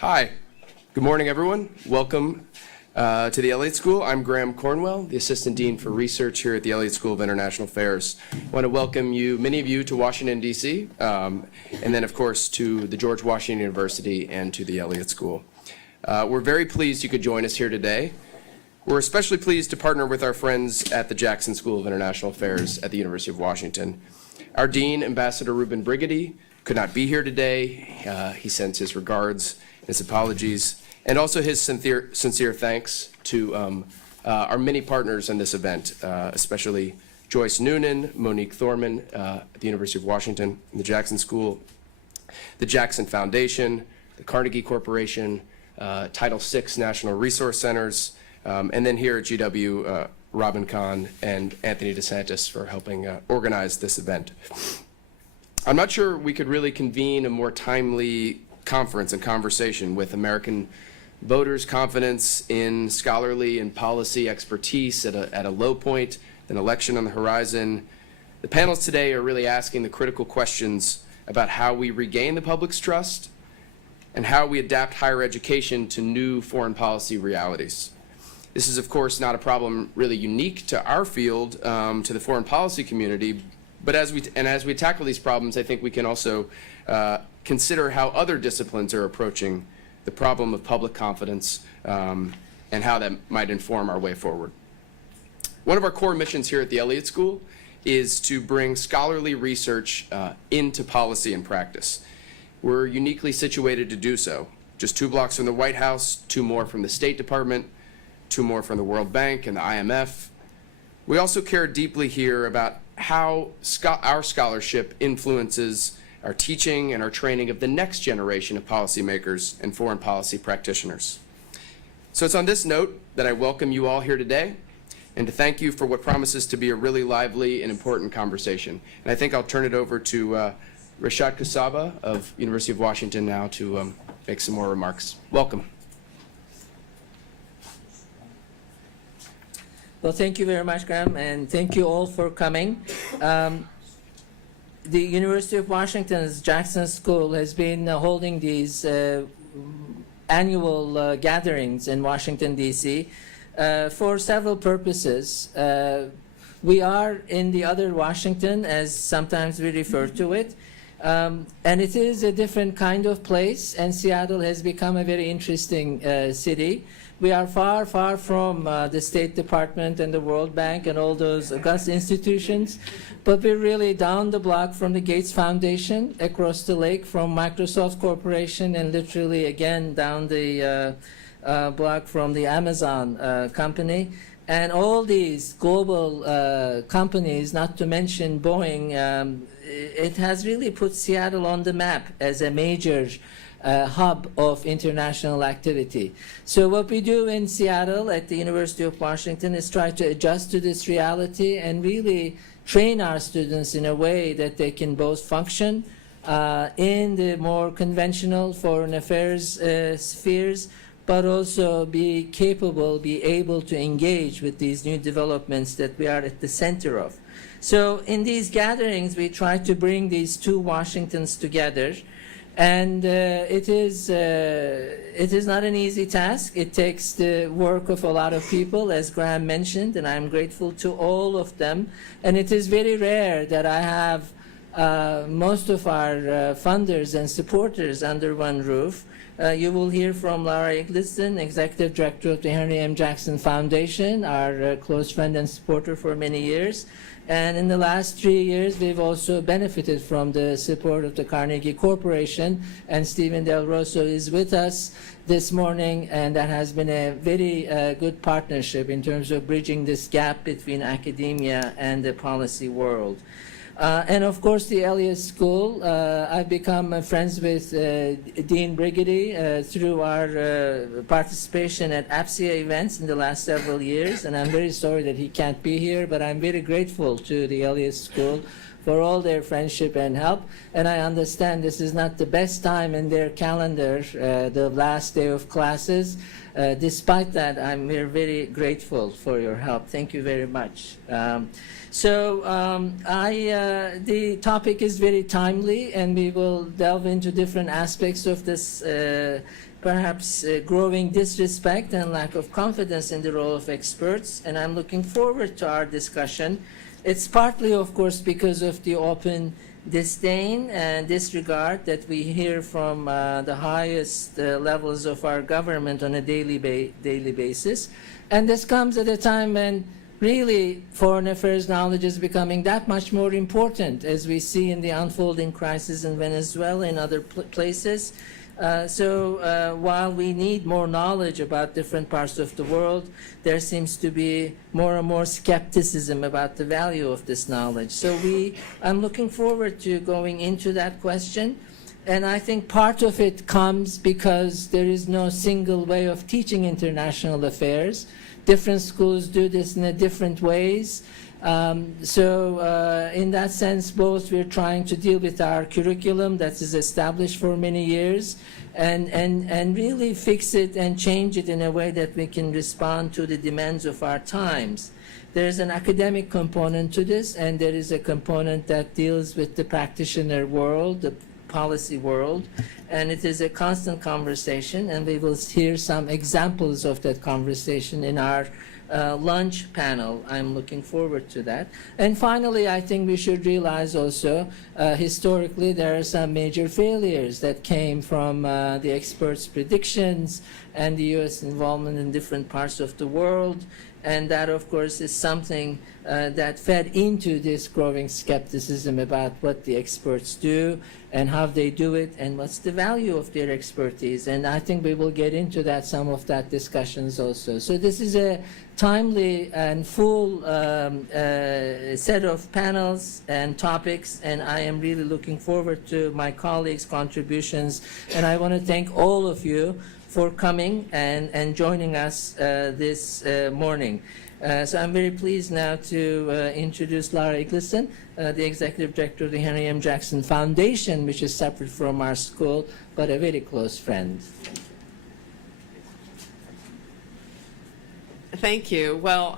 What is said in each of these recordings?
Hi. Good morning, everyone. Welcome to the Elliott School. I'm Graham Cornwell, the Assistant Dean for Research here at the Elliott School of International Affairs. I want to welcome you, many of you, to Washington, D.C., and then, of course, to the George Washington University and to the Elliott School. We're very pleased you could join us here today. We're especially pleased to partner with our friends at the Jackson School of International Affairs at the University of Washington. Our Dean, Ambassador Ruben Brigady, could not be here today. He sends his regards, his apologies, and also his sincere thanks to our many partners in this event, especially Joyce Noonan, Monique Thorman at the University of Washington, the Jackson School, the Jackson Foundation, the Carnegie Corporation, Title VI National Resource Centers, and then here at GW, Robin Kahn and Anthony DeSantis for helping organize this event. I'm not sure we could really convene a more timely conference and conversation with American voters' confidence in scholarly and policy expertise at a low point, an election on the horizon. The panels today are really asking the critical questions about how we regain the public's trust and how we adapt higher education to new foreign policy realities. This is, of course, not a problem really unique to our field, to the foreign policy community, but as we tackle these problems, I think we can also consider how other disciplines are approaching the problem of public confidence and how that might inform our way forward. One of our core missions here at the Elliott School is to bring scholarly research into policy and practice. We're uniquely situated to do so. Just 2 blocks from the White House, 2 more from the State Department, 2 more from the World Bank and the IMF. We also care deeply here about how our scholarship influences our teaching and our training of the next generation of policymakers and foreign policy practitioners. So it's on this note that I welcome you all here today and to thank you for what promises to be a really lively and important conversation. And I think I'll turn it over to Reşat Kasaba of University of Washington now to make some more remarks. Welcome. Well, thank you very much, Graham, and thank you all for coming. The University of Washington's Jackson School has been holding these annual gatherings in Washington, D.C. For several purposes. We are in the other Washington, as sometimes we refer to it, and it is a different kind of place, and Seattle has become a very interesting city. We are far, far from the State Department and the World Bank and all those august institutions, but we're really down the block from the Gates Foundation, across the lake from Microsoft Corporation, and literally again down the block from the Amazon company. And all these global companies, not to mention Boeing, it has really put Seattle on the map as a major hub of international activity. So what we do in Seattle at the University of Washington is try to adjust to this reality and really train our students in a way that they can both function in the more conventional foreign affairs spheres, but also be capable, be able to engage with these new developments that we are at the center of. So in these gatherings, we try to bring these 2 Washingtons together. And it is not an easy task. It takes the work of a lot of people, as Graham mentioned, and I'm grateful to all of them. And it is very rare that I have most of our funders and supporters under one roof. You will hear from Lara Iglitzin, Executive Director of the Henry M. Jackson Foundation, our close friend and supporter for many years. And in the last 3 years, we've also benefited from the support of the Carnegie Corporation, and Stephen Del Rosso is with us this morning, and that has been a very good partnership in terms of bridging this gap between academia and the policy world. And of course, the Elliott School. I've become friends with Dean Brigady through our participation at APSIA events in the last several years, and I'm very sorry that he can't be here, but I'm very grateful to the Elliott School for all their friendship and help. And I understand this is not the best time in their calendar, the last day of classes. Despite that, we're very grateful for your help. Thank you very much. The topic is very timely, and we will delve into different aspects of this perhaps growing disrespect and lack of confidence in the role of experts, and I'm looking forward to our discussion. It's partly, of course, because of the open disdain and disregard that we hear from the highest levels of our government on a daily basis. And this comes at a time when really foreign affairs knowledge is becoming that much more important, as we see in the unfolding crisis in Venezuela and other places. While we need more knowledge about different parts of the world, there seems to be more and more skepticism about the value of this knowledge. So I'm looking forward to going into that question. And I think part of it comes because there is no single way of teaching international affairs. Different schools do this in different ways. In that sense, both we're trying to deal with our curriculum that is established for many years and really fix it and change it in a way that we can respond to the demands of our times. There's an academic component to this, and there is a component that deals with the practitioner world, the policy world, and it is a constant conversation, and we will hear some examples of that conversation in our lunch panel. I'm looking forward to that. And finally, I think we should realize also, historically, there are some major failures that came from the experts' predictions and the U.S. involvement in different parts of the world. And that, of course, is something that fed into this growing skepticism about what the experts do and how they do it and what's the value of their expertise. And I think we will get into that, some of that discussions also. So this is a timely and full set of panels and topics, and I am really looking forward to my colleagues' contributions. And I want to thank all of you for coming and joining us this morning. So I'm very pleased now to introduce Lara Iglitzin, the Executive Director of the Henry M. Jackson Foundation, which is separate from our school, but a very close friend. Thank you. Well,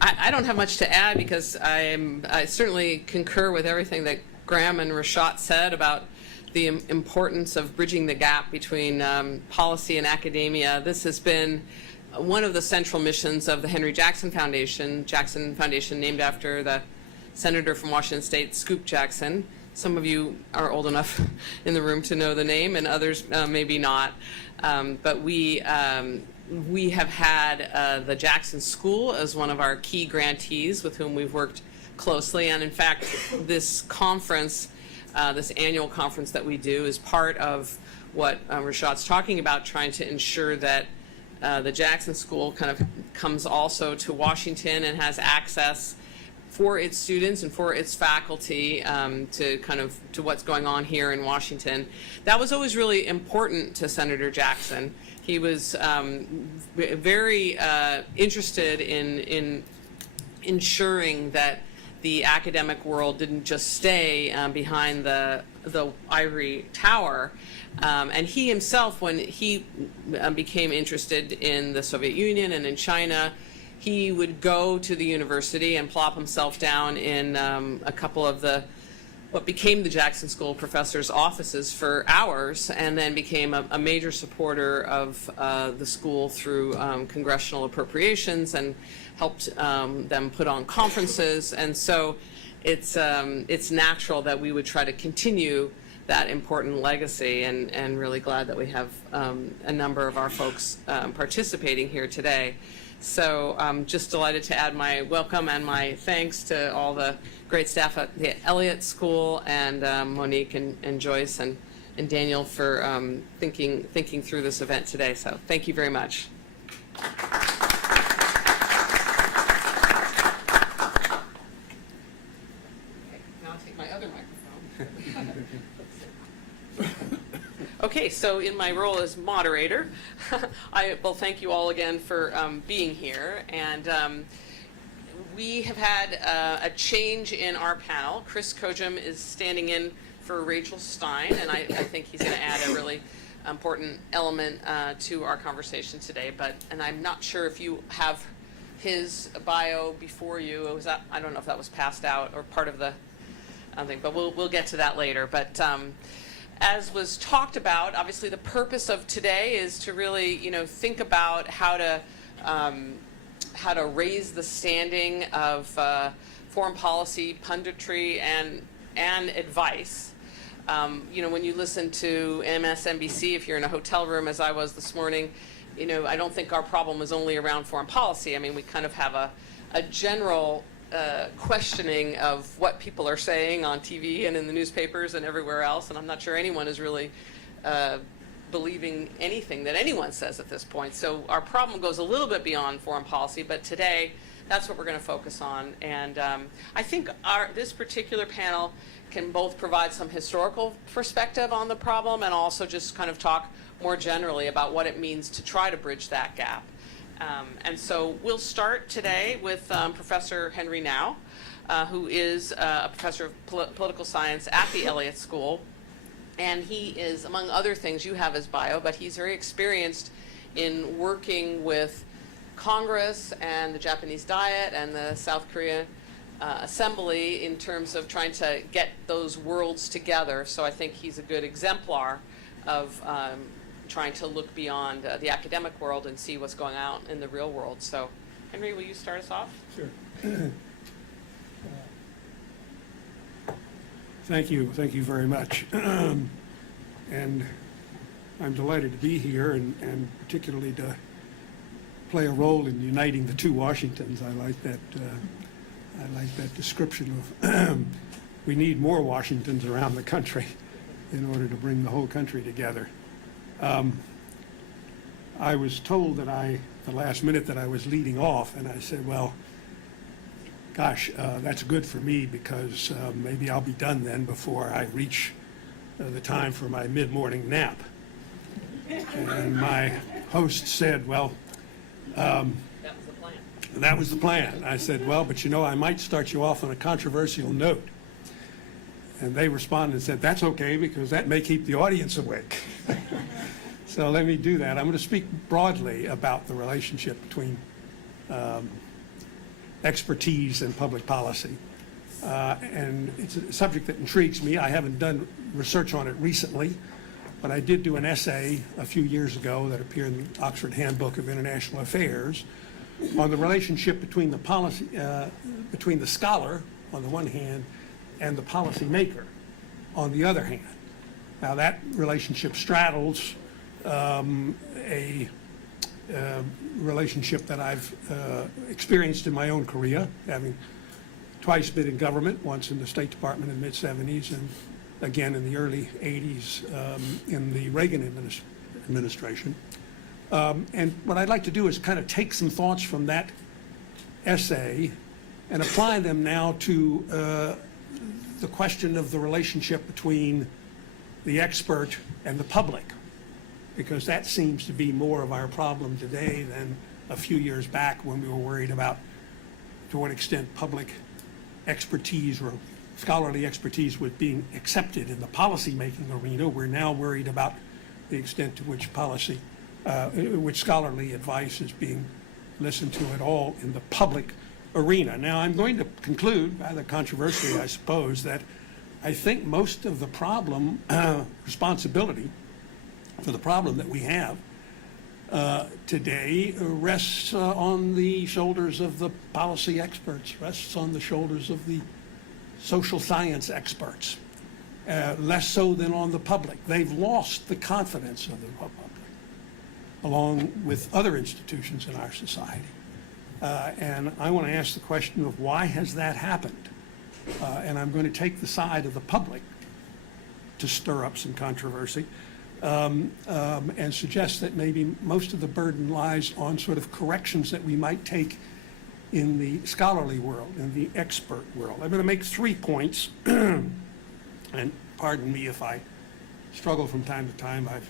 I don't have much to add because I certainly concur with everything that Graham and Reşat said about the importance of bridging the gap between policy and academia. This has been one of the central missions of the Henry Jackson Foundation named after the senator from Washington State, Scoop Jackson. Some of you are old enough in the room to know the name, and others maybe not. But we have had the Jackson School as one of our key grantees with whom we've worked closely. And in fact, this conference, this annual conference that we do, is part of what Reşat's talking about, trying to ensure that the Jackson School kind of comes also to Washington and has access for its students and for its faculty to what's going on here in Washington. That was always really important to Senator Jackson. He was very interested in ensuring that the academic world didn't just stay behind the ivory tower. And he himself, when he became interested in the Soviet Union and in China, he would go to the university and plop himself down in a couple of what became the Jackson School professors' offices for hours, and then became a major supporter of the school through congressional appropriations and helped them put on conferences. And so it's natural that we would try to continue that important legacy, and really glad that we have a number of our folks participating here today. So I'm just delighted to add my welcome and my thanks to all the great staff at the Elliott School, and Monique and Joyce and Daniel for thinking through this event today. So thank you very much. Now I'll take my other microphone. Okay, so in my role as moderator, I will thank you all again for being here. And we have had a change in our panel. Chris Kojm is standing in for Rachel Stein, and I think he's going to add a really important element to our conversation today. And I'm not sure if you have his bio before you. I don't know if that was passed out or part of the thing, but we'll get to that later. But as was talked about, obviously the purpose of today is to really, think about how to raise the standing of foreign policy punditry and advice. When you listen to MSNBC, if you're in a hotel room, as I was this morning, I don't think our problem is only around foreign policy. I mean, we kind of have a general questioning of what people are saying on TV and in the newspapers and everywhere else, and I'm not sure anyone is really believing anything that anyone says at this point. So our problem goes a little bit beyond foreign policy, but today that's what we're going to focus on. And I think this particular panel can both provide some historical perspective on the problem and also just kind of talk more generally about what it means to try to bridge that gap. And so we'll start today with Professor Henry Now, who is a professor of political science at the Elliott School. And he is, among other things, you have his bio, but he's very experienced in working with Congress and the Japanese Diet and the South Korea Assembly in terms of trying to get those worlds together. So I think he's a good exemplar of trying to look beyond the academic world and see what's going on in the real world. So, Henry, will you start us off? Sure. Thank you very much. And I'm delighted to be here and particularly to play a role in uniting the two Washingtons. I like that description of we need more Washingtons around the country in order to bring the whole country together. I was told that the last minute that I was leading off, and I said, well, gosh, that's good for me because maybe I'll be done then before I reach the time for my mid-morning nap. And my host said, well, That was the plan. that was the plan. I said, well, but I might start you off on a controversial note. And they responded and said, that's okay, because that may keep the audience awake. So let me do that. I'm going to speak broadly about the relationship between expertise and public policy. And it's a subject that intrigues me. I haven't done research on it recently, but I did do an essay a few years ago that appeared in the Oxford Handbook of International Affairs on the relationship between between the scholar on the one hand and the policymaker on the other hand. Now that relationship straddles a relationship that I've experienced in my own career, having twice been in government, once in the State Department in the mid-'70s and again in the early '80s in the Reagan administration. And what I'd like to do is kind of take some thoughts from that essay and apply them now to the question of the relationship between the expert and the public, because that seems to be more of our problem today than a few years back when we were worried about to what extent public expertise or scholarly expertise was being accepted in the policy-making arena. We're now worried about the extent to which which scholarly advice is being listened to at all in the public arena. Now, I'm going to conclude, rather controversially, I suppose, that I think most of the problem, responsibility for the problem that we have today rests on the shoulders of the policy experts, rests on the shoulders of the social science experts, less so than on the public. They've lost the confidence of the public, along with other institutions in our society. And I want to ask the question of why has that happened? And I'm going to take the side of the public to stir up some controversy and suggest that maybe most of the burden lies on sort of corrections that we might take in the scholarly world, in the expert world. I'm going to make 3 points, and pardon me if I struggle from time to time. I've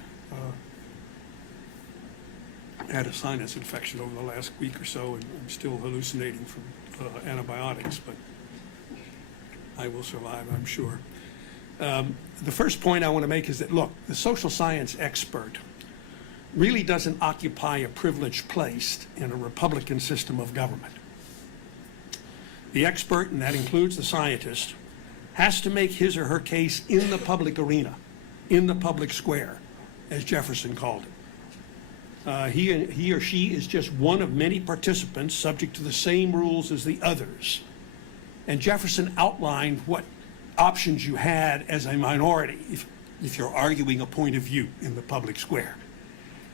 had a sinus infection over the last week or so, and I'm still hallucinating from antibiotics, but I will survive, I'm sure. The first point I want to make is that, look, the social science expert really doesn't occupy a privileged place in a Republican system of government. The expert, and that includes the scientist, has to make his or her case in the public arena, in the public square, as Jefferson called it. He or she is just one of many participants subject to the same rules as the others. And Jefferson outlined what options you had as a minority if you're arguing a point of view in the public square.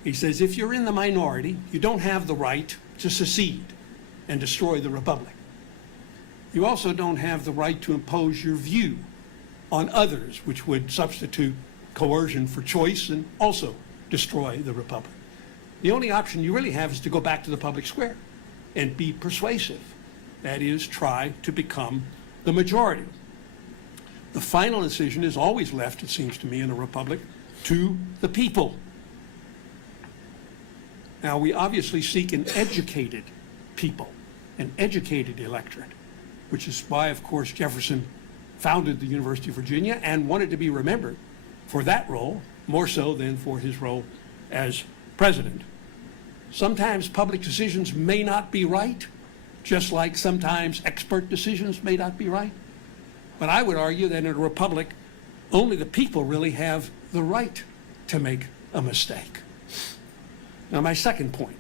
He says, if you're in the minority, you don't have the right to secede and destroy the republic. You also don't have the right to impose your view on others, which would substitute coercion for choice and also destroy the republic. The only option you really have is to go back to the public square and be persuasive. That is, try to become the majority. The final decision is always left, it seems to me, in a republic, to the people. Now, we obviously seek an educated people, an educated electorate, which is why, of course, Jefferson founded the University of Virginia and wanted to be remembered for that role, more so than for his role as president. Sometimes public decisions may not be right, just like sometimes expert decisions may not be right. But I would argue that in a republic, only the people really have the right to make a mistake. Now, my second point.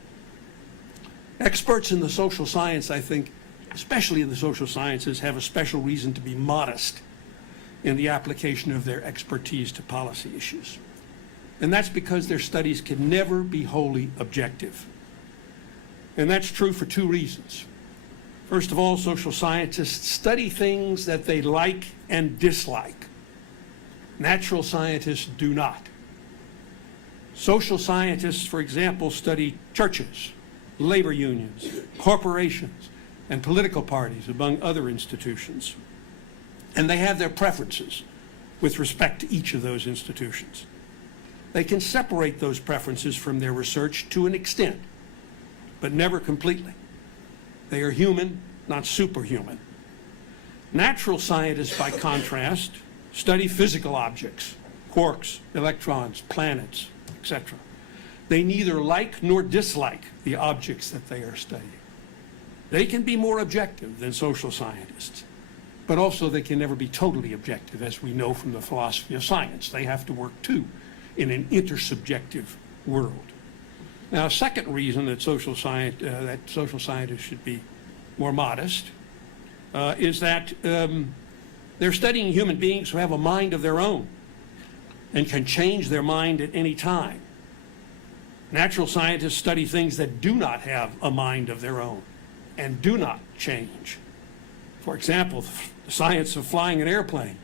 Experts in the social science, I think, especially in the social sciences, have a special reason to be modest in the application of their expertise to policy issues. And that's because their studies can never be wholly objective. And that's true for two reasons. First of all, social scientists study things that they like and dislike. Natural scientists do not. Social scientists, for example, study churches, labor unions, corporations, and political parties, among other institutions. And they have their preferences with respect to each of those institutions. They can separate those preferences from their research to an extent, but never completely. They are human, not superhuman. Natural scientists, by contrast, study physical objects, quarks, electrons, planets, etc. They neither like nor dislike the objects that they are studying. They can be more objective than social scientists, but also they can never be totally objective, as we know from the philosophy of science. They have to work, too, in an intersubjective world. Now, a second reason that social scientists should be more modest is that they're studying human beings who have a mind of their own and can change their mind at any time. Natural scientists study things that do not have a mind of their own and do not change. For example, the science of flying an airplane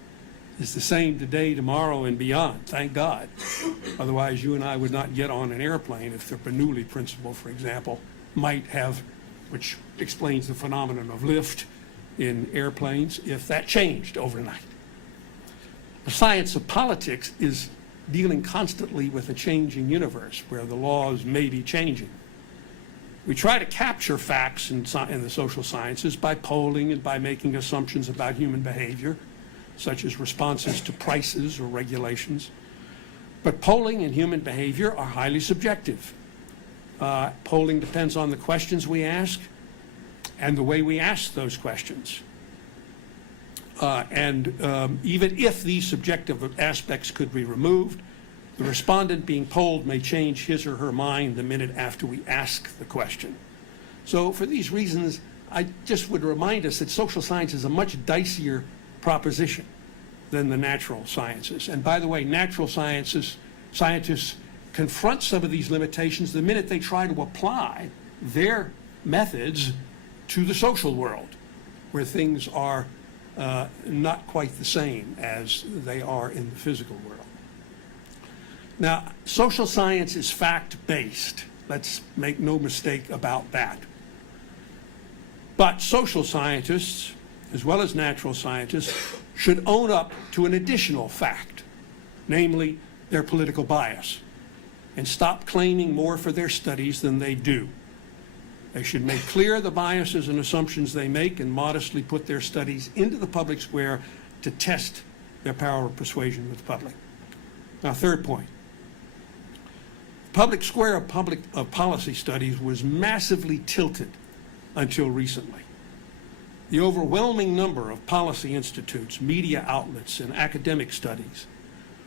is the same today, tomorrow, and beyond, thank God. Otherwise, you and I would not get on an airplane if the Bernoulli principle, for example, might have, which explains the phenomenon of lift in airplanes, if that changed overnight. The science of politics is dealing constantly with a changing universe where the laws may be changing. We try to capture facts in the social sciences by polling and by making assumptions about human behavior, such as responses to prices or regulations. But polling and human behavior are highly subjective. Polling depends on the questions we ask and the way we ask those questions. Even if these subjective aspects could be removed, the respondent being polled may change his or her mind the minute after we ask the question. So for these reasons, I just would remind us that social science is a much dicier proposition than the natural sciences. And by the way, natural scientists confront some of these limitations the minute they try to apply their methods to the social world, where things are not quite the same as they are in the physical world. Now, social science is fact-based. Let's make no mistake about that. But social scientists, as well as natural scientists, should own up to an additional fact, namely their political bias, and stop claiming more for their studies than they do. They should make clear the biases and assumptions they make and modestly put their studies into the public square to test their power of persuasion with the public. Now, third point. Public square of policy studies was massively tilted until recently. The overwhelming number of policy institutes, media outlets, and academic studies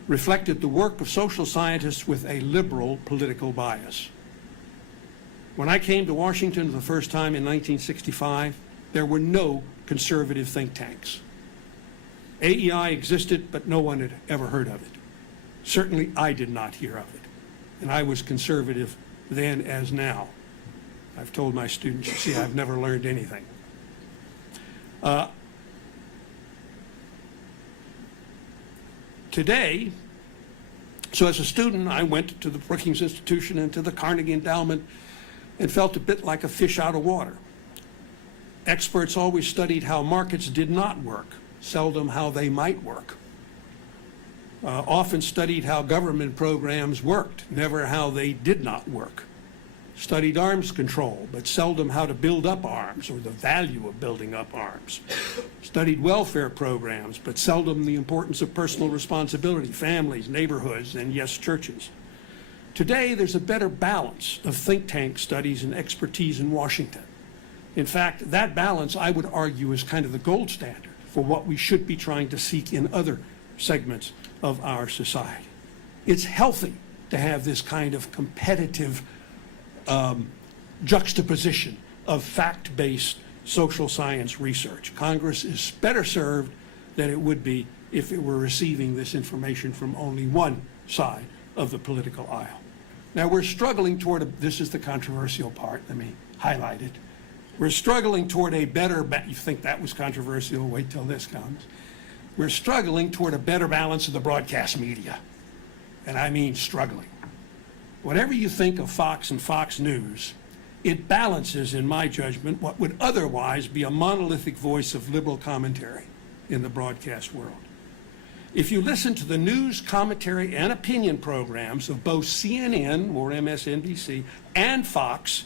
reflected the work of social scientists with a liberal political bias. When I came to Washington for the first time in 1965, there were no conservative think tanks. AEI existed, but no one had ever heard of it. Certainly, I did not hear of it, and I was conservative then as now. I've told my students, you see, I've never learned anything. Today, so as a student, I went to the Brookings Institution and to the Carnegie Endowment and felt a bit like a fish out of water. Experts always studied how markets did not work, seldom how they might work. Often studied how government programs worked, never how they did not work. Studied arms control, but seldom how to build up arms or the value of building up arms. Studied welfare programs, but seldom the importance of personal responsibility, families, neighborhoods, and yes, churches. Today, there's a better balance of think tank studies and expertise in Washington. In fact, that balance, I would argue, is kind of the gold standard for what we should be trying to seek in other segments of our society. It's healthy to have this kind of competitive juxtaposition of fact-based social science research. Congress is better served than it would be if it were receiving this information from only one side of the political aisle. Now, we're struggling toward this is the controversial part, let me highlight it. We're struggling toward a better, you think that was controversial, wait till this comes. We're struggling toward a better balance of the broadcast media, and I mean struggling. Whatever you think of Fox and Fox News, it balances, in my judgment, what would otherwise be a monolithic voice of liberal commentary in the broadcast world. If you listen to the news, commentary, and opinion programs of both CNN, or MSNBC, and Fox,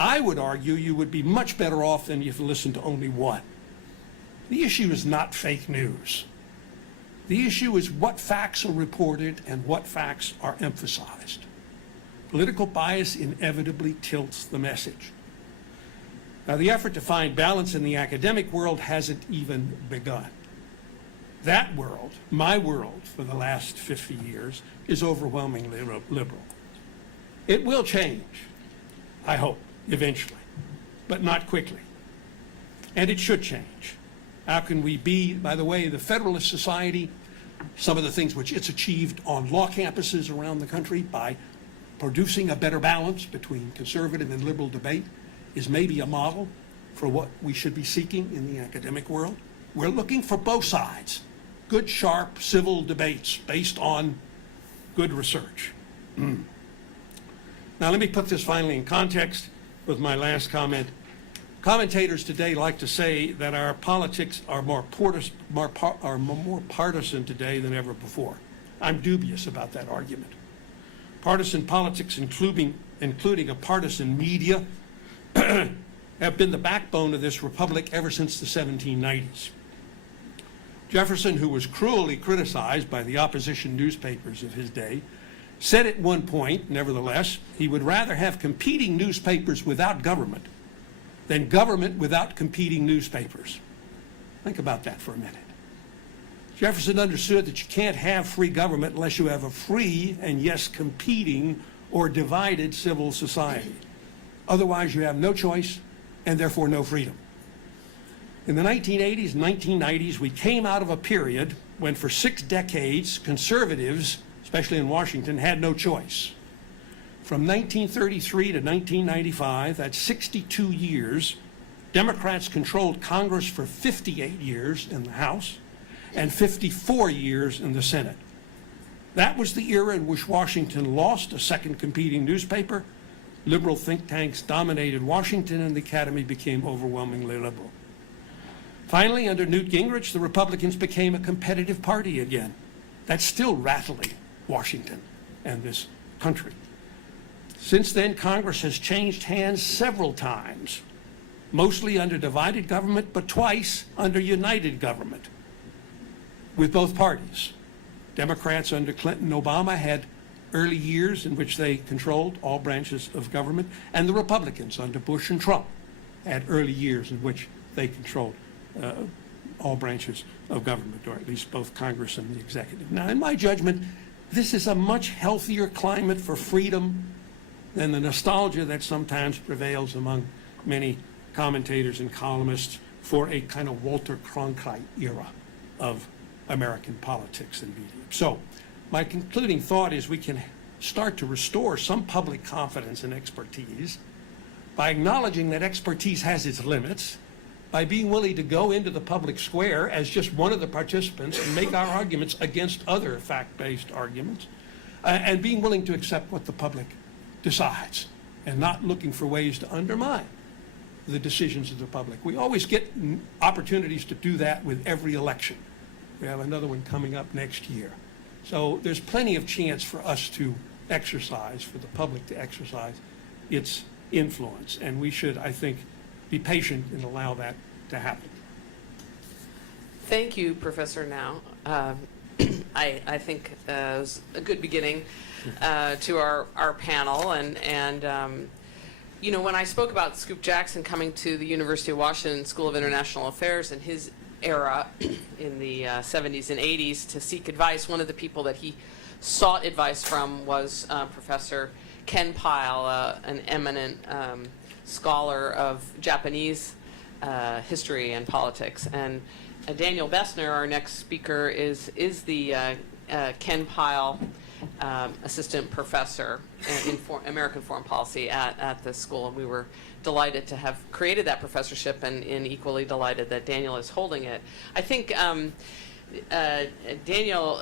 I would argue you would be much better off than if you listened to only one. The issue is not fake news. The issue is what facts are reported and what facts are emphasized. Political bias inevitably tilts the message. Now, the effort to find balance in the academic world hasn't even begun. That world, my world for the last 50 years, is overwhelmingly liberal. It will change, I hope, eventually, but not quickly. And it should change. How can we be, by the way, the Federalist Society, some of the things which it's achieved on law campuses around the country by producing a better balance between conservative and liberal debate is maybe a model for what we should be seeking in the academic world. We're looking for both sides, good, sharp, civil debates based on good research. Now, let me put this finally in context with my last comment. Commentators today like to say that our politics are more partisan today than ever before. I'm dubious about that argument. Partisan politics, including a partisan media, have been the backbone of this republic ever since the 1790s. Jefferson, who was cruelly criticized by the opposition newspapers of his day, said at one point, nevertheless, he would rather have competing newspapers without government than government without competing newspapers. Think about that for a minute. Jefferson understood that you can't have free government unless you have a free and, yes, competing or divided civil society. Otherwise, you have no choice and therefore no freedom. In the 1980s and 1990s, we came out of a period when for 6 decades, conservatives, especially in Washington, had no choice. From 1933 to 1995, that's 62 years, Democrats controlled Congress for 58 years in the House and 54 years in the Senate. That was the era in which Washington lost a second competing newspaper, liberal think tanks dominated Washington, and the Academy became overwhelmingly liberal. Finally, under Newt Gingrich, the Republicans became a competitive party again. That's still rattling Washington and this country. Since then, Congress has changed hands several times, mostly under divided government, but twice under united government with both parties. Democrats under Clinton and Obama had early years in which they controlled all branches of government, and the Republicans under Bush and Trump had early years in which they controlled all branches of government, or at least both Congress and the executive. Now, in my judgment, this is a much healthier climate for freedom than the nostalgia that sometimes prevails among many commentators and columnists for a kind of Walter Cronkite era of American politics and media. So, my concluding thought is we can start to restore some public confidence in expertise by acknowledging that expertise has its limits, by being willing to go into the public square as just one of the participants and make our arguments against other fact-based arguments, and being willing to accept what the public decides and not looking for ways to undermine the decisions of the public. We always get opportunities to do that with every election. We have another one coming up next year. So there's plenty of chance for us to exercise, for the public to exercise its influence. And we should, I think, be patient and allow that to happen. Thank you, Professor Now. I think it was a good beginning to our panel. And you know, when I spoke about Scoop Jackson coming to the University of Washington School of International Affairs in his era in the 70s and 80s to seek advice, one of the people that he sought advice from was Professor Ken Pyle, an eminent scholar of Japanese history and politics. And Daniel Bessner, our next speaker, is the Ken Pyle assistant professor in American foreign policy at the school, and we were delighted to have created that professorship and equally delighted that Daniel is holding it. I think Daniel,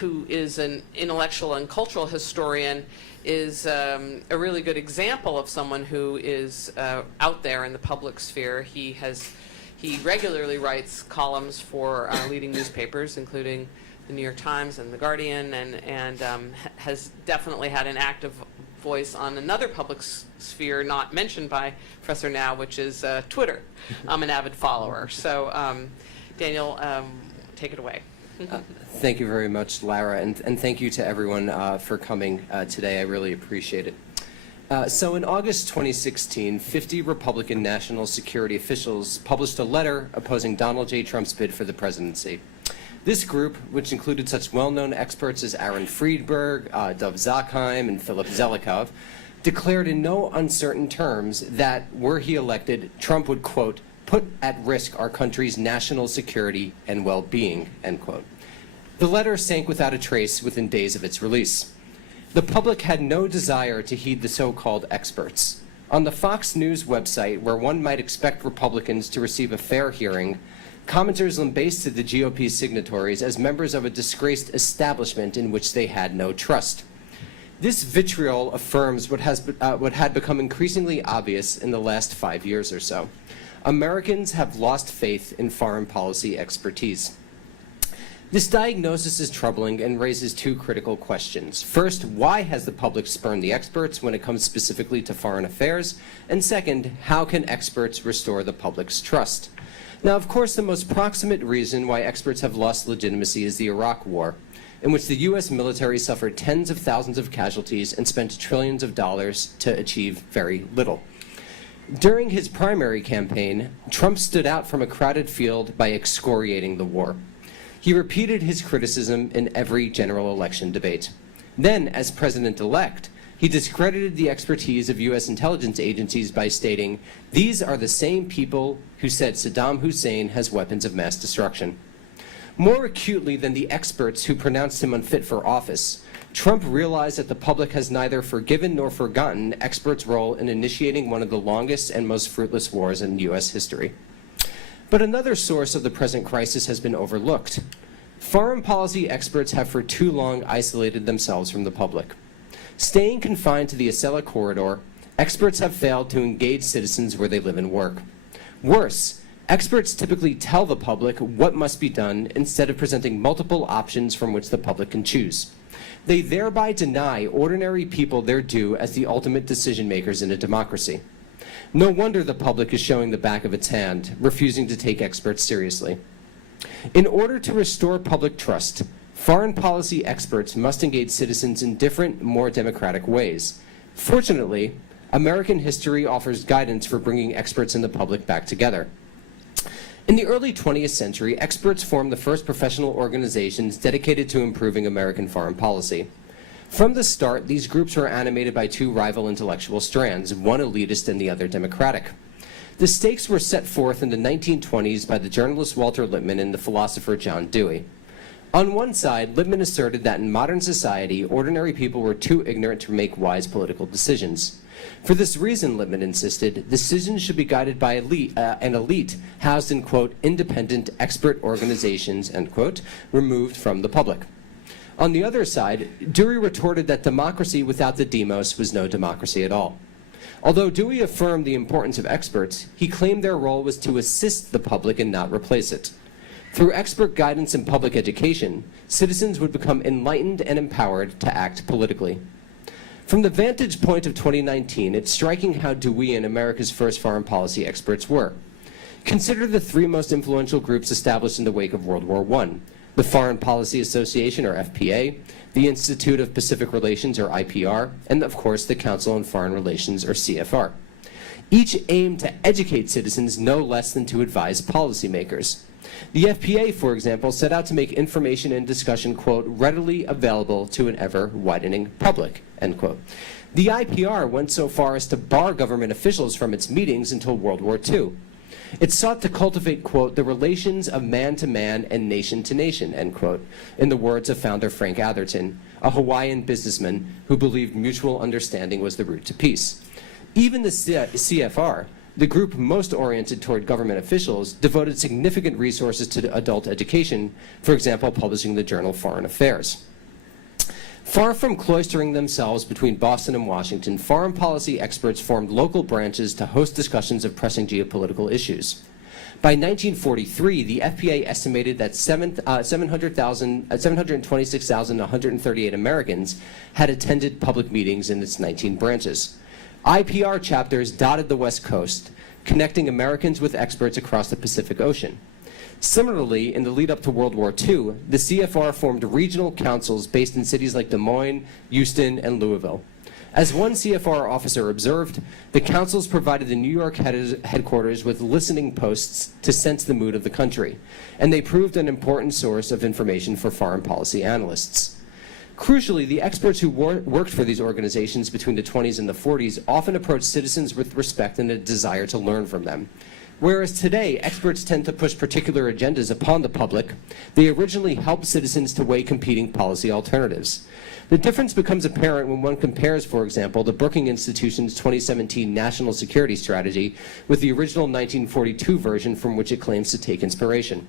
who is an intellectual and cultural historian, is a really good example of someone who is out there in the public sphere. He regularly writes columns for leading newspapers, including the New York Times and The Guardian, and has definitely had an active voice on another public sphere not mentioned by Professor Now, which is Twitter. I'm an avid follower. So, Daniel, take it away. Thank you very much, Lara, and thank you to everyone for coming today. I really appreciate it. So in August 2016, 50 Republican national security officials published a letter opposing Donald J. Trump's bid for the presidency. This group, which included such well-known experts as Aaron Friedberg, Dov Zakheim, and Philip Zelikow, declared in no uncertain terms that, were he elected, Trump would, quote, put at risk our country's national security and well-being, end quote. The letter sank without a trace within days of its release. The public had no desire to heed the so-called experts. On the Fox News website, where one might expect Republicans to receive a fair hearing, commenters lambasted the GOP signatories as members of a disgraced establishment in which they had no trust. This vitriol affirms what had become increasingly obvious in the last 5 years or so. Americans have lost faith in foreign policy expertise. This diagnosis is troubling and raises two critical questions. First, why has the public spurned the experts when it comes specifically to foreign affairs? And second, how can experts restore the public's trust? Now, of course, the most proximate reason why experts have lost legitimacy is the Iraq War, in which the U.S. military suffered tens of thousands of casualties and spent trillions of dollars to achieve very little. During his primary campaign, Trump stood out from a crowded field by excoriating the war. He repeated his criticism in every general election debate. Then, as president-elect, he discredited the expertise of U.S. intelligence agencies by stating, "These are the same people who said Saddam Hussein has weapons of mass destruction." More acutely than the experts who pronounced him unfit for office, Trump realized that the public has neither forgiven nor forgotten experts' role in initiating one of the longest and most fruitless wars in U.S. history. But another source of the present crisis has been overlooked. Foreign policy experts have for too long isolated themselves from the public. Staying confined to the Acela corridor, experts have failed to engage citizens where they live and work. Worse, experts typically tell the public what must be done instead of presenting multiple options from which the public can choose. They thereby deny ordinary people their due as the ultimate decision makers in a democracy. No wonder the public is showing the back of its hand, refusing to take experts seriously. In order to restore public trust, foreign policy experts must engage citizens in different, more democratic ways. Fortunately, American history offers guidance for bringing experts and the public back together. In the early 20th century, experts formed the first professional organizations dedicated to improving American foreign policy. From the start, these groups were animated by two rival intellectual strands, one elitist and the other democratic. The stakes were set forth in the 1920s by the journalist Walter Lippmann and the philosopher John Dewey. On one side, Lippmann asserted that in modern society, ordinary people were too ignorant to make wise political decisions. For this reason, Lippmann insisted, decisions should be guided by an elite housed in, quote, independent expert organizations, end quote, removed from the public. On the other side, Dewey retorted that democracy without the demos was no democracy at all. Although Dewey affirmed the importance of experts, he claimed their role was to assist the public and not replace it. Through expert guidance and public education, citizens would become enlightened and empowered to act politically. From the vantage point of 2019, it's striking how Deweyan America's first foreign policy experts were. Consider the three most influential groups established in the wake of World War I: the Foreign Policy Association, or FPA, the Institute of Pacific Relations, or IPR, and of course the Council on Foreign Relations, or CFR. Each aimed to educate citizens no less than to advise policymakers. The FPA, for example, set out to make information and discussion, quote, readily available to an ever-widening public, end quote. The IPR went so far as to bar government officials from its meetings until World War II. It sought to cultivate, quote, the relations of man to man and nation to nation, end quote, in the words of founder Frank Atherton, a Hawaiian businessman who believed mutual understanding was the route to peace. Even the CFR, the group most oriented toward government officials, devoted significant resources to adult education, for example, publishing the journal Foreign Affairs. Far from cloistering themselves between Boston and Washington, foreign policy experts formed local branches to host discussions of pressing geopolitical issues. By 1943, the FPA estimated that 726,138 Americans had attended public meetings in its 19 branches. IPR chapters dotted the West Coast, connecting Americans with experts across the Pacific Ocean. Similarly, in the lead up to World War II, the CFR formed regional councils based in cities like Des Moines, Houston, and Louisville. As one CFR officer observed, the councils provided the New York headquarters with listening posts to sense the mood of the country, and they proved an important source of information for foreign policy analysts. Crucially, the experts who worked for these organizations between the 20s and the 40s often approached citizens with respect and a desire to learn from them. Whereas today, experts tend to push particular agendas upon the public, they originally helped citizens to weigh competing policy alternatives. The difference becomes apparent when one compares, for example, the Brookings Institution's 2017 National Security Strategy with the original 1942 version from which it claims to take inspiration.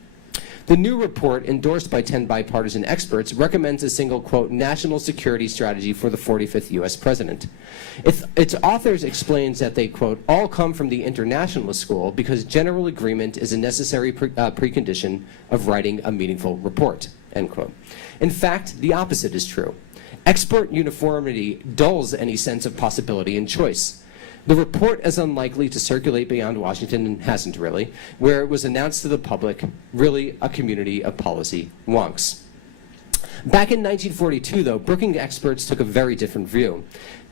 The new report, endorsed by 10 bipartisan experts, recommends a single, quote, national security strategy for the 45th U.S. president. Its authors explains that they, quote, all come from the internationalist school because general agreement is a necessary precondition of writing a meaningful report, end quote. In fact, the opposite is true. Expert uniformity dulls any sense of possibility and choice. The report is unlikely to circulate beyond Washington, and hasn't really, where it was announced to the public, really a community of policy wonks. Back in 1942, though, Brookings experts took a very different view.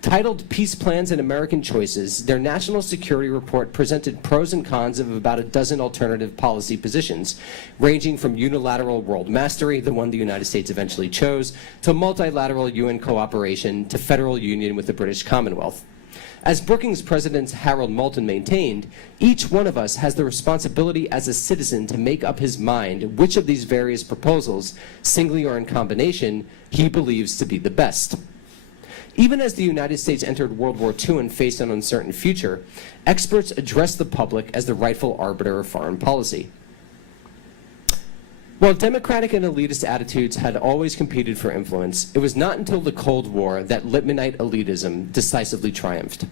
Titled Peace Plans and American Choices, their national security report presented pros and cons of about a dozen alternative policy positions, ranging from unilateral world mastery, the one the United States eventually chose, to multilateral UN cooperation, to federal union with the British Commonwealth. As Brookings President Harold Moulton maintained, each one of us has the responsibility as a citizen to make up his mind which of these various proposals, singly or in combination, he believes to be the best. Even as the United States entered World War II and faced an uncertain future, experts addressed the public as the rightful arbiter of foreign policy. While democratic and elitist attitudes had always competed for influence, it was not until the Cold War that Lippmannite elitism decisively triumphed.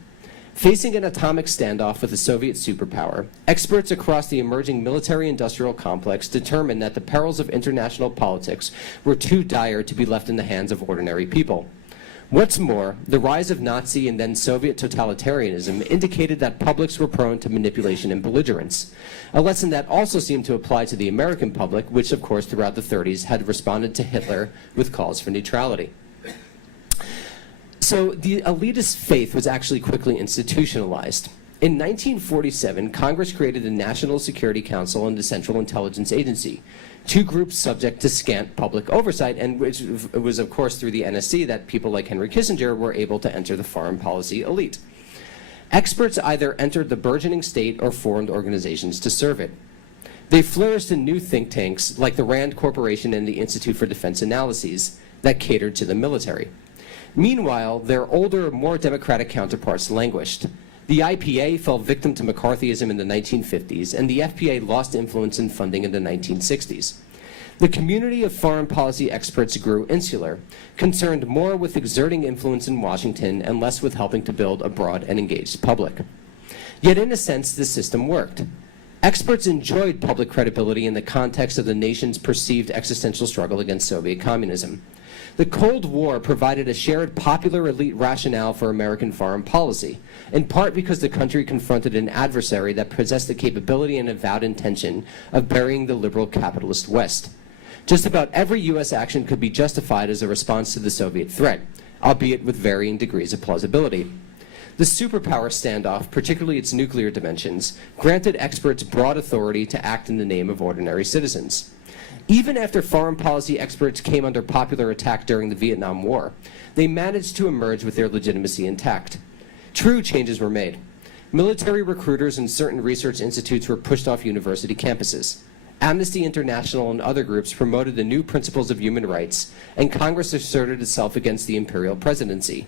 Facing an atomic standoff with a Soviet superpower, experts across the emerging military-industrial complex determined that the perils of international politics were too dire to be left in the hands of ordinary people. What's more, the rise of Nazi and then Soviet totalitarianism indicated that publics were prone to manipulation and belligerence, a lesson that also seemed to apply to the American public, which, of course, throughout the 30s had responded to Hitler with calls for neutrality. So the elitist faith was actually quickly institutionalized. In 1947, Congress created the National Security Council and the Central Intelligence Agency, two groups subject to scant public oversight, and which it was, of course, through the NSC that people like Henry Kissinger were able to enter the foreign policy elite. Experts either entered the burgeoning state or formed organizations to serve it. They flourished in new think tanks like the Rand Corporation and the Institute for Defense Analyses that catered to the military. Meanwhile, their older, more democratic counterparts languished. The IPA fell victim to McCarthyism in the 1950s, and the FPA lost influence and funding in the 1960s. The community of foreign policy experts grew insular, concerned more with exerting influence in Washington and less with helping to build a broad and engaged public. Yet in a sense, the system worked. Experts enjoyed public credibility in the context of the nation's perceived existential struggle against Soviet communism. The Cold War provided a shared popular elite rationale for American foreign policy, in part because the country confronted an adversary that possessed the capability and avowed intention of burying the liberal capitalist West. Just about every U.S. action could be justified as a response to the Soviet threat, albeit with varying degrees of plausibility. The superpower standoff, particularly its nuclear dimensions, granted experts broad authority to act in the name of ordinary citizens. Even after foreign policy experts came under popular attack during the Vietnam War, they managed to emerge with their legitimacy intact. True changes were made. Military recruiters and certain research institutes were pushed off university campuses. Amnesty International and other groups promoted the new principles of human rights, and Congress asserted itself against the imperial presidency.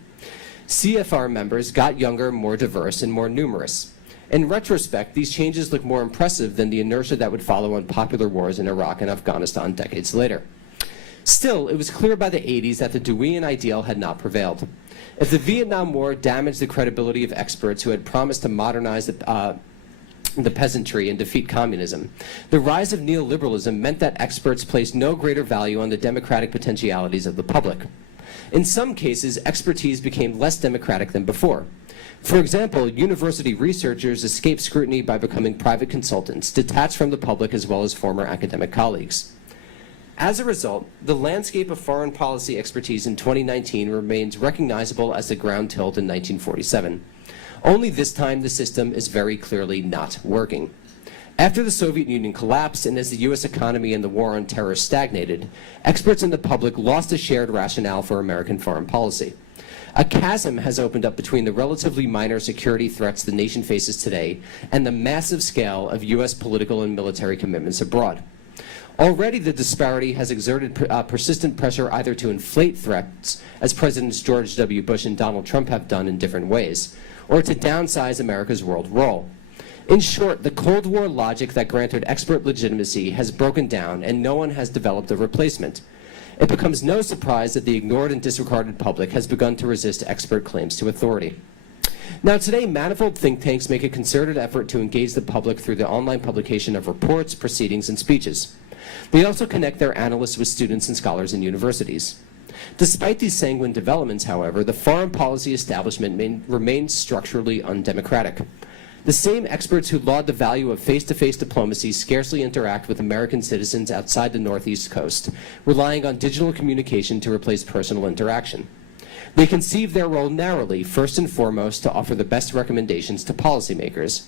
CFR members got younger, more diverse, and more numerous. In retrospect, these changes look more impressive than the inertia that would follow unpopular wars in Iraq and Afghanistan decades later. Still, it was clear by the 80s that the Deweyan ideal had not prevailed. If the Vietnam War damaged the credibility of experts who had promised to modernize the peasantry and defeat communism, the rise of neoliberalism meant that experts placed no greater value on the democratic potentialities of the public. In some cases, expertise became less democratic than before. For example, university researchers escaped scrutiny by becoming private consultants, detached from the public as well as former academic colleagues. As a result, the landscape of foreign policy expertise in 2019 remains recognizable as the ground tilled in 1947. Only this time, the system is very clearly not working. After the Soviet Union collapsed and as the U.S. economy and the war on terror stagnated, experts in the public lost a shared rationale for American foreign policy. A chasm has opened up between the relatively minor security threats the nation faces today and the massive scale of U.S. political and military commitments abroad. Already the disparity has exerted persistent pressure either to inflate threats, as Presidents George W. Bush and Donald Trump have done in different ways, or to downsize America's world role. In short, the Cold War logic that granted expert legitimacy has broken down and no one has developed a replacement. It becomes no surprise that the ignored and disregarded public has begun to resist expert claims to authority. Now today, manifold think tanks make a concerted effort to engage the public through the online publication of reports, proceedings, and speeches. They also connect their analysts with students and scholars in universities. Despite these sanguine developments, however, the foreign policy establishment remains structurally undemocratic. The same experts who laud the value of face-to-face diplomacy scarcely interact with American citizens outside the Northeast coast, relying on digital communication to replace personal interaction. They conceive their role narrowly, first and foremost, to offer the best recommendations to policymakers.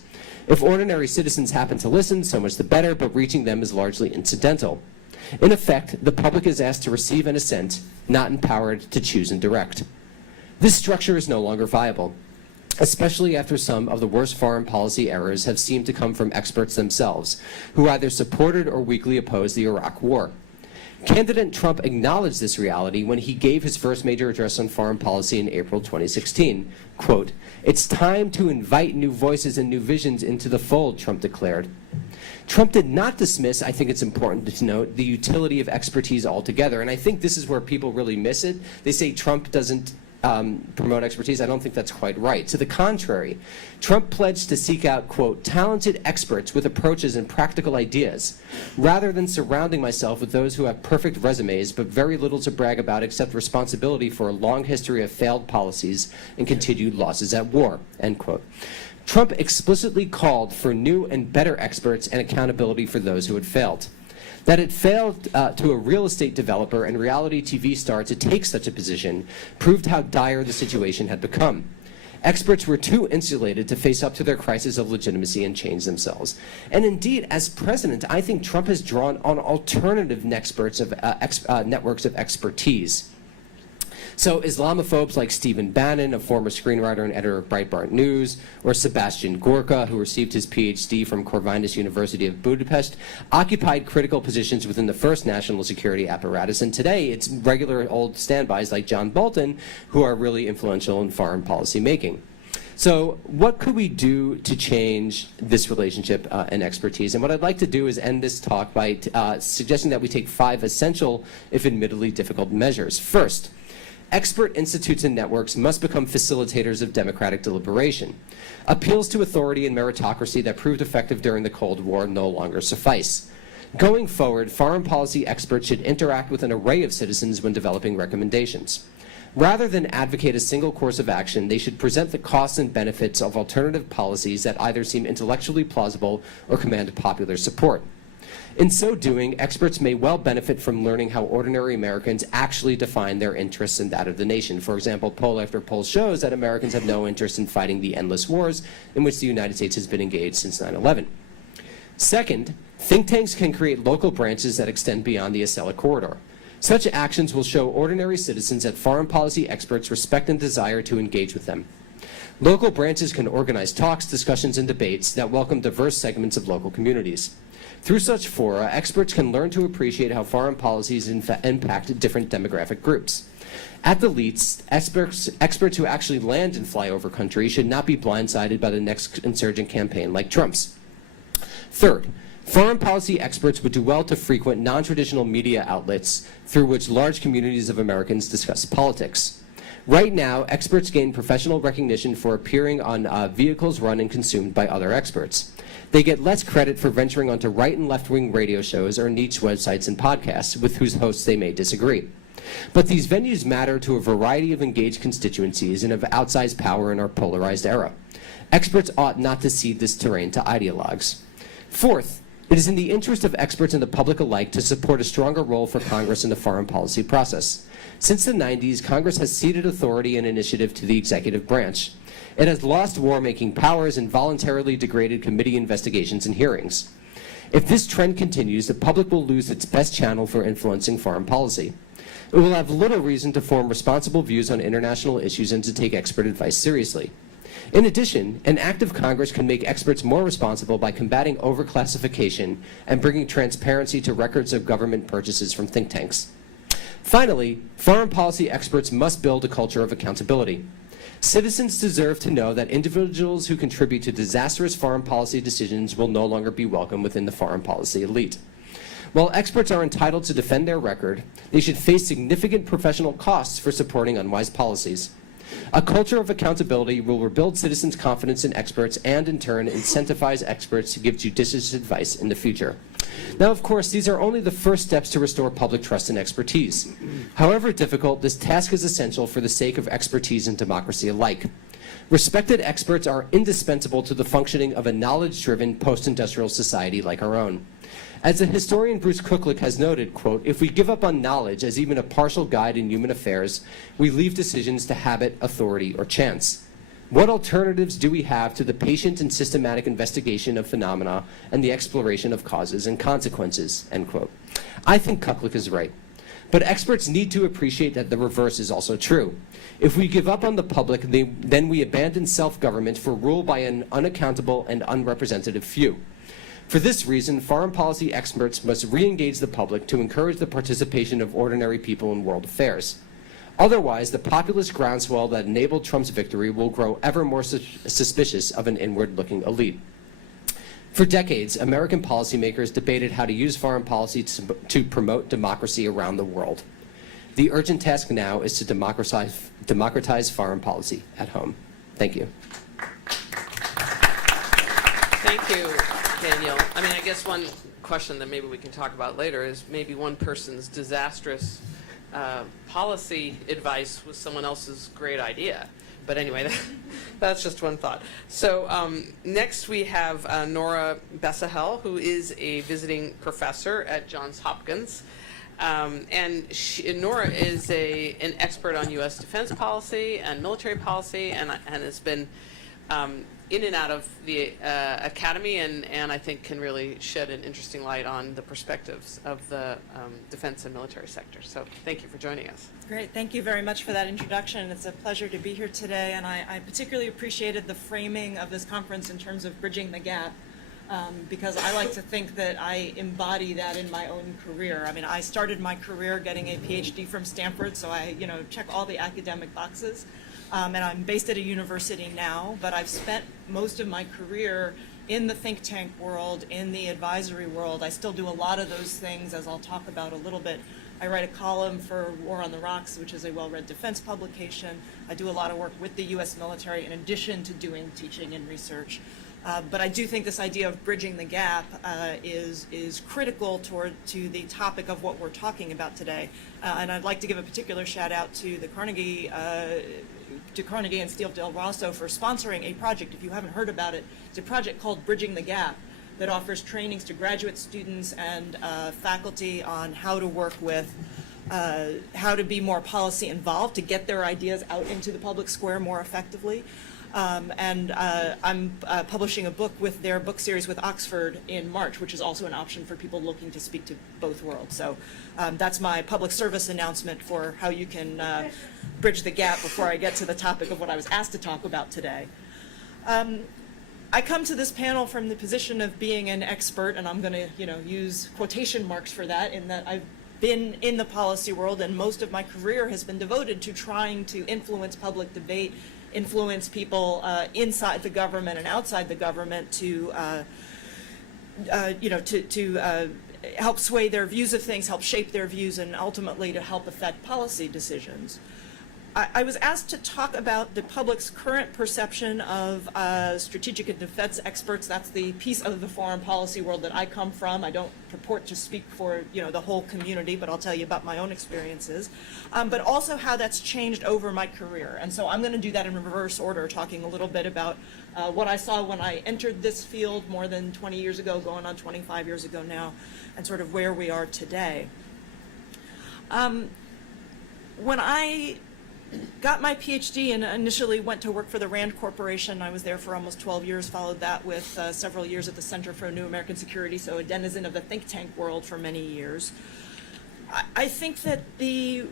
If ordinary citizens happen to listen, so much the better, but reaching them is largely incidental. In effect, the public is asked to receive and assent, not empowered to choose and direct. This structure is no longer viable, especially after some of the worst foreign policy errors have seemed to come from experts themselves, who either supported or weakly opposed the Iraq War. Candidate Trump acknowledged this reality when he gave his first major address on foreign policy in April 2016. Quote, "It's time to invite new voices and new visions into the fold," Trump declared. Trump did not dismiss, I think it's important to note, the utility of expertise altogether, and I think this is where people really miss it. They say Trump doesn't promote expertise, I don't think that's quite right. To the contrary, Trump pledged to seek out, quote, talented experts with approaches and practical ideas, rather than surrounding myself with those who have perfect resumes but very little to brag about except responsibility for a long history of failed policies and continued losses at war, end quote. Trump explicitly called for new and better experts and accountability for those who had failed. That it failed to a real estate developer and reality TV star to take such a position proved how dire the situation had become. Experts were too insulated to face up to their crisis of legitimacy and change themselves. And indeed, as president, I think Trump has drawn on alternative networks of expertise. So Islamophobes like Stephen Bannon, a former screenwriter and editor of Breitbart News, or Sebastian Gorka, who received his PhD from Corvinus University of Budapest, occupied critical positions within the first national security apparatus. And today, it's regular old standbys like John Bolton, who are really influential in foreign policy making. So what could we do to change this relationship and expertise? And what I'd like to do is end this talk by suggesting that we take 5 essential, if admittedly difficult, measures. First, expert institutes and networks must become facilitators of democratic deliberation. Appeals to authority and meritocracy that proved effective during the Cold War no longer suffice. Going forward, foreign policy experts should interact with an array of citizens when developing recommendations. Rather than advocate a single course of action, they should present the costs and benefits of alternative policies that either seem intellectually plausible or command popular support. In so doing, experts may well benefit from learning how ordinary Americans actually define their interests and that of the nation. For example, poll after poll shows that Americans have no interest in fighting the endless wars in which the United States has been engaged since 9/11. Second, think tanks can create local branches that extend beyond the Acela corridor. Such actions will show ordinary citizens that foreign policy experts respect and desire to engage with them. Local branches can organize talks, discussions, and debates that welcome diverse segments of local communities. Through such fora, experts can learn to appreciate how foreign policies impact different demographic groups. At the least, experts who actually land in flyover countries should not be blindsided by the next insurgent campaign like Trump's. Third, foreign policy experts would do well to frequent non-traditional media outlets through which large communities of Americans discuss politics. Right now, experts gain professional recognition for appearing on vehicles run and consumed by other experts. They get less credit for venturing onto right and left-wing radio shows or niche websites and podcasts with whose hosts they may disagree. But these venues matter to a variety of engaged constituencies and have outsized power in our polarized era. Experts ought not to cede this terrain to ideologues. Fourth, it is in the interest of experts and the public alike to support a stronger role for Congress in the foreign policy process. Since the 90s, Congress has ceded authority and initiative to the executive branch. It has lost war-making powers and voluntarily degraded committee investigations and hearings. If this trend continues, the public will lose its best channel for influencing foreign policy. It will have little reason to form responsible views on international issues and to take expert advice seriously. In addition, an active Congress can make experts more responsible by combating overclassification and bringing transparency to records of government purchases from think tanks. Finally, foreign policy experts must build a culture of accountability. Citizens deserve to know that individuals who contribute to disastrous foreign policy decisions will no longer be welcome within the foreign policy elite. While experts are entitled to defend their record, they should face significant professional costs for supporting unwise policies. A culture of accountability will rebuild citizens' confidence in experts and, in turn, incentivize experts to give judicious advice in the future. Now, of course, these are only the first steps to restore public trust and expertise. However difficult, this task is essential for the sake of expertise and democracy alike. Respected experts are indispensable to the functioning of a knowledge-driven post-industrial society like our own. As the historian Bruce Kukluk has noted, quote, if we give up on knowledge as even a partial guide in human affairs, we leave decisions to habit, authority, or chance. What alternatives do we have to the patient and systematic investigation of phenomena and the exploration of causes and consequences, end quote. I think Kukluk is right. But experts need to appreciate that the reverse is also true. If we give up on the public, then we abandon self-government for rule by an unaccountable and unrepresentative few. For this reason, foreign policy experts must re-engage the public to encourage the participation of ordinary people in world affairs. Otherwise, the populist groundswell that enabled Trump's victory will grow ever more suspicious of an inward-looking elite. For decades, American policymakers debated how to use foreign policy to promote democracy around the world. The urgent task now is to democratize foreign policy at home. Thank you. Thank you, Daniel. I mean, I guess one question that maybe we can talk about later is maybe one person's disastrous policy advice was someone else's great idea. But anyway, that's just one thought. So next we have Nora Bensahel, who is a visiting professor at Johns Hopkins. And Nora is an expert on U.S. defense policy and military policy, and has been in and out of the academy, and I think can really shed an interesting light on the perspectives of the defense and military sector. So thank you for joining us. Great. Thank you very much for that introduction. It's a pleasure to be here today, and I particularly appreciated the framing of this conference in terms of bridging the gap, because I like to think that I embody that in my own career. I mean, I started my career getting a PhD from Stanford, so I, check all the academic boxes. And I'm based at a university now, but I've spent most of my career in the think tank world, in the advisory world. I still do a lot of those things, as I'll talk about a little bit. I write a column for War on the Rocks, which is a well-read defense publication. I do a lot of work with the U.S. military in addition to doing teaching and research. But I do think this idea of bridging the gap is critical to the topic of what we're talking about today. And I'd like to give a particular shout out to the Carnegie and Steel Del Rosso for sponsoring a project. If you haven't heard about it, it's a project called Bridging the Gap that offers trainings to graduate students and faculty on how to work with, how to be more policy involved, to get their ideas out into the public square more effectively. And I'm publishing a book with their book series with Oxford in March, which is also an option for people looking to speak to both worlds. So that's my public service announcement for how you can bridge the gap before I get to the topic of what I was asked to talk about today. I come to this panel from the position of being an expert, and I'm going to use quotation marks for that, in that I've been in the policy world, and most of my career has been devoted to trying to influence public debate, influence people inside the government and outside the government to help sway their views of things, help shape their views, and ultimately to help affect policy decisions. I was asked to talk about the public's current perception of strategic and defense experts. That's the piece of the foreign policy world that I come from. I don't purport to speak for the whole community, but I'll tell you about my own experiences. But also how that's changed over my career. And so I'm going to do that in reverse order, talking a little bit about what I saw when I entered this field more than 20 years ago, going on 25 years ago now, and sort of where we are today. When I got my PhD and initially went to work for the Rand Corporation. I was there for almost 12 years, followed that with several years at the Center for New American Security, so a denizen of the think tank world for many years. I think that the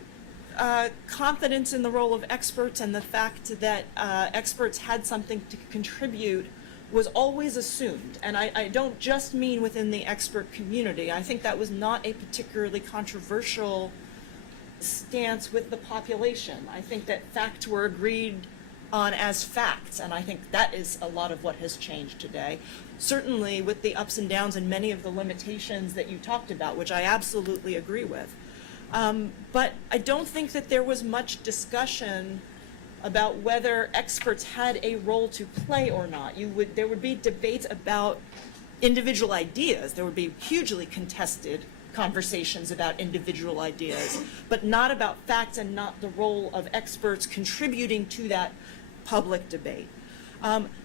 confidence in the role of experts and the fact that experts had something to contribute was always assumed. And I don't just mean within the expert community. I think that was not a particularly controversial stance with the population. I think that facts were agreed on as facts, and I think that is a lot of what has changed today. Certainly with the ups and downs and many of the limitations that you talked about, which I absolutely agree with. But I don't think that there was much discussion about whether experts had a role to play or not. There would be debates about individual ideas. There would be hugely contested conversations about individual ideas, but not about facts and not the role of experts contributing to that public debate.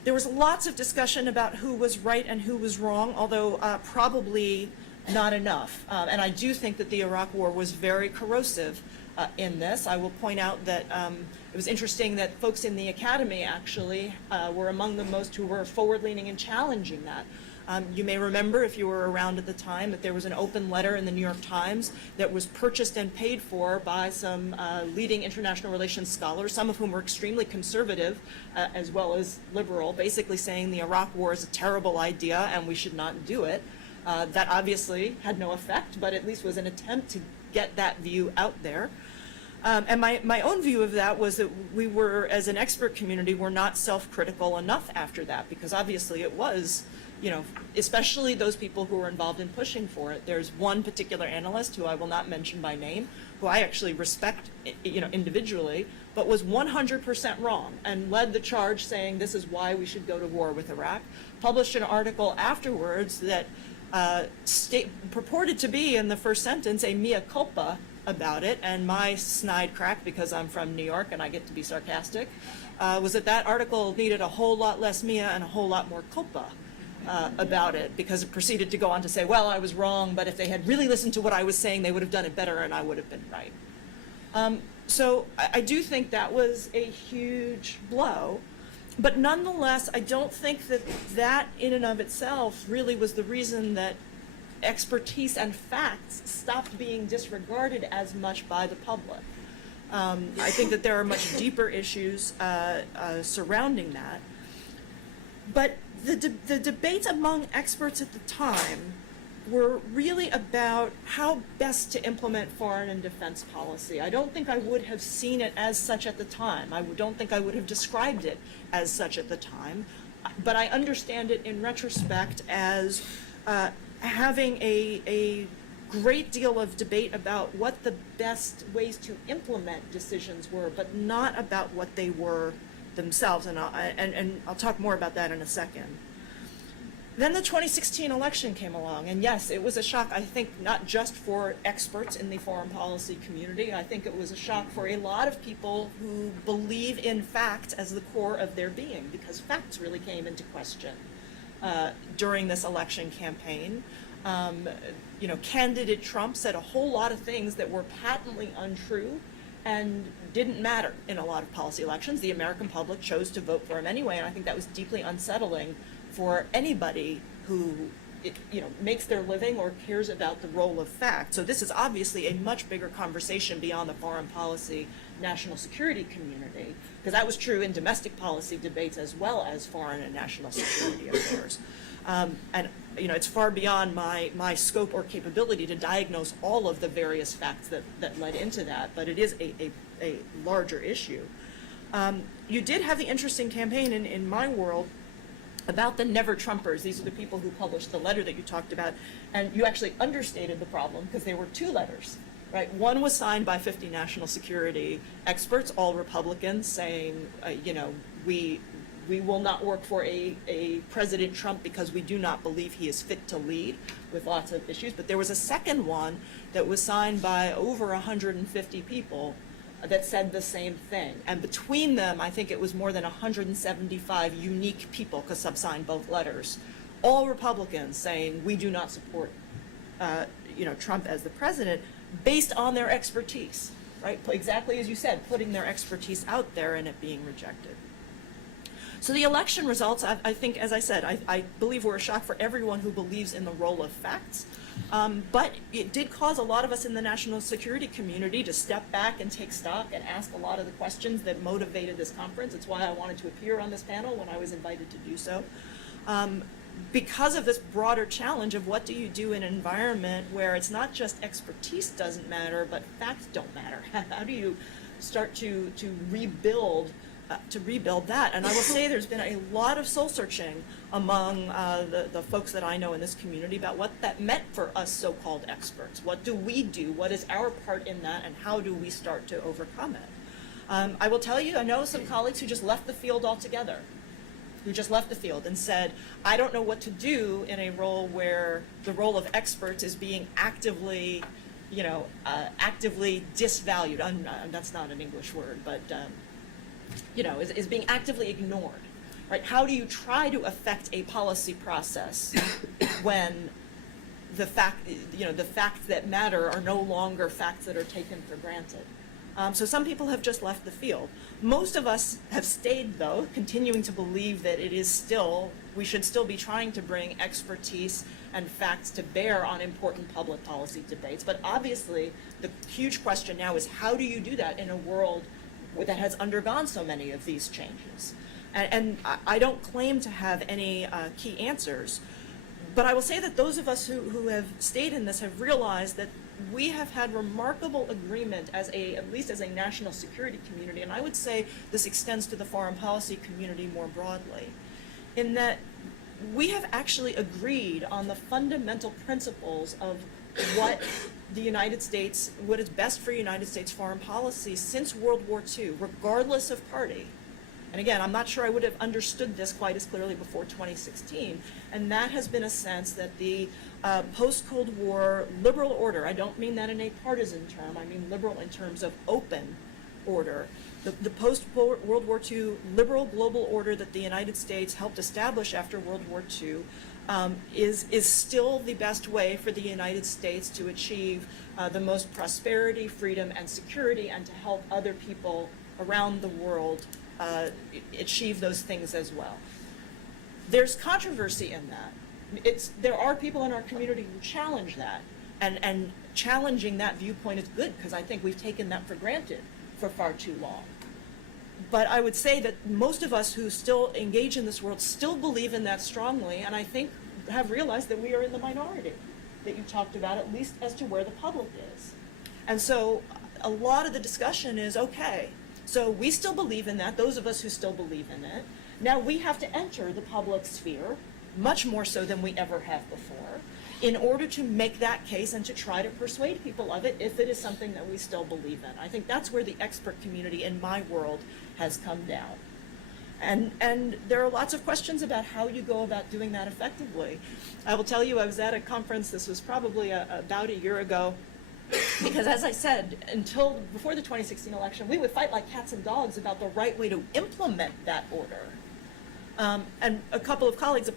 There was lots of discussion about who was right and who was wrong, although probably not enough. And I do think that the Iraq War was very corrosive in this. I will point out that it was interesting that folks in the academy actually were among the most who were forward-leaning and challenging that. You may remember, if you were around at the time, that there was an open letter in the New York Times that was purchased and paid for by some leading international relations scholars, some of whom were extremely conservative as well as liberal, basically saying the Iraq War is a terrible idea and we should not do it. That obviously had no effect, but at least was an attempt to get that view out there. And my own view of that was that we were, as an expert community, were not self-critical enough after that, because obviously it was especially those people who were involved in pushing for it. There's one particular analyst who I will not mention by name, who I actually respect, individually, but was 100% wrong and led the charge saying this is why we should go to war with Iraq, published an article afterwards that purported to be, in the first sentence, a mea culpa about it, and my snide crack, because I'm from New York and I get to be sarcastic, was that article needed a whole lot less mea and a whole lot more culpa about it, because it proceeded to go on to say, well, I was wrong, but if they had really listened to what I was saying, they would have done it better and I would have been right. So I do think that was a huge blow. But nonetheless, I don't think that in and of itself really was the reason that expertise and facts stopped being disregarded as much by the public. I think that there are much deeper issues surrounding that. But the debates among experts at the time were really about how best to implement foreign and defense policy. I don't think I would have seen it as such at the time. I don't think I would have described it as such at the time. But I understand it in retrospect as having a great deal of debate about what the best ways to implement decisions were, but not about what they were themselves. And I'll talk more about that in a second. Then the 2016 election came along, and yes, it was a shock, I think, not just for experts in the foreign policy community. I think it was a shock for a lot of people who believe in facts as the core of their being, because facts really came into question during this election campaign. Candidate Trump said a whole lot of things that were patently untrue and didn't matter in a lot of policy elections. The American public chose to vote for him anyway, and I think that was deeply unsettling for anybody who makes their living or cares about the role of fact. So this is obviously a much bigger conversation beyond the foreign policy, national security community, because that was true in domestic policy debates as well as foreign and national security affairs. It's far beyond my scope or capability to diagnose all of the various facts that led into that, but it is a larger issue. You did have the interesting campaign in my world about the Never Trumpers. These are the people who published the letter that you talked about, and you actually understated the problem because there were two letters, right? One was signed by 50 national security experts, all Republicans, saying, we will not work for a President Trump because we do not believe he is fit to lead, with lots of issues. But there was a second one that was signed by over 150 people that said the same thing. And between them, I think it was more than 175 unique people, because some signed both letters, all Republicans saying we do not support Trump as the president, based on their expertise, right? Exactly as you said, putting their expertise out there and it being rejected. So the election results, I think, as I said, I believe were a shock for everyone who believes in the role of facts. But it did cause a lot of us in the national security community to step back and take stock and ask a lot of the questions that motivated this conference. It's why I wanted to appear on this panel when I was invited to do so. Because of this broader challenge of what do you do in an environment where it's not just expertise doesn't matter, but facts don't matter. How do you start to rebuild that? And I will say there's been a lot of soul searching among the folks that I know in this community about what that meant for us so-called experts. What do we do? What is our part in that? And how do we start to overcome it? I will tell you, I know some colleagues who just left the field altogether, and said, I don't know what to do in a role where the role of experts is being actively disvalued. That's not an English word, but is being actively ignored, right? How do you try to affect a policy process when the facts that matter are no longer facts that are taken for granted? So some people have just left the field. Most of us have stayed, though, continuing to believe that we should still be trying to bring expertise and facts to bear on important public policy debates. But obviously, the huge question now is how do you do that in a world that has undergone so many of these changes? And I don't claim to have any key answers, but I will say that those of us who have stayed in this have realized that we have had remarkable agreement at least as a national security community, and I would say this extends to the foreign policy community more broadly, in that we have actually agreed on the fundamental principles of what the United States, what is best for United States foreign policy since World War II, regardless of party. And again, I'm not sure I would have understood this quite as clearly before 2016. And that has been a sense that the post-Cold War liberal order, I don't mean that in a partisan term, I mean liberal in terms of open order, the post-World War II liberal global order that the United States helped establish after World War II is still the best way for the United States to achieve the most prosperity, freedom, and security, and to help other people around the world achieve those things as well. There's controversy in that. There are people in our community who challenge that, and challenging that viewpoint is good, because I think we've taken that for granted for far too long. But I would say that most of us who still engage in this world still believe in that strongly, and I think have realized that we are in the minority that you talked about, at least as to where the public is. And so a lot of the discussion is, okay, so we still believe in that, those of us who still believe in it. Now we have to enter the public sphere, much more so than we ever have before, in order to make that case and to try to persuade people of it if it is something that we still believe in. I think that's where the expert community in my world has come down. And there are lots of questions about how you go about doing that effectively. I will tell you, I was at a conference, this was probably about a year ago, because as I said, until before the 2016 election, we would fight like cats and dogs about the right way to implement that order. And a couple of colleagues,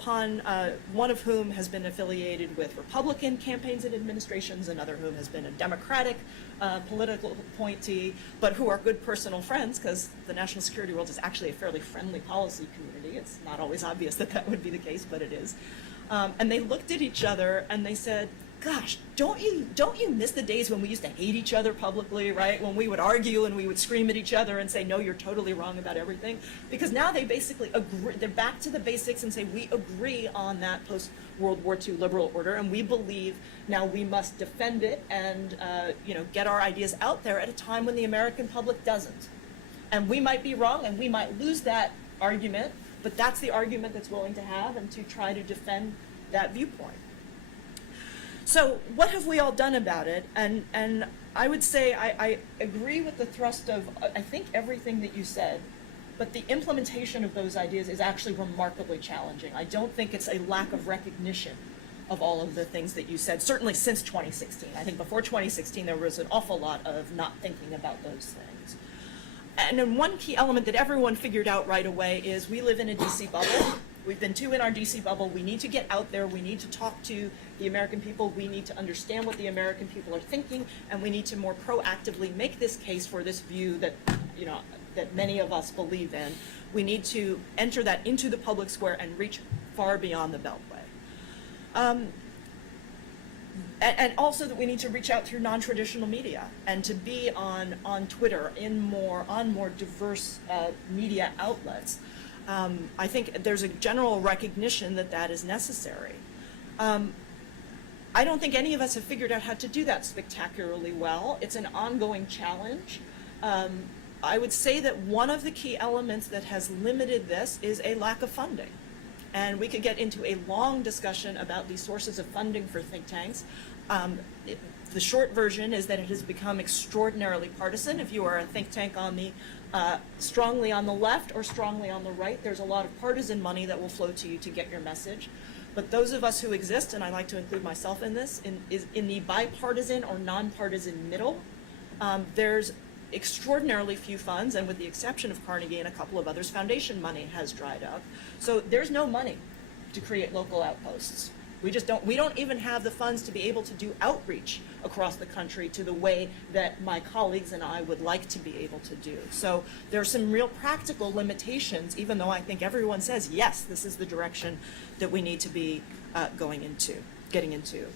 one of whom has been affiliated with Republican campaigns and administrations, another whom has been a Democratic political appointee, but who are good personal friends, because the national security world is actually a fairly friendly policy community. It's not always obvious that that would be the case, but it is. And they looked at each other and they said, gosh, don't you miss the days when we used to hate each other publicly, right? When we would argue and we would scream at each other and say, no, you're totally wrong about everything. Because now they basically agree, they're back to the basics and say, we agree on that post-World War II liberal order, and we believe now we must defend it and get our ideas out there at a time when the American public doesn't. And we might be wrong and we might lose that argument, but that's the argument that's willing to have and to try to defend that viewpoint. So what have we all done about it? And I would say I agree with the thrust of, I think, everything that you said, but the implementation of those ideas is actually remarkably challenging. I don't think it's a lack of recognition of all of the things that you said, certainly since 2016. I think before 2016 there was an awful lot of not thinking about those things. And then one key element that everyone figured out right away is we live in a DC bubble. We've been too in our DC bubble. We need to get out there. We need to talk to the American people. We need to understand what the American people are thinking, and we need to more proactively make this case for this view that, that many of us believe in. We need to enter that into the public square and reach far beyond the Beltway. And also that we need to reach out through non-traditional media and to be on Twitter, on more diverse media outlets. I think there's a general recognition that that is necessary. I don't think any of us have figured out how to do that spectacularly well. It's an ongoing challenge. I would say that one of the key elements that has limited this is a lack of funding. And we could get into a long discussion about the sources of funding for think tanks. The short version is that it has become extraordinarily partisan. If you are a think tank on the strongly on the left or strongly on the right, there's a lot of partisan money that will flow to you to get your message. But those of us who exist, and I like to include myself in this, in the bipartisan or nonpartisan middle, there's extraordinarily few funds, and with the exception of Carnegie and a couple of others, foundation money has dried up. So there's no money to create local outposts. We don't even have the funds to be able to do outreach across the country to the way that my colleagues and I would like to be able to do. So there are some real practical limitations, even though I think everyone says, yes, this is the direction that we need to be getting into.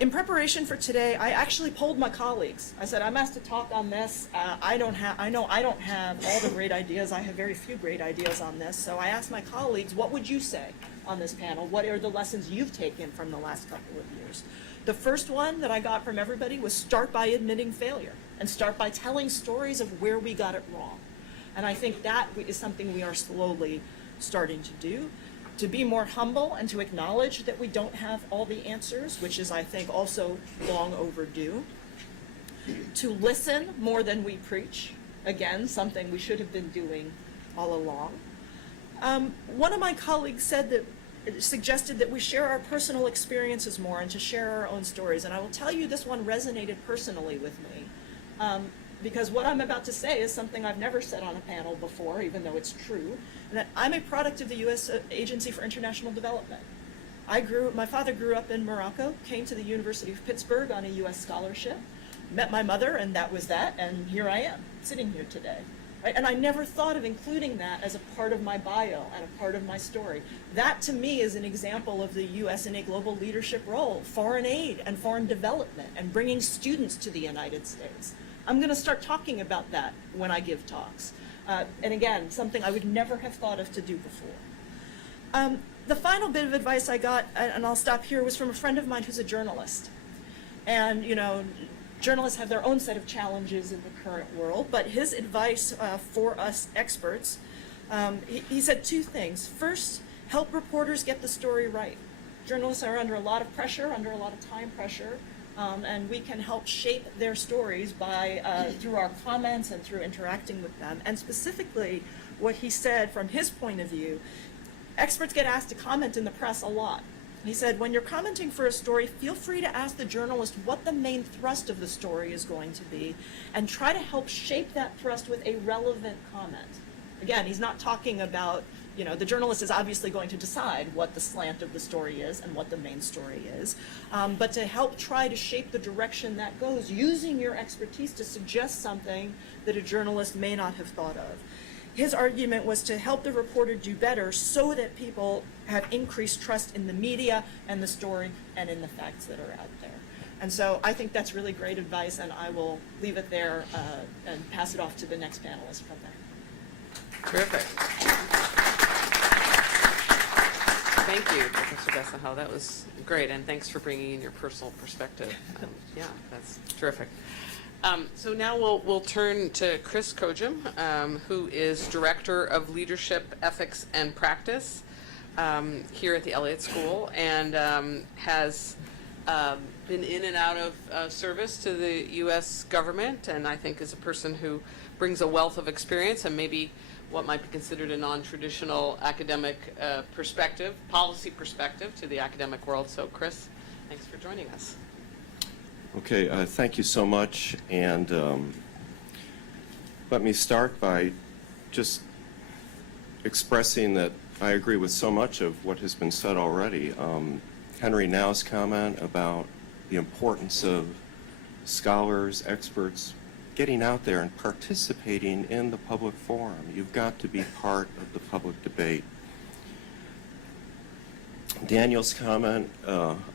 In preparation for today, I actually polled my colleagues. I said, I'm asked to talk on this. I know I don't have all the great ideas. I have very few great ideas on this. So I asked my colleagues, what would you say on this panel? What are the lessons you've taken from the last couple of years? The first one that I got from everybody was start by admitting failure and start by telling stories of where we got it wrong. And I think that is something we are slowly starting to do. to be more humble and to acknowledge that we don't have all the answers, which is, I think, also long overdue. To listen more than we preach, again, something we should have been doing all along. One of my colleagues suggested that we share our personal experiences more and to share our own stories. And I will tell you, this one resonated personally with me. Because what I'm about to say is something I've never said on a panel before, even though it's true, and that I'm a product of the U.S. Agency for International Development. My father grew up in Morocco, came to the University of Pittsburgh on a U.S. scholarship, met my mother, and that was that, and here I am, sitting here today. Right? And I never thought of including that as a part of my bio and a part of my story. That, to me, is an example of the U.S. in a global leadership role, foreign aid and foreign development, and bringing students to the United States. I'm going to start talking about that when I give talks. And again, something I would never have thought of to do before. The final bit of advice I got, and I'll stop here, was from a friend of mine who's a journalist. And, you know, journalists have their own set of challenges in the current world, but his advice for us experts, he said two things. First, help reporters get the story right. Journalists are under a lot of pressure, under a lot of time pressure, and we can help shape their stories by through our comments and through interacting with them. And specifically, what he said from his point of view, experts get asked to comment in the press a lot. He said, when you're commenting for a story, feel free to ask the journalist what the main thrust of the story is going to be, and try to help shape that thrust with a relevant comment. Again, he's not talking about, you know, the journalist is obviously going to decide what the slant of the story is and what the main story is, but to help try to shape the direction that goes, using your expertise to suggest something that a journalist may not have thought of. His argument was to help the reporter do better so that people have increased trust in the media and the story and in the facts that are out there. And so I think that's really great advice, and I will leave it there and pass it off to the next panelist from there. Terrific. Thank you, Professor Bessahel. That was great, and thanks for bringing in your personal perspective. Yeah, that's terrific. So now we'll turn to Chris Kojm, who is Director of Leadership, Ethics, and Practice here at the Elliott School, and has been in and out of service to the U.S. government, and I think is a person who brings a wealth of experience and maybe what might be considered a non-traditional academic perspective, policy perspective to the academic world. So Chris, thanks for joining us. Okay, thank you so much, and let me start by just expressing that I agree with so much of what has been said already. Henry Now's comment about the importance of scholars, experts, getting out there and participating in the public forum. You've got to be part of the public debate. Daniel's comment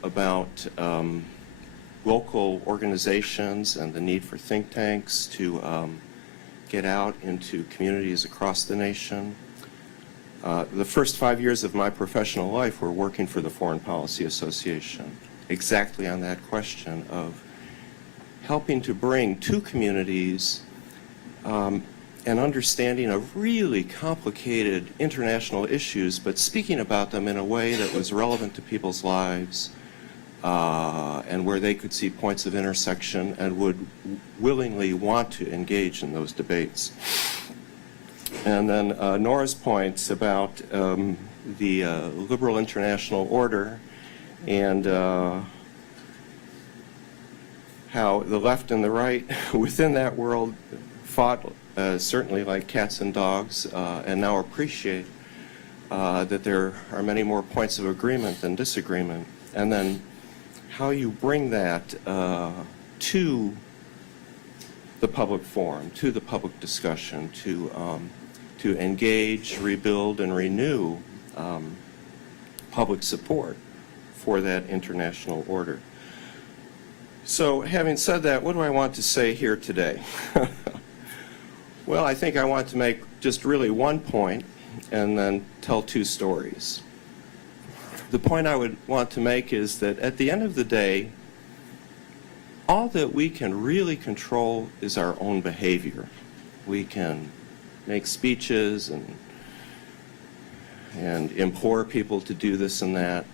about local organizations and the need for think tanks to get out into communities across the nation. The first 5 years of my professional life were working for the Foreign Policy Association, exactly on that question of helping to bring to communities an understanding of really complicated international issues, but speaking about them in a way that was relevant to people's lives, and where they could see points of intersection and would willingly want to engage in those debates. And then Nora's points about the liberal international order and how the left and the right within that world fought certainly like cats and dogs, and now appreciate that there are many more points of agreement than disagreement. And then how you bring that to the public forum, to the public discussion, to engage, rebuild, and renew public support for that international order. So having said that, what do I want to say here today? Well, I think I want to make just really one point and then tell two stories. The point I would want to make is that at the end of the day, all that we can really control is our own behavior. We can make speeches and and implore people to do this and that.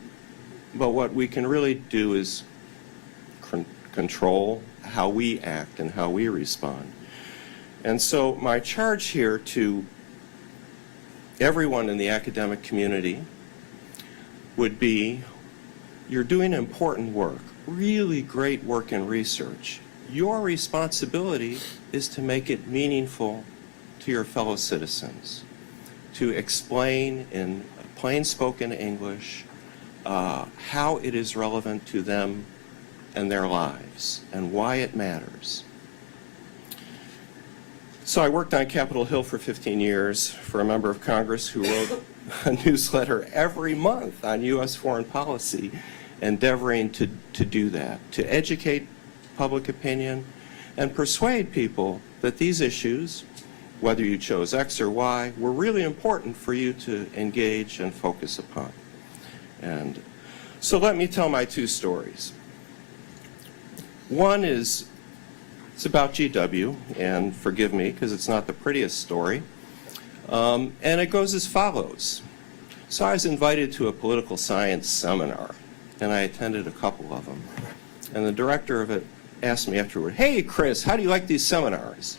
But what we can really do is control how we act and how we respond. And so my charge here to everyone in the academic community would be, you're doing important work, really great work in research. Your responsibility is to make it meaningful to your fellow citizens, to explain in plain spoken English how it is relevant to them and their lives and why it matters. So I worked on Capitol Hill for 15 years for a member of Congress who wrote a newsletter every month on U.S. foreign policy, endeavoring to do that, to educate public opinion and persuade people that these issues, whether you chose X or Y, were really important for you to engage and focus upon. And so let me tell my two stories. One is, it's about GW, and forgive me because it's not the prettiest story, and it goes as follows. So I was invited to a political science seminar, and I attended a couple of them. And the director of it asked me afterward, "Hey, Chris, how do you like these seminars?"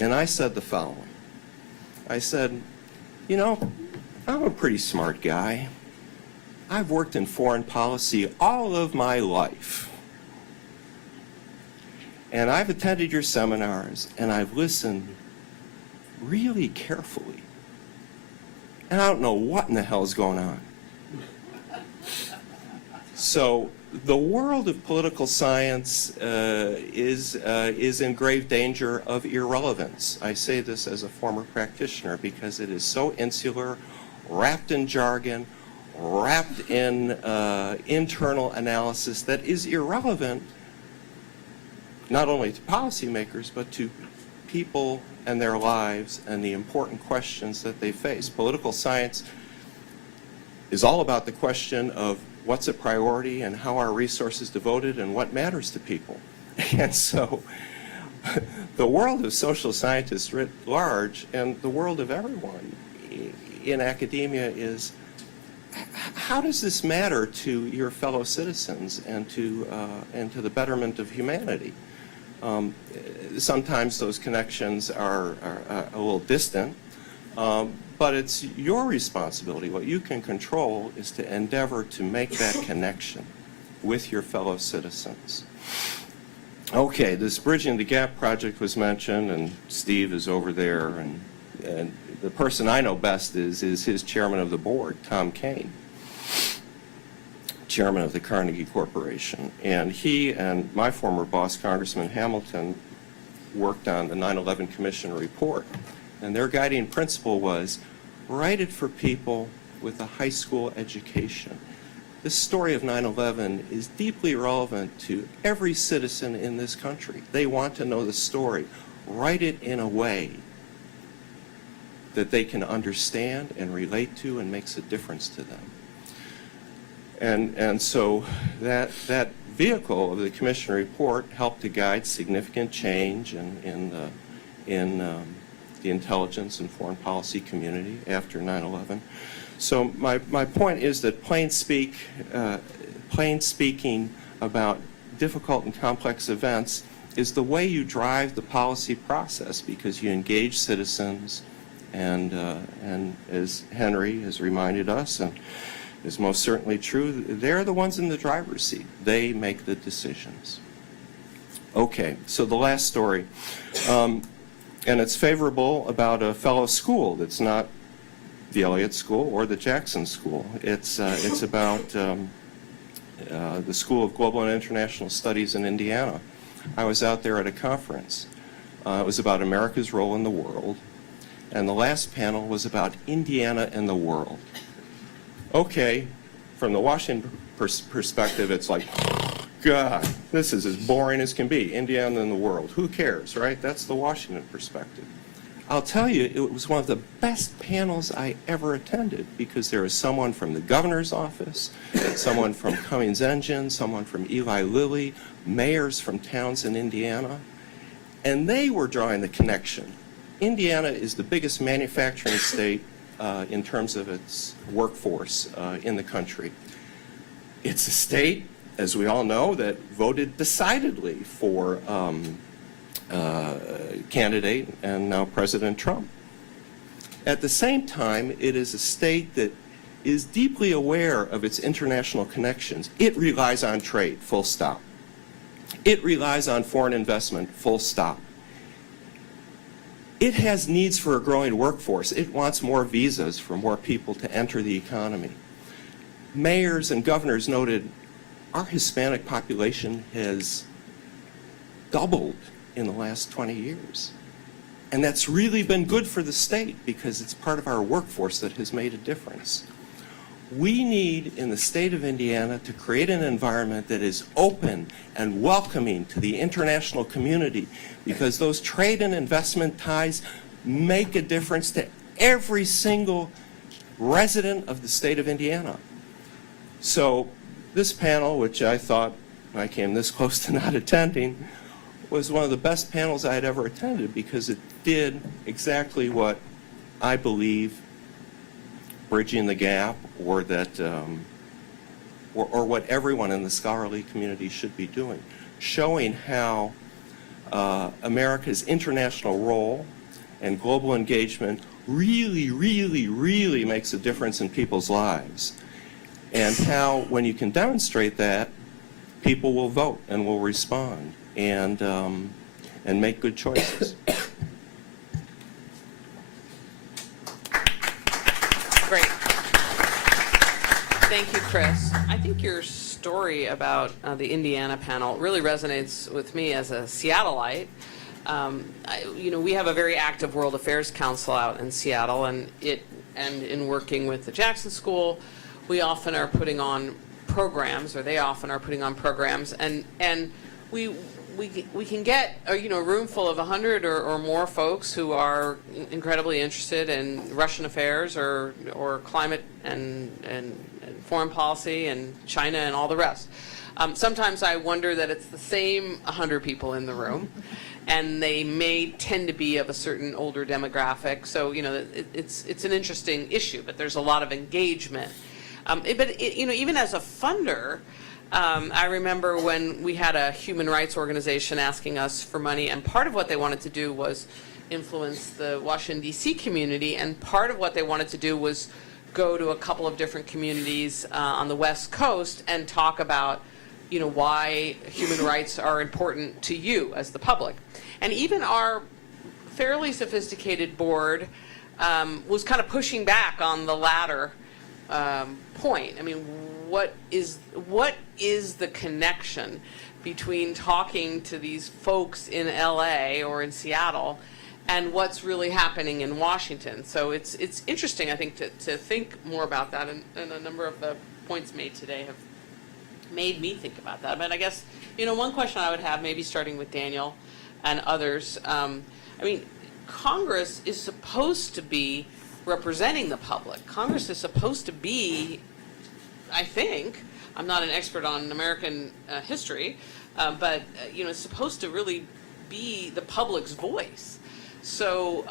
And I said the following. I said, "You know, I'm a pretty smart guy. I've worked in foreign policy all of my life. And I've attended your seminars, and I've listened really carefully. And I don't know what in the hell is going on." So the world of political science is in grave danger of irrelevance. I say this as a former practitioner because it is so insular, wrapped in jargon, wrapped in internal analysis that is irrelevant not only to policymakers, but to people and their lives and the important questions that they face. Political science is all about the question of what's a priority and how are resources devoted and what matters to people. And so the world of social scientists writ large and the world of everyone in academia is, how does this matter to your fellow citizens and to the betterment of humanity? Sometimes those connections are a little distant, but it's your responsibility. What you can control is to endeavor to make that connection with your fellow citizens. Okay, this Bridging the Gap project was mentioned, and Steve is over there, and the person I know best is his chairman of the board, Tom Kane, chairman of the Carnegie Corporation. And he and my former boss, Congressman Hamilton, worked on the 9/11 Commission report. And their guiding principle was, write it for people with a high school education. This story of 9/11 is deeply relevant to every citizen in this country. They want to know the story. Write it in a way that they can understand and relate to and makes a difference to them. And so that vehicle of the Commission report helped to guide significant change in the intelligence and foreign policy community after 9/11. So my point is that plain speaking about difficult and complex events is the way you drive the policy process, because you engage citizens, and as Henry has reminded us, and is most certainly true, they're the ones in the driver's seat. They make the decisions. Okay, so the last story, and it's favorable about a fellow school that's not the Elliott School or the Jackson School. It's about the School of Global and International Studies in Indiana. I was out there at a conference. It was about America's role in the world, and the last panel was about Indiana and the world. Okay, from the Washington perspective, it's like, God, this is as boring as can be. Indiana and the world. Who cares, right? That's the Washington perspective. I'll tell you, it was one of the best panels I ever attended, because there was someone from the governor's office, someone from Cummins Engine, someone from Eli Lilly, mayors from towns in Indiana, and they were drawing the connection. Indiana is the biggest manufacturing state in terms of its workforce in the country. It's a state, as we all know, that voted decidedly for candidate and now President Trump. At the same time, it is a state that is deeply aware of its international connections. It relies on trade, full stop. It relies on foreign investment, full stop. It has needs for a growing workforce. It wants more visas for more people to enter the economy. Mayors and governors noted our Hispanic population has doubled in the last 20 years. And that's really been good for the state because it's part of our workforce that has made a difference. We need, in the state of Indiana, to create an environment that is open and welcoming to the international community because those trade and investment ties make a difference to every single resident of the state of Indiana. So this panel, which I thought I came this close to not attending, was one of the best panels I had ever attended because it did exactly what I believe bridging the gap or that or what everyone in the scholarly community should be doing, showing how America's international role and global engagement really makes a difference in people's lives, and how when you can demonstrate that, people will vote and will respond and make good choices. Great. Thank you, Chris. I think your story about the Indiana panel really resonates with me as a Seattleite. We have a very active World Affairs Council out in Seattle, and in working with the Jackson School, we often are putting on programs, or they often are putting on programs, and we can get a room full of 100 or more folks who are incredibly interested in Russian affairs or climate and foreign policy and China and all the rest. Sometimes I wonder that it's the same 100 people in the room, and they may tend to be of a certain older demographic. So it's an interesting issue, but there's a lot of engagement. Even as a funder. I remember when we had a human rights organization asking us for money, and part of what they wanted to do was influence the Washington, D.C. community, and part of what they wanted to do was go to a couple of different communities on the West Coast and talk about, why human rights are important to you as the public. And even our fairly sophisticated board was kind of pushing back on the latter point. I mean, what is the connection between talking to these folks in LA or in Seattle and what's really happening in Washington? So it's interesting, I think, to think more about that, and a number of the points made today have made me think about that. But I guess, one question I would have, maybe starting with Daniel and others, Congress is supposed to be representing the public. Congress is supposed to be, I think, I'm not an expert on American history, but it's supposed to really be the public's voice. So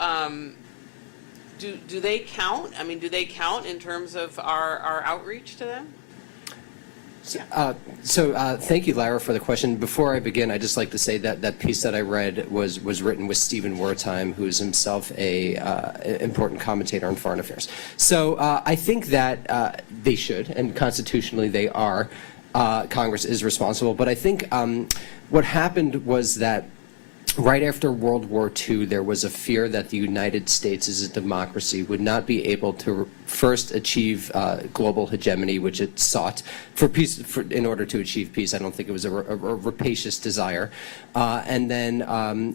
do they count? I mean, do they count in terms of our outreach to them? Thank you, Lara, for the question. Before I begin, I'd just like to say that that piece that I read was written with Stephen Wertheim, who is himself a important commentator on foreign affairs. So I think that they should, and constitutionally they are. Congress is responsible. But I think what happened was that right after World War II, there was a fear that the United States as a democracy would not be able to first achieve global hegemony, which it sought for peace. In order to achieve peace, I don't think it was a rapacious desire, and then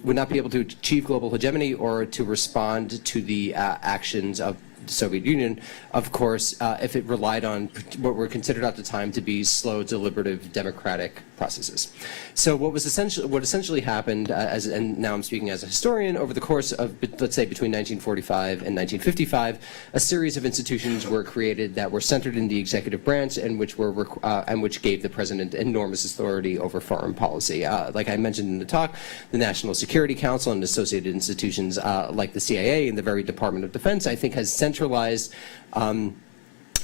would not be able to achieve global hegemony or to respond to the actions of the Soviet Union, of course, if it relied on what were considered at the time to be slow, deliberative, democratic processes. So what essentially happened, and now I'm speaking as a historian, over the course of, let's say, between 1945 and 1955, a series of institutions were created that were centered in the executive branch and which gave the president enormous authority over foreign policy. Like I mentioned in the talk, the National Security Council and associated institutions like the CIA and the very Department of Defense, I think, has centralized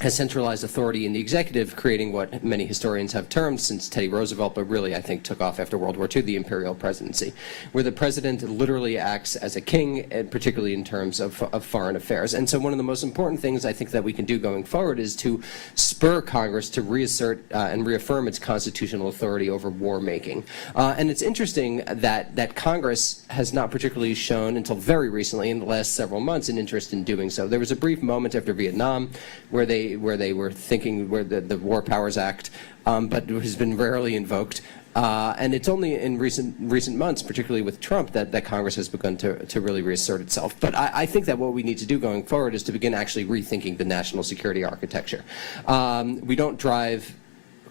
authority in the executive, creating what many historians have termed since Teddy Roosevelt, but really I think took off after World War II, the imperial presidency, where the president literally acts as a king, and particularly in terms of foreign affairs. And so one of the most important things I think that we can do going forward is to spur Congress to reassert and reaffirm its constitutional authority over war making. And it's interesting that Congress has not particularly shown until very recently, in the last several months, an interest in doing so. There was a brief moment after Vietnam where they were thinking, where the War Powers Act, but has been rarely invoked. And it's only in recent months, particularly with Trump, that Congress has begun to really reassert itself. But I think that what we need to do going forward is to begin actually rethinking the national security architecture. We don't drive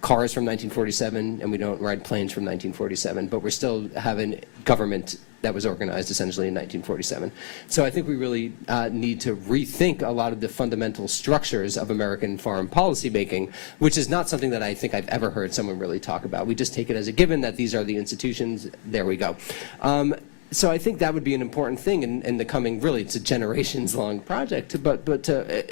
cars from 1947, and we don't ride planes from 1947, but we're still having government that was organized essentially in 1947. So I think we really need to rethink a lot of the fundamental structures of American foreign policy making, which is not something that I think I've ever heard someone really talk about. We just take it as a given that these are the institutions, there we go. So I think that would be an important thing in the coming, really, it's a generations-long project, but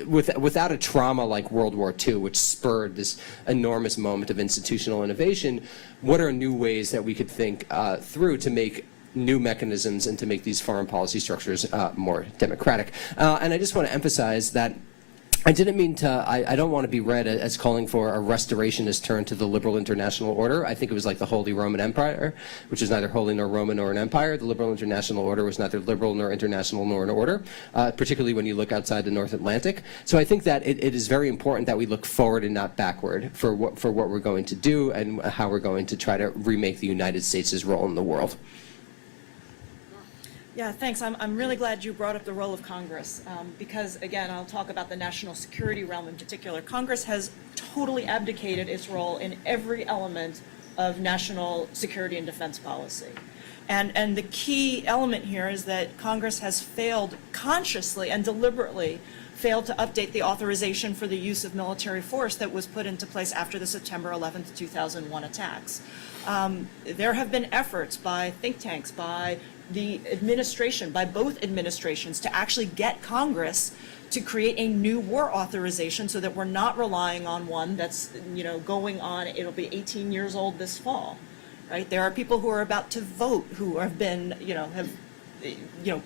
without a trauma like World War II, which spurred this enormous moment of institutional innovation, what are new ways that we could think through to make new mechanisms and to make these foreign policy structures more democratic? And I just want to emphasize that I didn't mean to, I don't want to be read as calling for a restorationist turn to the liberal international order. I think it was like the Holy Roman Empire, which is neither holy nor Roman nor an empire. The liberal international order was neither liberal nor international nor an order, particularly when you look outside the North Atlantic. So I think that it is very important that we look forward and not backward for what we're going to do and how we're going to try to remake the United States' role in the world. Yeah, thanks. I'm really glad you brought up the role of Congress because, again, I'll talk about the national security realm in particular. Congress has totally abdicated its role in every element of national security and defense policy. And the key element here is that Congress has failed consciously and deliberately failed to update the authorization for the use of military force that was put into place after the September 11th, 2001 attacks. There have been efforts by think tanks, by the administration, by both administrations, to actually get Congress to create a new war authorization so that we're not relying on one that's, going on, it'll be 18 years old this fall, right? There are people who are about to vote who have been, have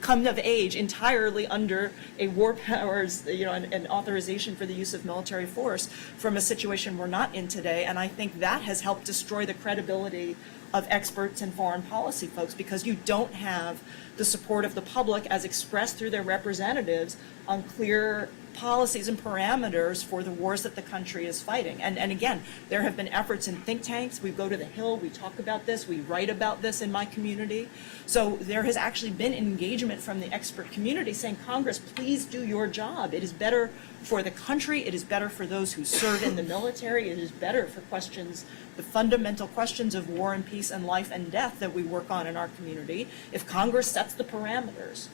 come of age entirely under a war powers, an authorization for the use of military force from a situation we're not in today. And I think that has helped destroy the credibility of experts and foreign policy folks, because you don't have the support of the public as expressed through their representatives on clear policies and parameters for the wars that the country is fighting. And again, there have been efforts in think tanks. We go to the Hill, we talk about this, we write about this in my community. So there has actually been engagement from the expert community saying, Congress, please do your job. It is better for the country, it is better for those who serve in the military, it is better for questions, the fundamental questions of war and peace and life and death that we work on in our community, if Congress sets the parameters.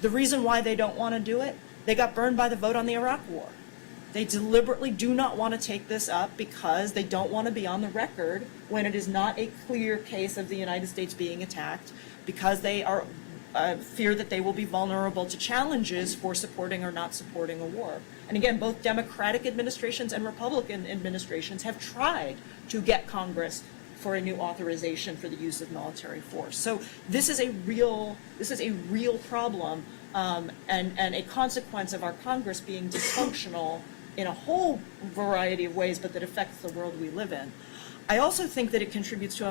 The reason why they don't want to do it, they got burned by the vote on the Iraq War. They deliberately do not want to take this up because they don't want to be on the record when it is not a clear case of the United States being attacked, because they are fear that they will be vulnerable to challenges for supporting or not supporting a war. And again, both Democratic administrations and Republican administrations have tried to get Congress for a new authorization for the use of military force. So this is a real problem, and a consequence of our Congress being dysfunctional in a whole variety of ways, but that affects the world we live in. I also think that it contributes to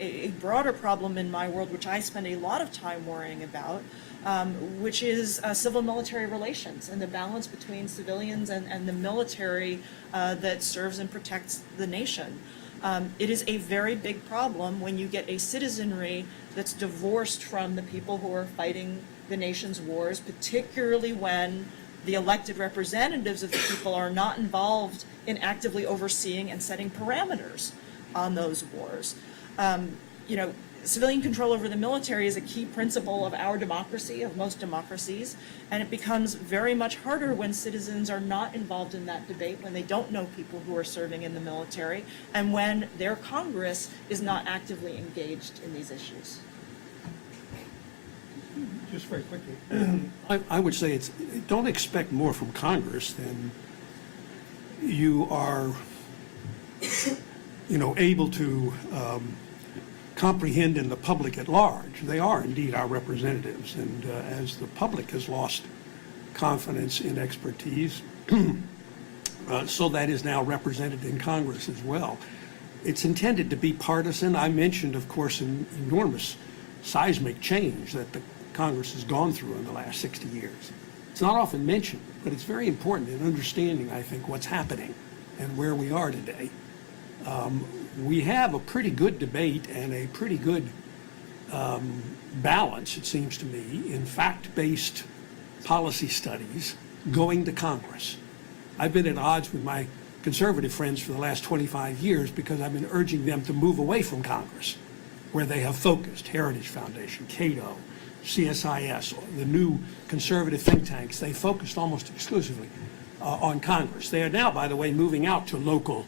a broader problem in my world, which I spend a lot of time worrying about, which is civil-military relations and the balance between civilians and the military that serves and protects the nation. It is a very big problem when you get a citizenry that's divorced from the people who are fighting the nation's wars, particularly when the elected representatives of the people are not involved in actively overseeing and setting parameters on those wars. You know, civilian control over the military is a key principle of our democracy, of most democracies, and it becomes very much harder when citizens are not involved in that debate, when they don't know people who are serving in the military, and when their Congress is not actively engaged in these issues. Just very quickly, I would say don't expect more from Congress than you are, able to comprehend in the public at large. They are indeed our representatives, and as the public has lost confidence in expertise, so that is now represented in Congress as well. It's intended to be partisan. I mentioned, of course, an enormous seismic change that the Congress has gone through in the last 60 years. It's not often mentioned, but it's very important in understanding, I think, what's happening and where we are today. We have a pretty good debate and a pretty good balance, it seems to me, in fact-based policy studies going to Congress. I've been at odds with my conservative friends for the last 25 years because I've been urging them to move away from Congress, where they have focused, Heritage Foundation, Cato, CSIS, the new conservative think tanks. They focused almost exclusively on Congress. They are now, by the way, moving out to local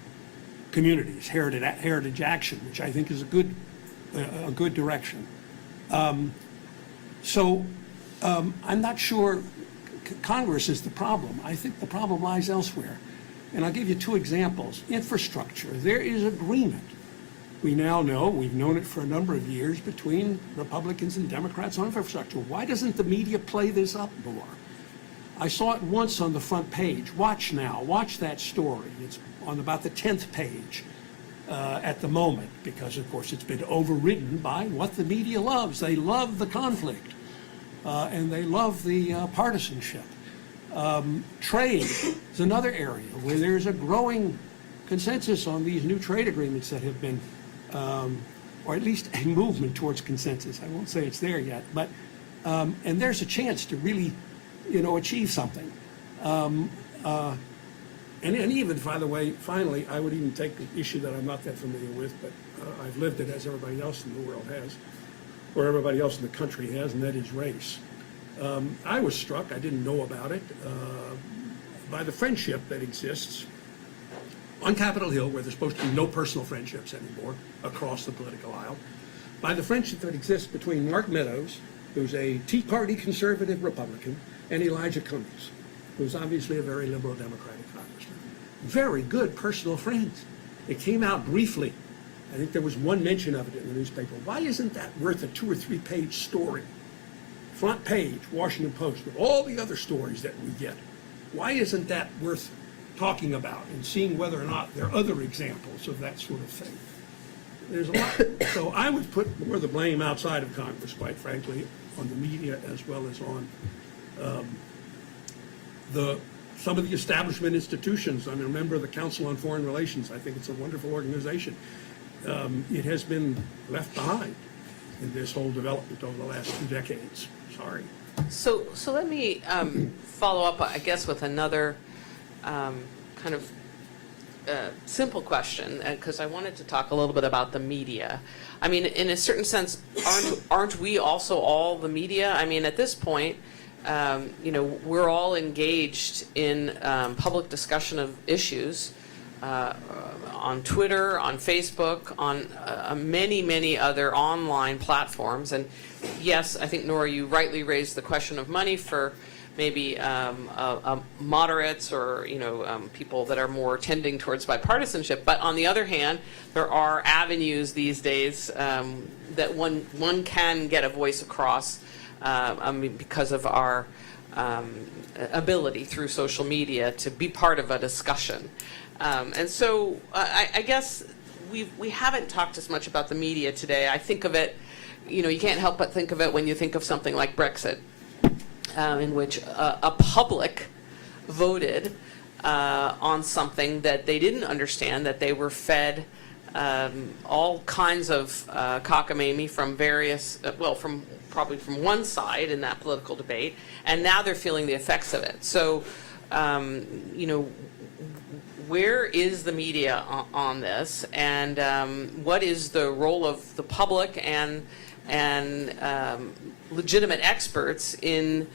communities, Heritage Action, which I think is a good direction. So I'm not sure Congress is the problem. I think the problem lies elsewhere. And I'll give you two examples. Infrastructure, there is agreement. We now know, we've known it for a number of years, between Republicans and Democrats on infrastructure. Why doesn't the media play this up more? I saw it once on the front page. Watch now, watch that story. It's on about the 10th page at the moment, because of course it's been overridden by what the media loves. They love the conflict and they love the partisanship. Trade is another area where there's a growing consensus on these new trade agreements that have been, or at least a movement towards consensus. I won't say it's there yet, but, and there's a chance to really, achieve something. And even, by the way, finally, I would even take an issue that I'm not that familiar with, but I've lived it as everybody else in the world has, or everybody else in the country has, and that is race. I was struck, I didn't know about it, by the friendship that exists on Capitol Hill, where there's supposed to be no personal friendships anymore across the political aisle, by the friendship that exists between Mark Meadows, who's a Tea Party conservative Republican, and Elijah Cummings, who's obviously a very liberal Democratic congressman. Very good personal friends. It came out briefly. I think there was one mention of it in the newspaper. Why isn't that worth a 2 or 3 page story? Front page, Washington Post, with all the other stories that we get. Why isn't that worth talking about and seeing whether or not there are other examples of that sort of thing? There's a lot. So I would put more of the blame outside of Congress, quite frankly, on the media as well as on some of the establishment institutions. I'm a member of the Council on Foreign Relations. I think it's a wonderful organization. It has been left behind in this whole development over the last 2 decades. Sorry. So let me follow up, I guess, with another kind of simple question, because I wanted to talk a little bit about the media. I mean, in a certain sense, aren't we also all the media? I mean, at this point, we're all engaged in public discussion of issues on Twitter, on Facebook, on many, many other online platforms. And yes, I think, Nora, you rightly raised the question of money for maybe moderates or people that are more tending towards bipartisanship. But on the other hand, there are avenues these days that one can get a voice across. Because of our ability through social media to be part of a discussion. And so I guess we haven't talked as much about the media today. I think of it, you can't help but think of it when you think of something like Brexit, in which a public voted on something that they didn't understand, that they were fed all kinds of cockamamie from various, probably from one side in that political debate, and now they're feeling the effects of it. So you know, where is the media on this, and what is the role of the public and legitimate experts in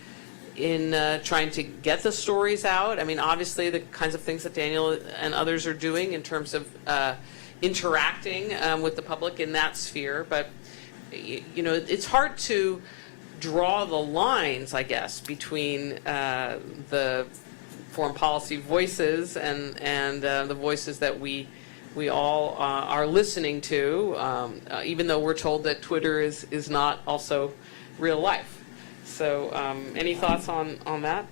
trying to get the stories out? I mean, obviously, the kinds of things that Daniel and others are doing in terms of interacting with the public in that sphere, but you know, it's hard to draw the lines, I guess, between the foreign policy voices and the voices that we all are listening to, even though we're told that Twitter is not also real life. So any thoughts on that?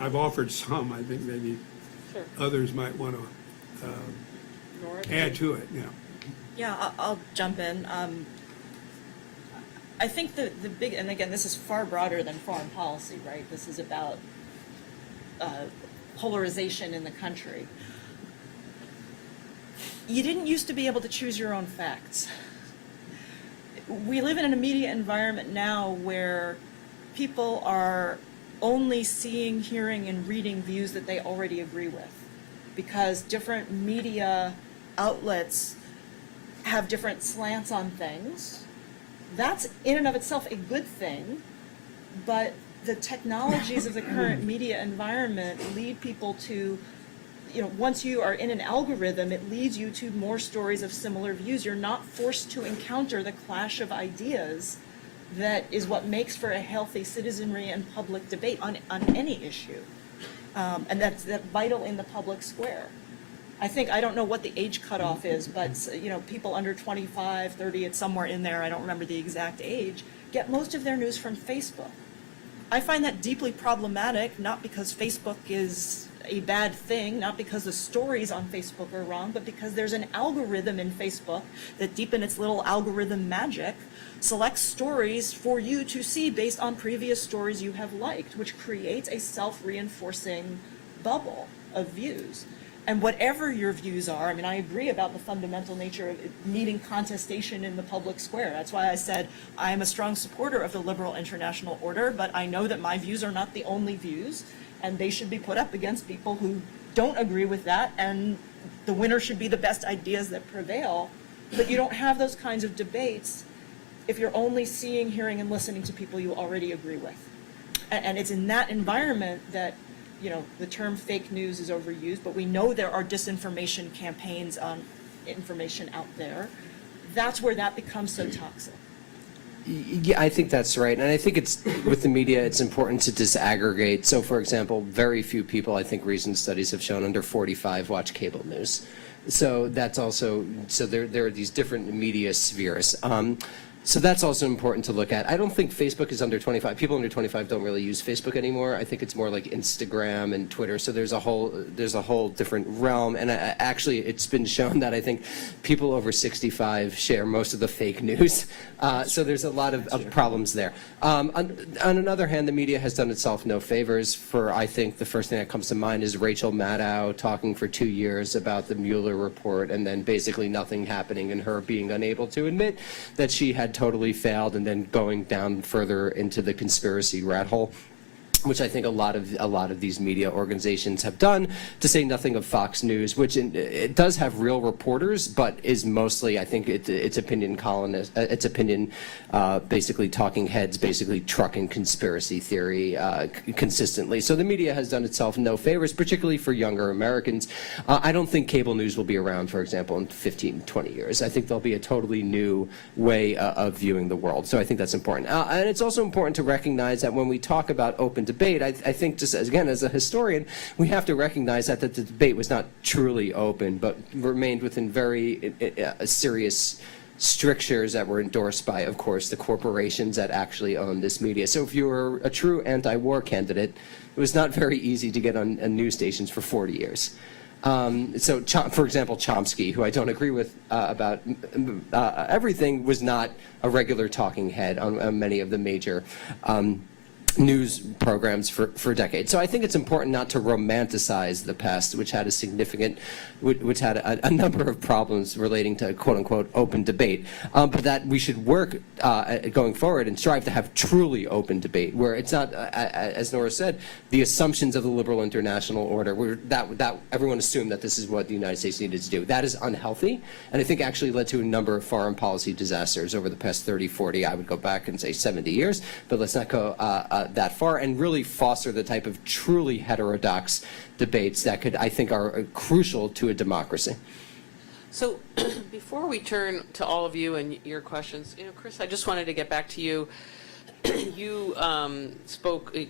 I've offered some. I think maybe Sure. others might want to Nora? add to it, yeah. Yeah, I'll jump in. I think the big, and again, this is far broader than foreign policy, right? This is about polarization in the country. You didn't used to be able to choose your own facts. We live in a media environment now where people are only seeing, hearing, and reading views that they already agree with, because different media outlets have different slants on things. That's in and of itself a good thing, but the technologies of the current media environment lead people to, you know, once you are in an algorithm, it leads you to more stories of similar views. You're not forced to encounter the clash of ideas that is what makes for a healthy citizenry and public debate on any issue. And that's vital in the public square. I don't know what the age cutoff is, but, you know, people under 25, 30, it's somewhere in there, I don't remember the exact age, get most of their news from Facebook. I find that deeply problematic, not because Facebook is a bad thing, not because the stories on Facebook are wrong, but because there's an algorithm in Facebook that, deep in its little algorithm magic, selects stories for you to see based on previous stories you have liked, which creates a self-reinforcing bubble of views. And whatever your views are, I mean, I agree about the fundamental nature of it needing contestation in the public square. That's why I said I am a strong supporter of the liberal international order, but I know that my views are not the only views, and they should be put up against people who don't agree with that, and the winner should be the best ideas that prevail. But you don't have those kinds of debates if you're only seeing, hearing, and listening to people you already agree with. And it's in that environment that, you know, the term fake news is overused, but we know there are disinformation campaigns on information out there. That's where that becomes so toxic. Yeah, I think that's right. And I think it's, with the media, it's important to disaggregate. So, for example, very few people, I think recent studies have shown, under 45 watch cable news. So that's also, so there are these different media spheres. So that's also important to look at. I don't think Facebook is under 25. People under 25 don't really use Facebook anymore. I think it's more like Instagram and Twitter. So there's a whole different realm. And actually, it's been shown that I think people over 65 share most of the fake news. So there's a lot of problems there. On another hand, the media has done itself no favors. For, I think, the first thing that comes to mind is Rachel Maddow talking for 2 years about the Mueller report, and then basically nothing happening, and her being unable to admit that she had totally failed, and then going down further into the conspiracy rat hole, which I think a lot of these media organizations have done, to say nothing of Fox News, which it does have real reporters, but is mostly, I think, it's opinion columnists, it's opinion, basically talking heads, basically trucking conspiracy theory consistently. So the media has done itself no favors, particularly for younger Americans. I don't think cable news will be around, for example, in 15, 20 years. I think there'll be a totally new way of viewing the world. So I think that's important. And it's also important to recognize that when we talk about open debate, I think, just again, as a historian, we have to recognize that the debate was not truly open, but remained within very serious strictures that were endorsed by, of course, the corporations that actually own this media. So if you were a true anti-war candidate, it was not very easy to get on news stations for 40 years. So, for example, Chomsky, who I don't agree with about everything, was not a regular talking head on many of the major news programs for decades. So I think it's important not to romanticize the past, which had a number of problems relating to quote-unquote open debate, but that we should work going forward and strive to have truly open debate, where it's not, as Nora said, the assumptions of the liberal international order, where that everyone assumed that this is what the United States needed to do. That is unhealthy, and I think actually led to a number of foreign policy disasters over the past 30, 40, I would go back and say 70 years, but let's not go that far, and really foster the type of truly heterodox debates that I think are crucial to a democracy. So before we turn to all of you and your questions, Chris, I just wanted to get back to you. You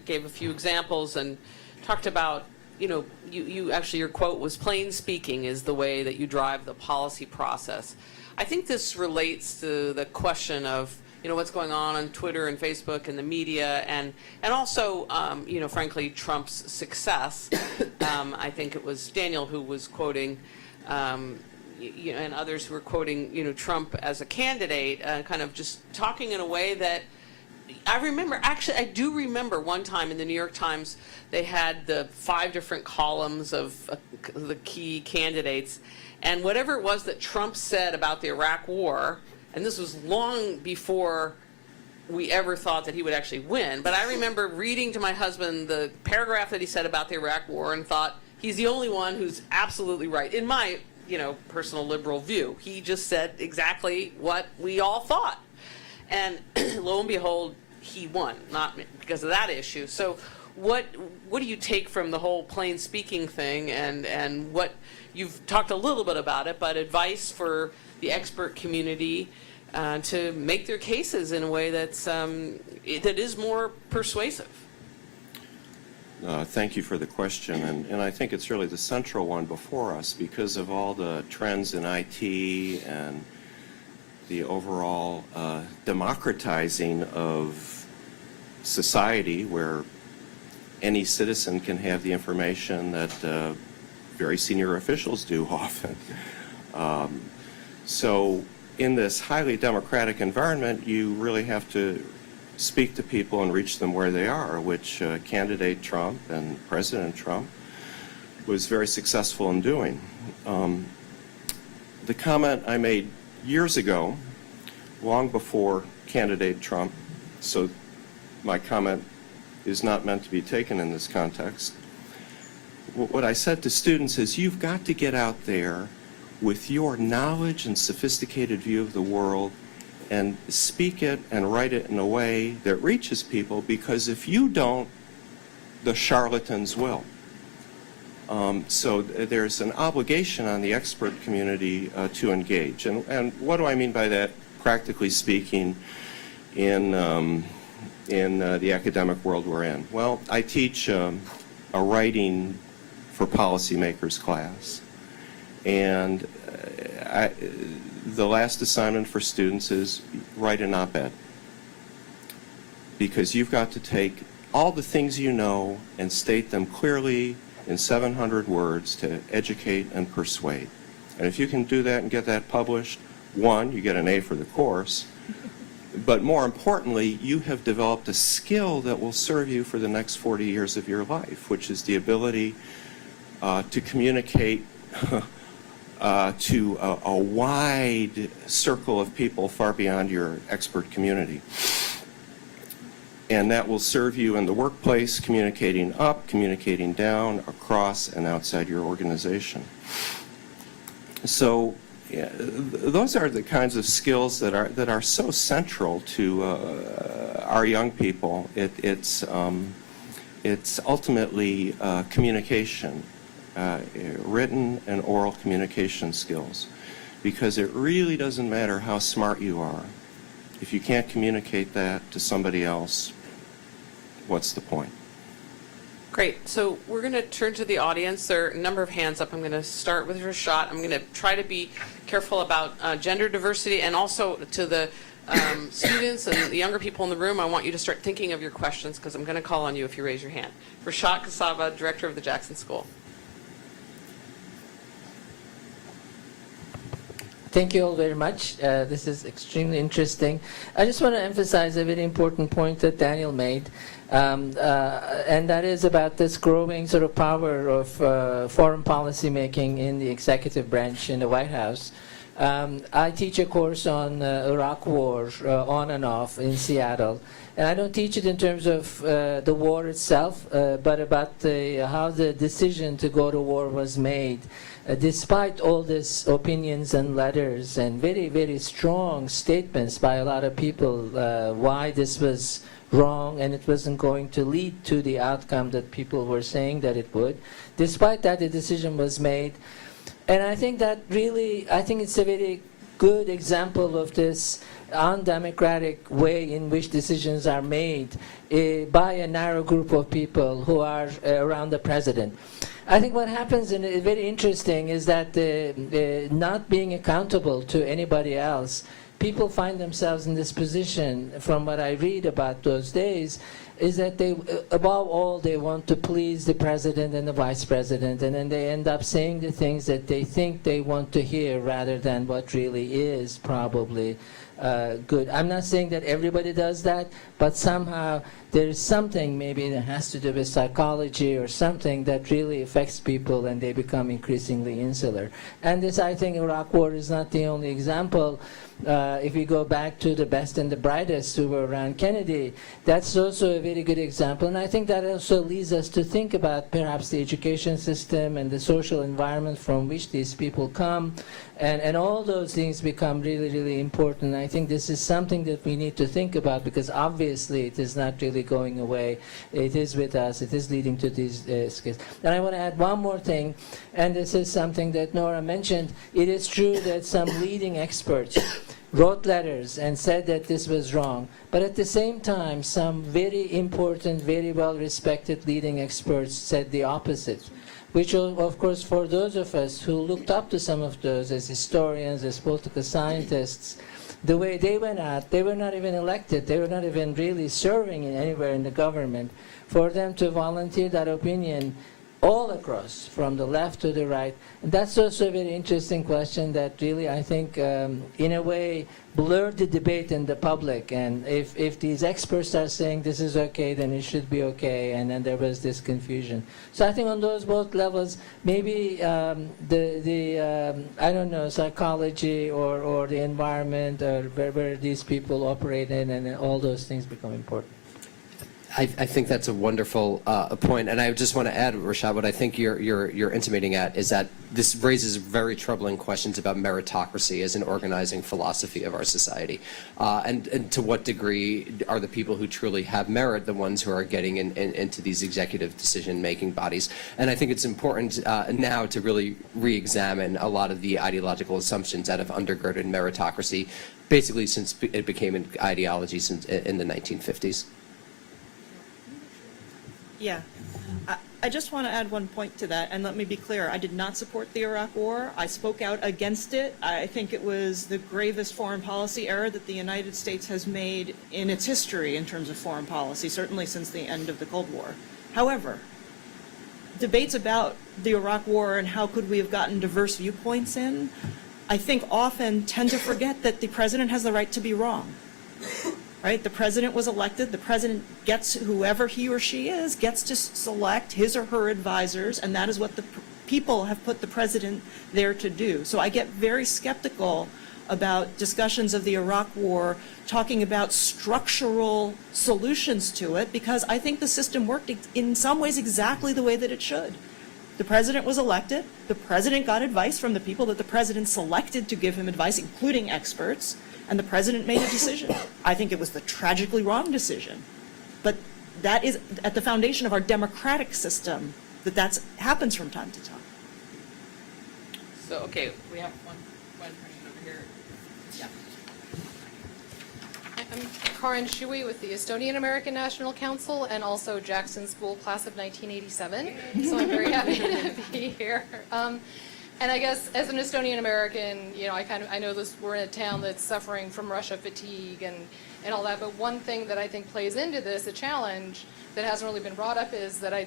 gave a few examples and talked about, you actually, your quote was, plain speaking is the way that you drive the policy process. I think this relates to the question of, what's going on Twitter and Facebook and the media, and also, frankly, Trump's success. I think it was Daniel who was quoting, and others who were quoting, Trump as a candidate, kind of just talking in a way that I do remember one time in the New York Times, they had the 5 different columns of the key candidates, and whatever it was that Trump said about the Iraq War, and this was long before we ever thought that he would actually win, but I remember reading to my husband the paragraph that he said about the Iraq War and thought, he's the only one who's absolutely right, in my, personal liberal view. He just said exactly what we all thought. And lo and behold, he won, not because of that issue. So what do you take from the whole plain speaking thing, and what, you've talked a little bit about it, but advice for the expert community to make their cases in a way that is more persuasive? Thank you for the question, and I think it's really the central one before us because of all the trends in IT and the overall democratizing of society, where any citizen can have the information that very senior officials do often. So in this highly democratic environment, you really have to speak to people and reach them where they are, which candidate Trump and President Trump was very successful in doing. The comment I made years ago, long before candidate Trump, so my comment is not meant to be taken in this context. What I said to students is, you've got to get out there with your knowledge and sophisticated view of the world and speak it and write it in a way that reaches people, because if you don't, the charlatans will. So there's an obligation on the expert community to engage. And what do I mean by that, practically speaking, in the academic world we're in? Well, I teach a writing for policymakers class. And the last assignment for students is write an op-ed. Because you've got to take all the things you know and state them clearly in 700 words to educate and persuade. And if you can do that and get that published, one, you get an A for the course, but more importantly, you have developed a skill that will serve you for the next 40 years of your life, which is the ability to communicate to a wide circle of people far beyond your expert community. And that will serve you in the workplace, communicating up, communicating down, across and outside your organization. So yeah, those are the kinds of skills that are so central to our young people. It's ultimately communication, written and oral communication skills, because it really doesn't matter how smart you are. If you can't communicate that to somebody else, what's the point? Great. So we're going to turn to the audience. There are a number of hands up. I'm going to start with Reşat. I'm going to try to be careful about gender diversity, and also to the students and the younger people in the room, I want you to start thinking of your questions, because I'm going to call on you if you raise your hand. Reşat Kasaba, Director of the Jackson School. Thank you all very much. This is extremely interesting. I just want to emphasize a very important point that Daniel made, and that is about this growing sort of power of foreign policy making in the executive branch in the White House. I teach a course on Iraq War on and off in Seattle. And I don't teach it in terms of the war itself, but about how the decision to go to war was made, despite all these opinions and letters and very, very strong statements by a lot of people why this was wrong and it wasn't going to lead to the outcome that people were saying that it would. Despite that, the decision was made. And I think that really, I think it's a very good example of this undemocratic way in which decisions are made by a narrow group of people who are around the president. I think what happens, and it's very interesting, is that not being accountable to anybody else, people find themselves in this position, from what I read about those days, is that they, above all, they want to please the president and the vice president, and then they end up saying the things that they think they want to hear rather than what really is probably good. I'm not saying that everybody does that, but somehow there's something maybe that has to do with psychology or something that really affects people and they become increasingly insular. And this, I think, Iraq War is not the only example. If we go back to the best and the brightest who were around Kennedy, that's also a very good example. And I think that also leads us to think about perhaps the education system and the social environment from which these people come. And all those things become really, really important. I think this is something that we need to think about because obviously it is not really going away. It is with us. It is leading to these skills. And I want to add one more thing, and this is something that Nora mentioned. It is true that some leading experts wrote letters and said that this was wrong. But at the same time, some very important, very well-respected leading experts said the opposite, which, of course, for those of us who looked up to some of those as historians, as political scientists, the way they went out, they were not even elected. They were not even really serving anywhere in the government. For them to volunteer that opinion all across, from the left to the right. And that's also a very interesting question that really, I think, in a way, blurred the debate in the public. And if these experts are saying this is okay, then it should be okay, and then there was this confusion. So I think on those both levels, maybe I don't know, psychology or the environment or where these people operate in, and all those things become important. I think that's a wonderful point, and I just want to add, Reşat, what I think you're intimating at is that this raises very troubling questions about meritocracy as an organizing philosophy of our society, and to what degree are the people who truly have merit the ones who are getting into these executive decision-making bodies? And I think it's important now to really re-examine a lot of the ideological assumptions that have undergirded meritocracy, basically since it became an ideology since in the 1950s. Yeah. I just want to add one point to that, and let me be clear. I did not support the Iraq War. I spoke out against it. I think it was the gravest foreign policy error that the United States has made in its history in terms of foreign policy, certainly since the end of the Cold War. However, debates about the Iraq War and how could we have gotten diverse viewpoints in, I think often tend to forget that the president has the right to be wrong. Right? The president was elected. The president gets, whoever he or she is, gets to select his or her advisors, and that is what the people have put the president there to do. So I get very skeptical about discussions of the Iraq War talking about structural solutions to it, because I think the system worked in some ways exactly the way that it should. The president was elected. The president got advice from the people that the president selected to give him advice, including experts. And the president made a decision. I think it was the tragically wrong decision. But that is at the foundation of our democratic system, that happens from time to time. So, okay, we have one question over here. Yeah. I'm Karin Shuey with the Estonian American National Council and also Jackson School Class of 1987. So I'm very happy to be here. And I guess as an Estonian American, you know, I know this, we're in a town that's suffering from Russia fatigue and all that, but one thing that I think plays into this, a challenge that hasn't really been brought up, is that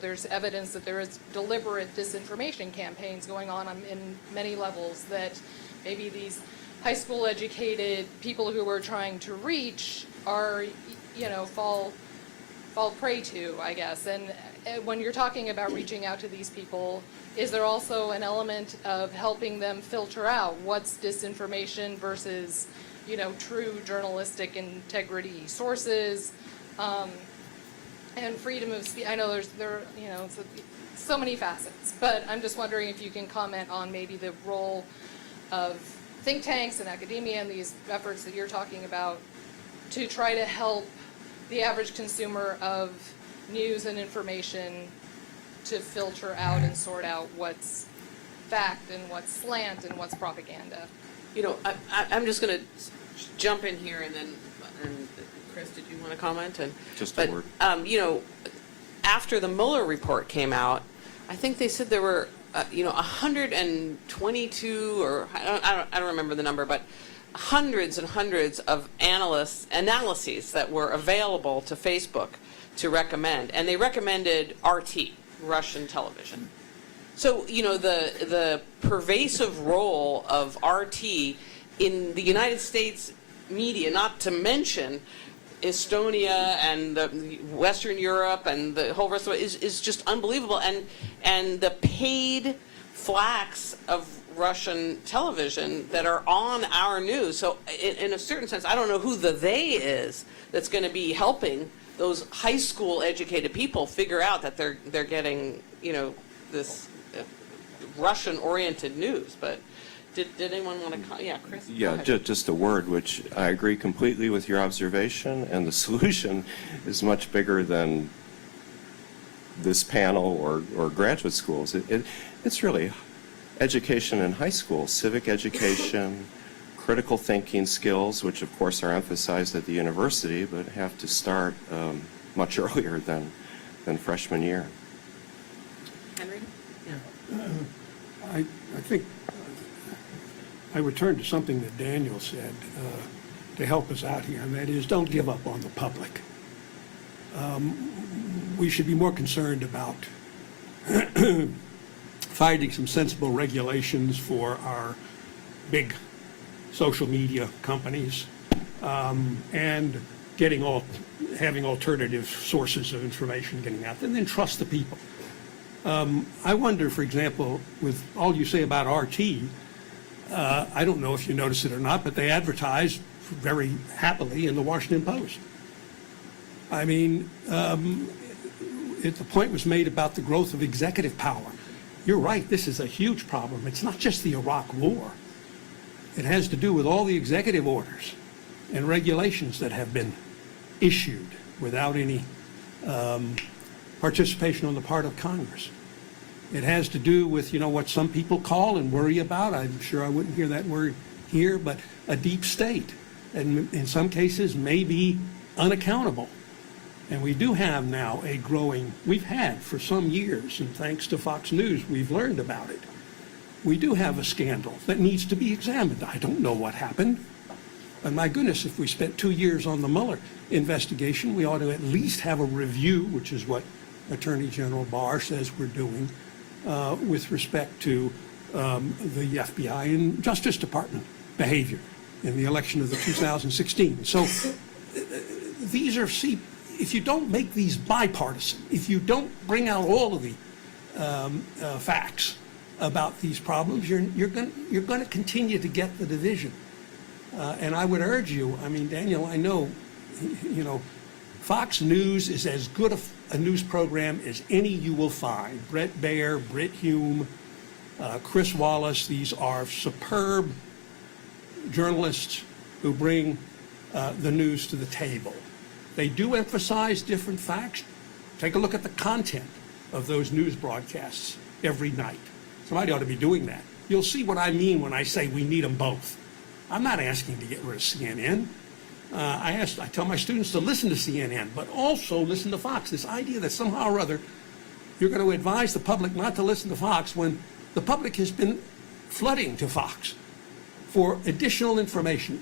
there's evidence that there is deliberate disinformation campaigns going on in many levels that maybe these high school educated people who we're trying to reach are, fall prey to, I guess. And when you're talking about reaching out to these people, is there also an element of helping them filter out what's disinformation versus, true journalistic integrity sources, and freedom of speech? I know there are so many facets, but I'm just wondering if you can comment on maybe the role of think tanks and academia and these efforts that you're talking about to try to help the average consumer of news and information to filter out and sort out what's fact and what's slant and what's propaganda. I'm just going to jump in here and Chris, did you want to comment? Just a word. After the Mueller report came out, I think they said there were 122 or I don't remember the number, but hundreds and hundreds of analyses that were available to Facebook to recommend, and they recommended RT, Russian television. So, the pervasive role of RT in the United States media, not to mention Estonia and Western Europe and the whole rest of it, is just unbelievable. And the paid flacks of Russian television that are on our news. So in a certain sense, I don't know who the they is that's going to be helping those high school educated people figure out that they're getting, this Russian oriented news. But did anyone want to yeah, Chris? Yeah, just a word, which I agree completely with your observation, and the solution is much bigger than this panel or graduate schools. It's really education in high school, civic education, critical thinking skills, which of course are emphasized at the university, but have to start much earlier than freshman year. Henry? I think I return to something that Daniel said to help us out here, and that is don't give up on the public. We should be more concerned about finding some sensible regulations for our big social media companies and having alternative sources of information getting out there, and then trust the people. I wonder, for example, with all you say about RT, I don't know if you notice it or not, but they advertise very happily in the Washington Post. I mean, the point was made about the growth of executive power. You're right, this is a huge problem. It's not just the Iraq War. It has to do with all the executive orders and regulations that have been issued without any participation on the part of Congress. It has to do with, what some people call and worry about, I'm sure I wouldn't hear that word here, but a deep state, and in some cases may be unaccountable. And we do have now we've had for some years, and thanks to Fox News, we've learned about it. We do have a scandal that needs to be examined. I don't know what happened, but my goodness, if we spent 2 years on the Mueller investigation, we ought to at least have a review, which is what Attorney General Barr says we're doing, with respect to the FBI and Justice Department behavior in the election of the 2016. So these are, if you don't make these bipartisan, if you don't bring out all of the facts about these problems, you're going to continue to get the division. And I would urge you, Daniel, I know, Fox News is as good a news program as any you will find. Brett Baer, Britt Hume, Chris Wallace, these are superb journalists who bring the news to the table. They do emphasize different facts. Take a look at the content of those news broadcasts every night. Somebody ought to be doing that. You'll see what I mean when I say we need them both. I'm not asking to get rid of CNN. I tell my students to listen to CNN, but also listen to Fox. This idea that somehow or other you're going to advise the public not to listen to Fox when the public has been flooding to Fox for additional information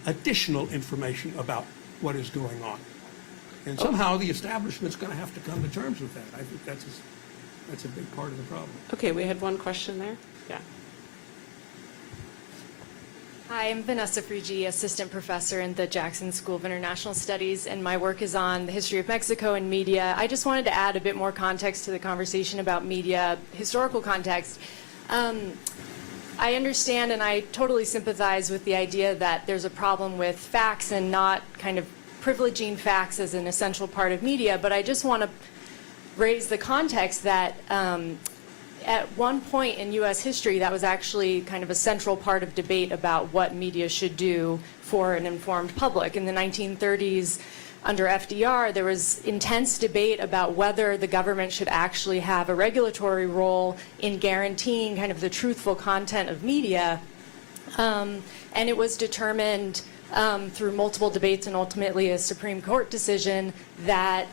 about what is going on. And somehow the establishment's going to have to come to terms with that. I think that's a big part of the problem. Okay, we had one question there. Yeah. Hi, I'm Vanessa Freije, assistant professor in the Jackson School of International Studies, and my work is on the history of Mexico and media. I just wanted to add a bit more context to the conversation about media, historical context. I understand and I totally sympathize with the idea that there's a problem with facts and not kind of privileging facts as an essential part of media, but I just want to raise the context that at one point in U.S. history, that was actually kind of a central part of debate about what media should do for an informed public. In the 1930s, under FDR, there was intense debate about whether the government should actually have a regulatory role in guaranteeing kind of the truthful content of media. And it was determined through multiple debates and ultimately a Supreme Court decision that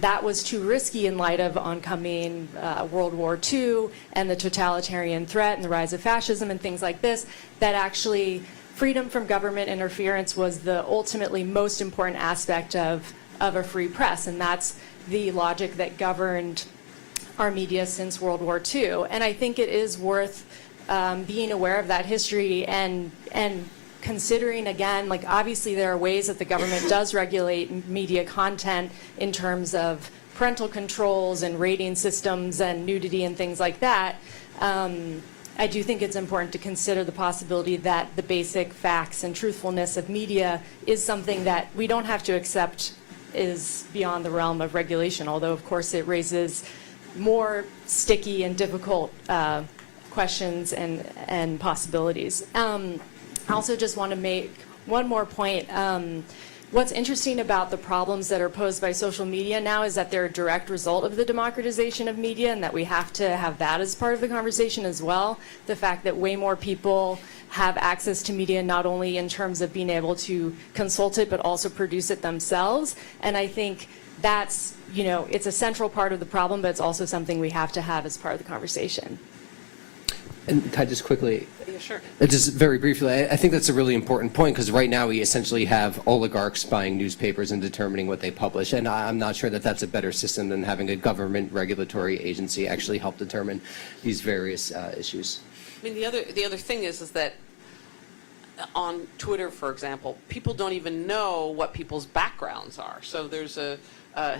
that was too risky in light of oncoming World War II and the totalitarian threat and the rise of fascism and things like this, that actually freedom from government interference was the ultimately most important aspect of a free press, and that's the logic that governed our media since World War II. And I think it is worth being aware of that history and considering, again, like obviously there are ways that the government does regulate media content in terms of parental controls and rating systems and nudity and things like that. I do think it's important to consider the possibility that the basic facts and truthfulness of media is something that we don't have to accept is beyond the realm of regulation, although of course it raises more sticky and difficult questions and possibilities. I also just want to make one more point. What's interesting about the problems that are posed by social media now is that they're a direct result of the democratization of media, and that we have to have that as part of the conversation as well. The fact that way more people have access to media, not only in terms of being able to consult it, but also produce it themselves. And I think that's, you know, it's a central part of the problem, but it's also something we have to have as part of the conversation. And can I just quickly, Yeah, sure. just very briefly, I think that's a really important point, because right now we essentially have oligarchs buying newspapers and determining what they publish, and I'm not sure that that's a better system than having a government regulatory agency actually help determine these various issues. I mean, the other thing is that on Twitter, for example, people don't even know what people's backgrounds are. So there's a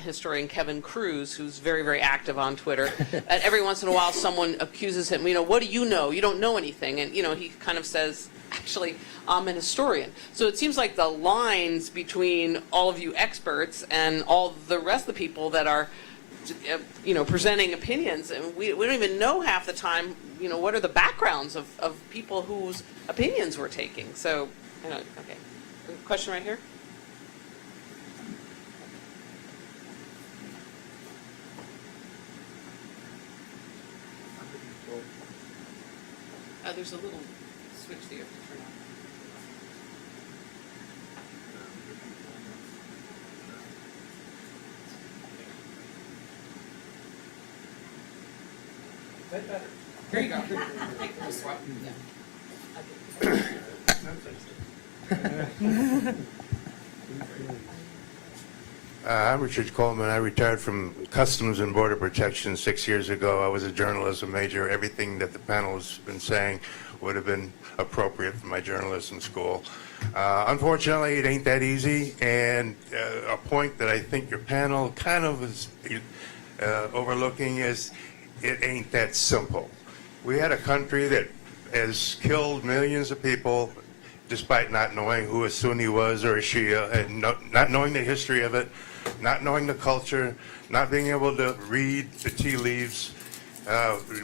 historian, Kevin Cruz, who's very, very active on Twitter. And every once in a while, someone accuses him, you know, what do you know? You don't know anything. And, you know, he kind of says, actually, I'm an historian. So it seems like the lines between all of you experts and all the rest of the people that are, you know, presenting opinions, and we don't even know half the time, you know, what are the backgrounds of people whose opinions we're taking. So, you know, okay. Question right here? There's a little switch that you have to turn on. Is that better? Here you go. I'm Richard Coleman. I retired from Customs and Border Protection 6 years ago. I was a journalism major. Everything that the panel has been saying would have been appropriate for my journalism school. Unfortunately, it ain't that easy, and a point that I think your panel kind of is overlooking is it ain't that simple. We had a country that has killed millions of people despite not knowing who a Sunni was or a Shia, and not knowing the history of it, not knowing the culture, not being able to read the tea leaves.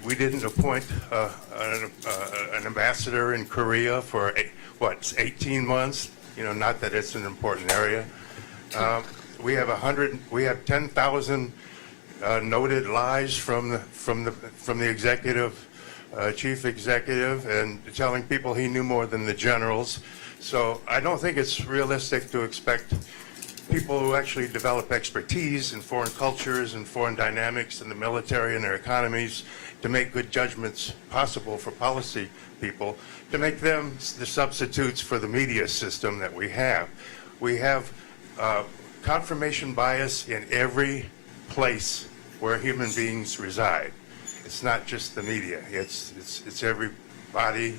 We didn't appoint an ambassador in Korea for, 18 months? You know, not that it's an important area. We have 10,000 noted lies from the executive, chief executive, and telling people he knew more than the generals. So I don't think it's realistic to expect people who actually develop expertise in foreign cultures and foreign dynamics in the military and their economies to make good judgments possible for policy people, to make them the substitutes for the media system that we have. We have confirmation bias in every place where human beings reside. It's not just the media. It's everybody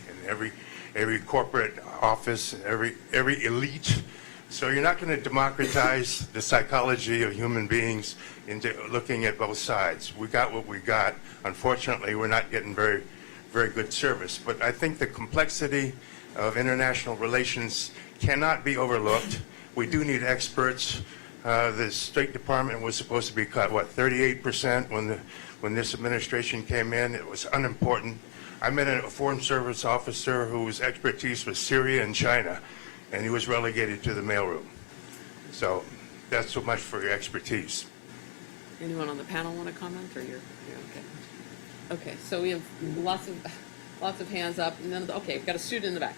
and every corporate office, every elite. So you're not going to democratize the psychology of human beings into looking at both sides. We got what we got. Unfortunately, we're not getting very good service. But I think the complexity of international relations cannot be overlooked. We do need experts. The State Department was supposed to be cut, 38% when this administration came in. It was unimportant. I met a Foreign Service officer whose expertise was Syria and China, and he was relegated to the mailroom. So that's so much for your expertise. Anyone on the panel want to comment, or you're okay? Okay, so we have lots of hands up, and then okay, we've got a student in the back.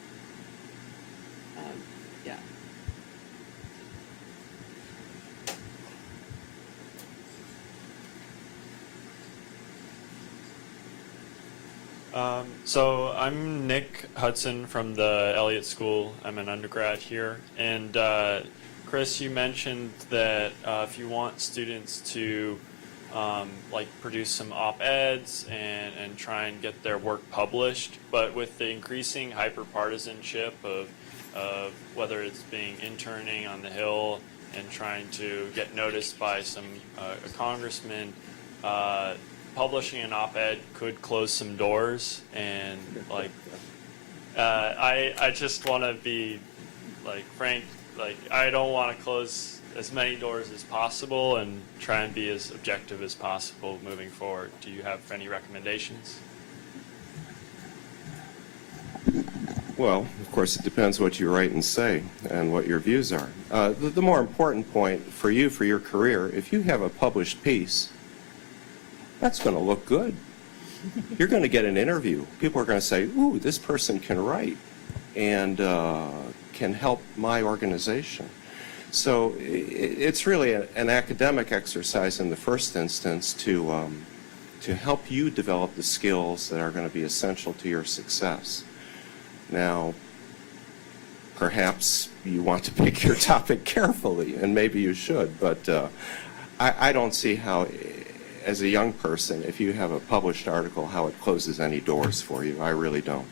Yeah. So I'm Nick Hudson from the Elliott School. I'm an undergrad here. And Chris, you mentioned that if you want students to like produce some op-eds and try and get their work published, but with the increasing hyper-partisanship of whether it's being interning on the Hill and trying to get noticed by some a congressman, publishing an op-ed could close some doors, and like I just want to be like frank, like I don't want to close as many doors as possible and try and be as objective as possible moving forward. Do you have any recommendations? Well, of course, it depends what you write and say and what your views are. The more important point for you, for your career, if you have a published piece, that's going to look good. You're going to get an interview. People are going to say, ooh, this person can write and can help my organization. So it's really an academic exercise in the first instance to help you develop the skills that are going to be essential to your success. Now, perhaps you want to pick your topic carefully, and maybe you should, but I don't see how, as a young person, if you have a published article, how it closes any doors for you. I really don't.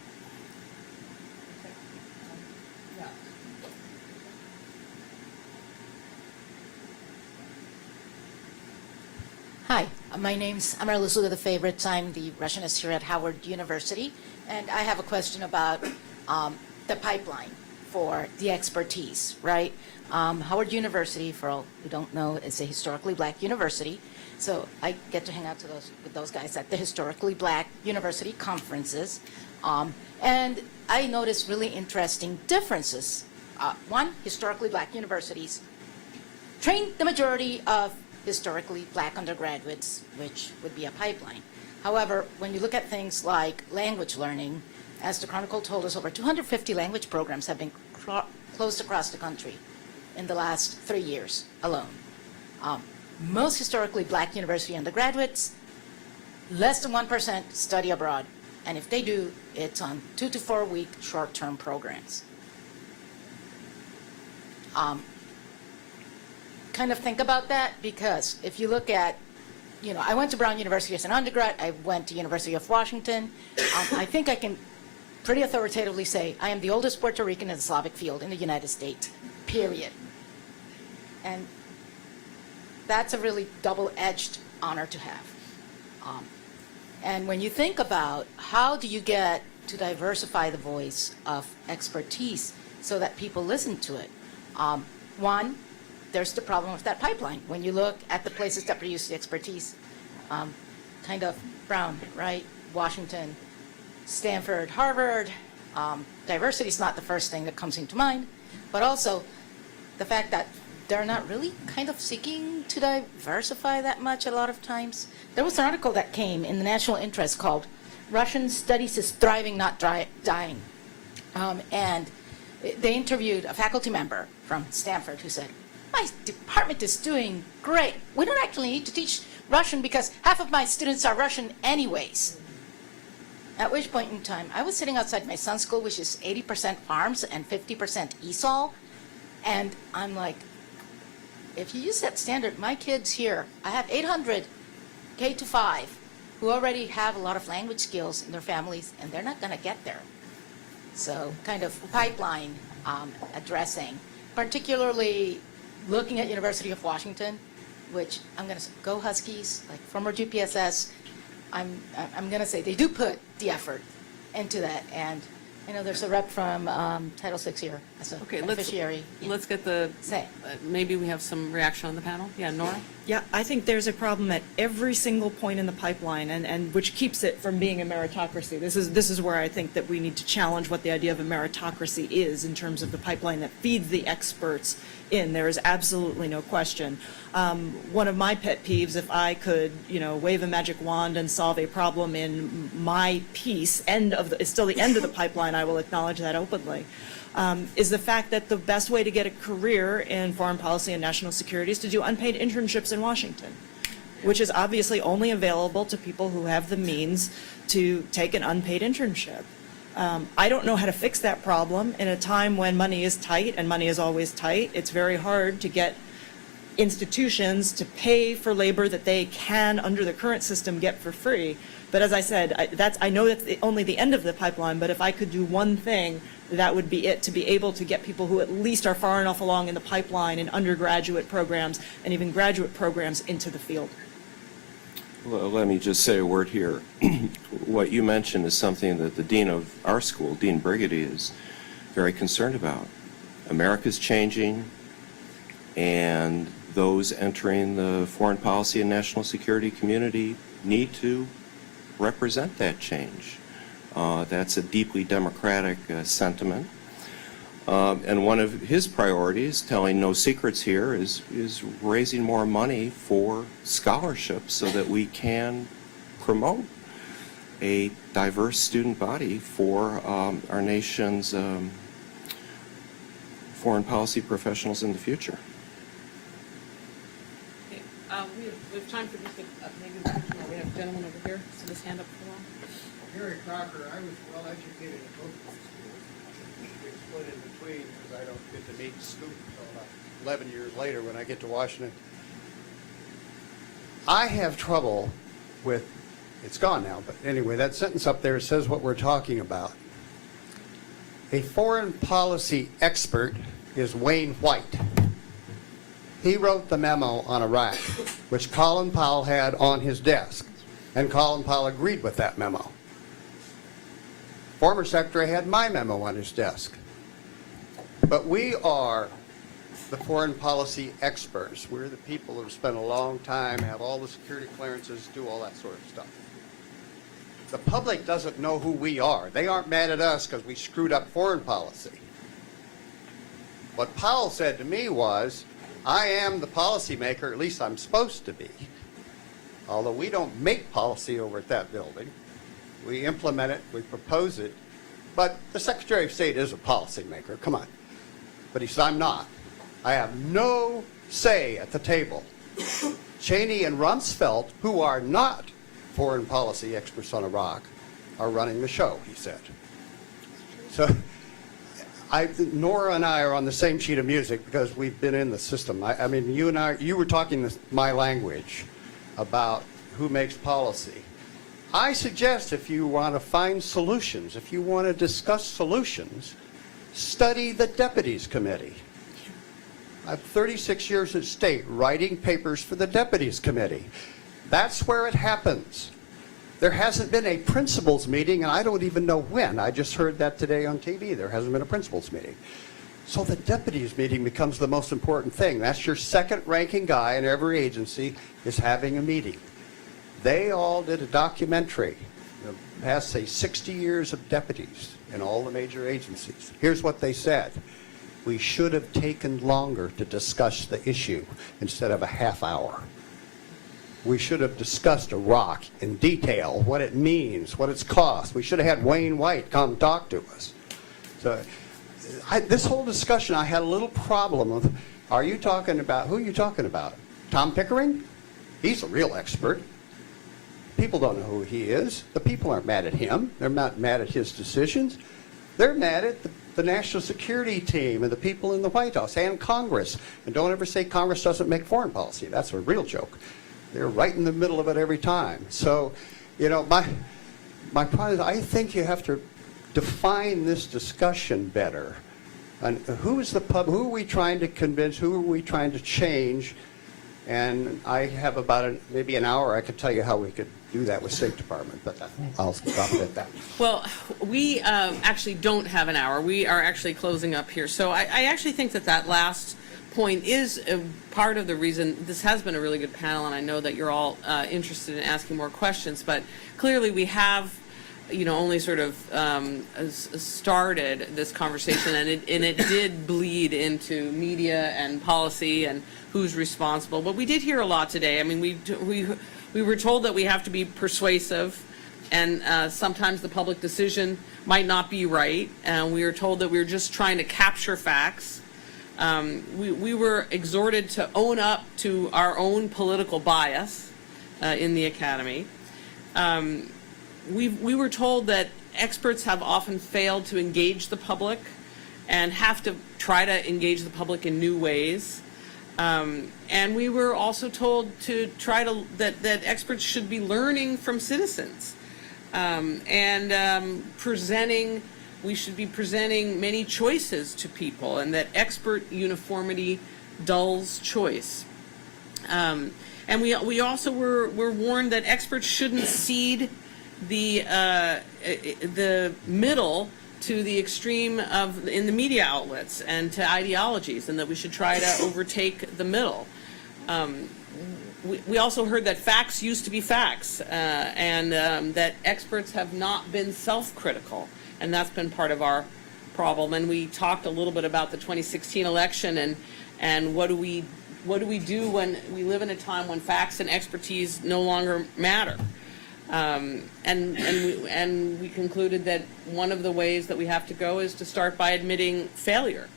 Hi, my name's Amara Lusuda the Favorites. I'm the Russianist here at Howard University, and I have a question about the pipeline for the expertise, right? Howard University, for all who don't know, is a historically black university, so I get to hang out with those guys at the historically black university conferences, and I noticed really interesting differences. One, historically black universities train the majority of historically black undergraduates, which would be a pipeline. However, when you look at things like language learning, as the Chronicle told us, over 250 language programs have been closed across the country in the last 3 years alone. Most historically black university undergraduates, less than 1% study abroad. And if they do, it's on 2 to 4 week short-term programs. Kind of think about that, because if you look at, I went to Brown University as an undergrad, I went to University of Washington. I think I can pretty authoritatively say I am the oldest Puerto Rican in the Slavic field in the United States, period. And that's a really double-edged honor to have. And when you think about how do you get to diversify the voice of expertise so that people listen to it, one, there's the problem of that pipeline. When you look at the places that produce the expertise, kind of Brown, right? Washington, Stanford, Harvard. Diversity is not the first thing that comes into mind, but also the fact that they're not really kind of seeking to diversify that much a lot of times. There was an article that came in the National Interest called Russian Studies is Thriving, Not Dying. And they interviewed a faculty member from Stanford who said, my department is doing great. We don't actually need to teach Russian because half of my students are Russian anyways. At which point in time, I was sitting outside my son's school, which is 80% farms and 50% ESOL, and I'm like, if you use that standard, my kids here, I have 800 K-5 who already have a lot of language skills in their families, and they're not going to get there. So kind of pipeline addressing, particularly looking at University of Washington, which I'm going to say, go Huskies, like former GPSS, I'm going to say they do put the effort into that. And I know there's a rep from Title VI here as a beneficiary. Let's get the, Say. maybe we have some reaction on the panel. Yeah, Nora? Yeah, I think there's a problem at every single point in the pipeline, and which keeps it from being a meritocracy. This is where I think that we need to challenge what the idea of a meritocracy is in terms of the pipeline that feeds the experts in. There is absolutely no question. One of my pet peeves, if I could, wave a magic wand and solve a problem in my piece, it's still the end of the pipeline, I will acknowledge that openly, is the fact that the best way to get a career in foreign policy and national security is to do unpaid internships in Washington, which is obviously only available to people who have the means to take an unpaid internship. I don't know how to fix that problem in a time when money is tight, and money is always tight. It's very hard to get institutions to pay for labor that they can, under the current system, get for free. But as I said, I know that's only the end of the pipeline, but if I could do one thing, that would be it, to be able to get people who at least are far enough along in the pipeline in undergraduate programs and even graduate programs into the field. Well, let me just say a word here. What you mentioned is something that the dean of our school, Dean Brigady, is very concerned about. America's changing, and those entering the foreign policy and national security community need to represent that change. That's a deeply democratic sentiment. And one of his priorities, telling no secrets here, is raising more money for scholarships so that we can promote a diverse student body for our nation's foreign policy professionals in the future. Okay, we have time for just maybe we have a gentleman over here, so this hand up for a while. Harry Crocker, I was well educated at both of these schools. We split in between because I don't get to meet the students until about 11 years later when I get to Washington. I have trouble with, it's gone now, but anyway, that sentence up there says what we're talking about. A foreign policy expert is Wayne White. He wrote the memo on Iraq, which Colin Powell had on his desk, and Colin Powell agreed with that memo. Former secretary had my memo on his desk. But we are the foreign policy experts. We're the people who have spent a long time, have all the security clearances, do all that sort of stuff. The public doesn't know who we are. They aren't mad at us because we screwed up foreign policy. What Powell said to me was, I am the policymaker, at least I'm supposed to be. Although we don't make policy over at that building. We implement it, we propose it, but the Secretary of State is a policymaker, come on. But he said, I'm not. I have no say at the table. Cheney and Rumsfeld, who are not foreign policy experts on Iraq, are running the show, he said. So Nora and I are on the same sheet of music because we've been in the system. I mean, you were talking my language about who makes policy. I suggest if you want to find solutions, if you want to discuss solutions, study the Deputies Committee. I have 36 years at state writing papers for the Deputies Committee. That's where it happens. There hasn't been a principals meeting, and I don't even know when. I just heard that today on TV. There hasn't been a principals meeting. So the deputies meeting becomes the most important thing. That's your second ranking guy in every agency is having a meeting. They all did a documentary, the past, say, 60 years of deputies in all the major agencies. Here's what they said. We should have taken longer to discuss the issue instead of a half hour. We should have discussed Iraq in detail, what it means, what it's cost. We should have had Wayne White come talk to us. So this whole discussion, I had a little problem with, who are you talking about? Tom Pickering? He's a real expert. People don't know who he is. The people aren't mad at him. They're not mad at his decisions. They're mad at the national security team and the people in the White House and Congress. And don't ever say Congress doesn't make foreign policy. That's a real joke. They're right in the middle of it every time. So, my problem is I think you have to define this discussion better. And who is the pub? Who are we trying to convince? Who are we trying to change? And I have about maybe an hour. I could tell you how we could do that with State Department, but I'll stop it at that. Well, we actually don't have an hour. We are actually closing up here. So I actually think that that last point is part of the reason this has been a really good panel, and I know that you're all interested in asking more questions, but clearly we have only sort of started this conversation, and it did bleed into media and policy and who's responsible. But we did hear a lot today. I mean, we were told that we have to be persuasive, and sometimes the public decision might not be right, and we were told that we were just trying to capture facts. We were exhorted to own up to our own political bias in the academy. We were told that experts have often failed to engage the public and have to try to engage the public in new ways. And we were also told to try to that experts should be learning from citizens and we should be presenting many choices to people, and that expert uniformity dulls choice. And we also were warned that experts shouldn't cede the middle to the extreme in the media outlets and to ideologies, and that we should try to overtake the middle. We also heard that facts used to be facts, and that experts have not been self-critical, and that's been part of our problem. And we talked a little bit about the 2016 election and what do we do when we live in a time when facts and expertise no longer matter. And we concluded that one of the ways that we have to go is to start by admitting failure.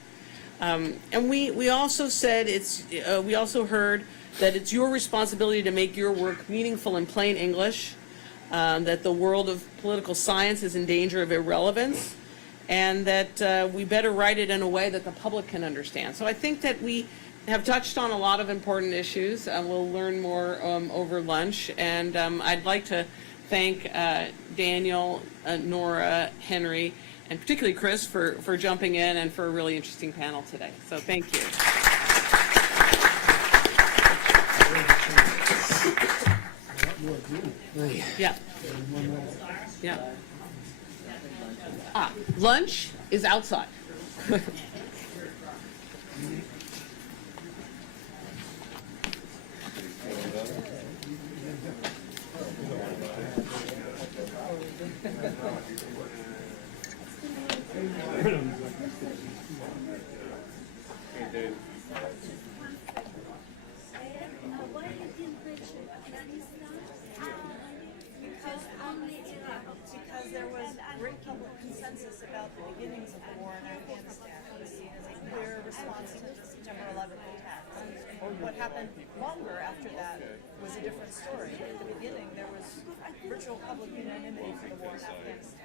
And we also said we also heard that it's your responsibility to make your work meaningful in plain English, that the world of political science is in danger of irrelevance, and that we better write it in a way that the public can understand. So I think that we have touched on a lot of important issues. We'll learn more over lunch, and I'd like to thank Daniel, Nora, Henry, and particularly Chris for jumping in and for a really interesting panel today. So thank you. Yeah. Yeah. Lunch is outside. Because there was great public consensus about the beginnings of the war in Afghanistan. It was seen as a clear response to the September 11th attacks. What happened longer after that was a different story. But at the beginning, there was virtual public unanimity for the war in Afghanistan.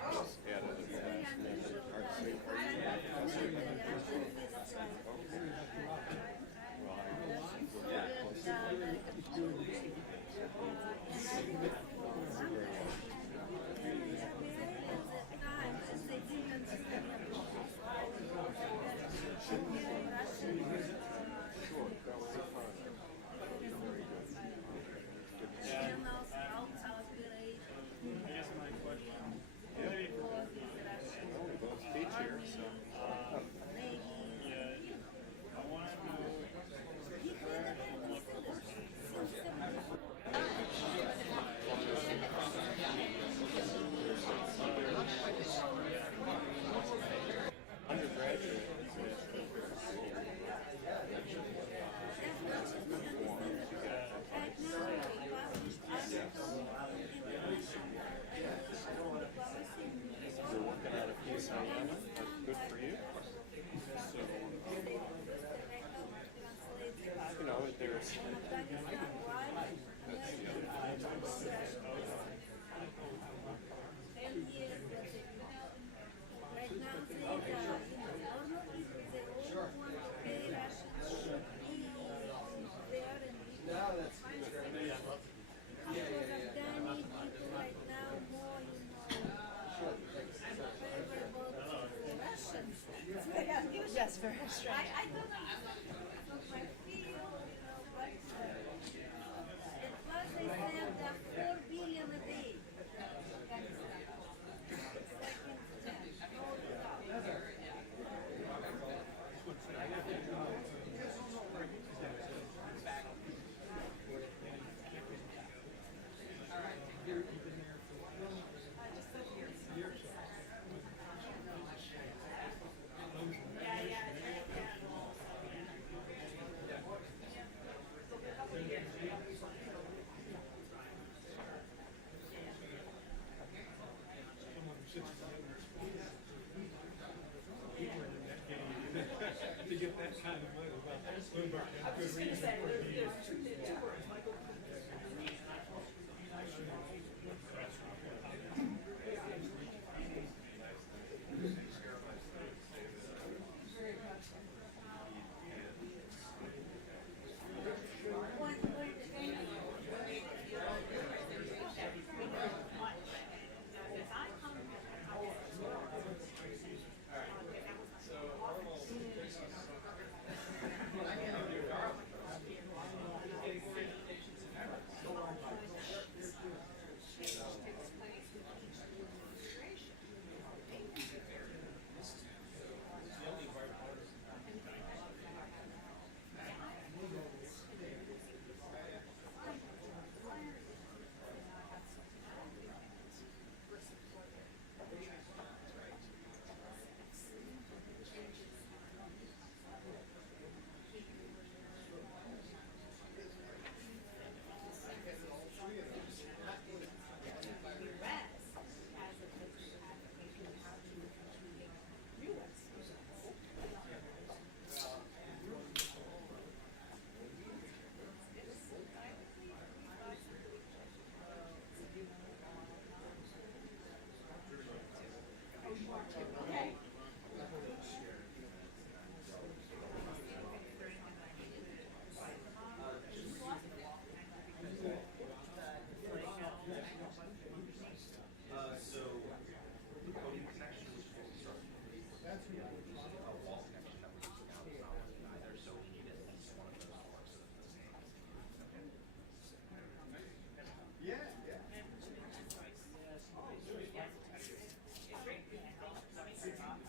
Yes, very strange. I don't understand. So my feel, but at first they said that 4 billion a day. To get that kind of money. I was just going to say, there's two words, Michael.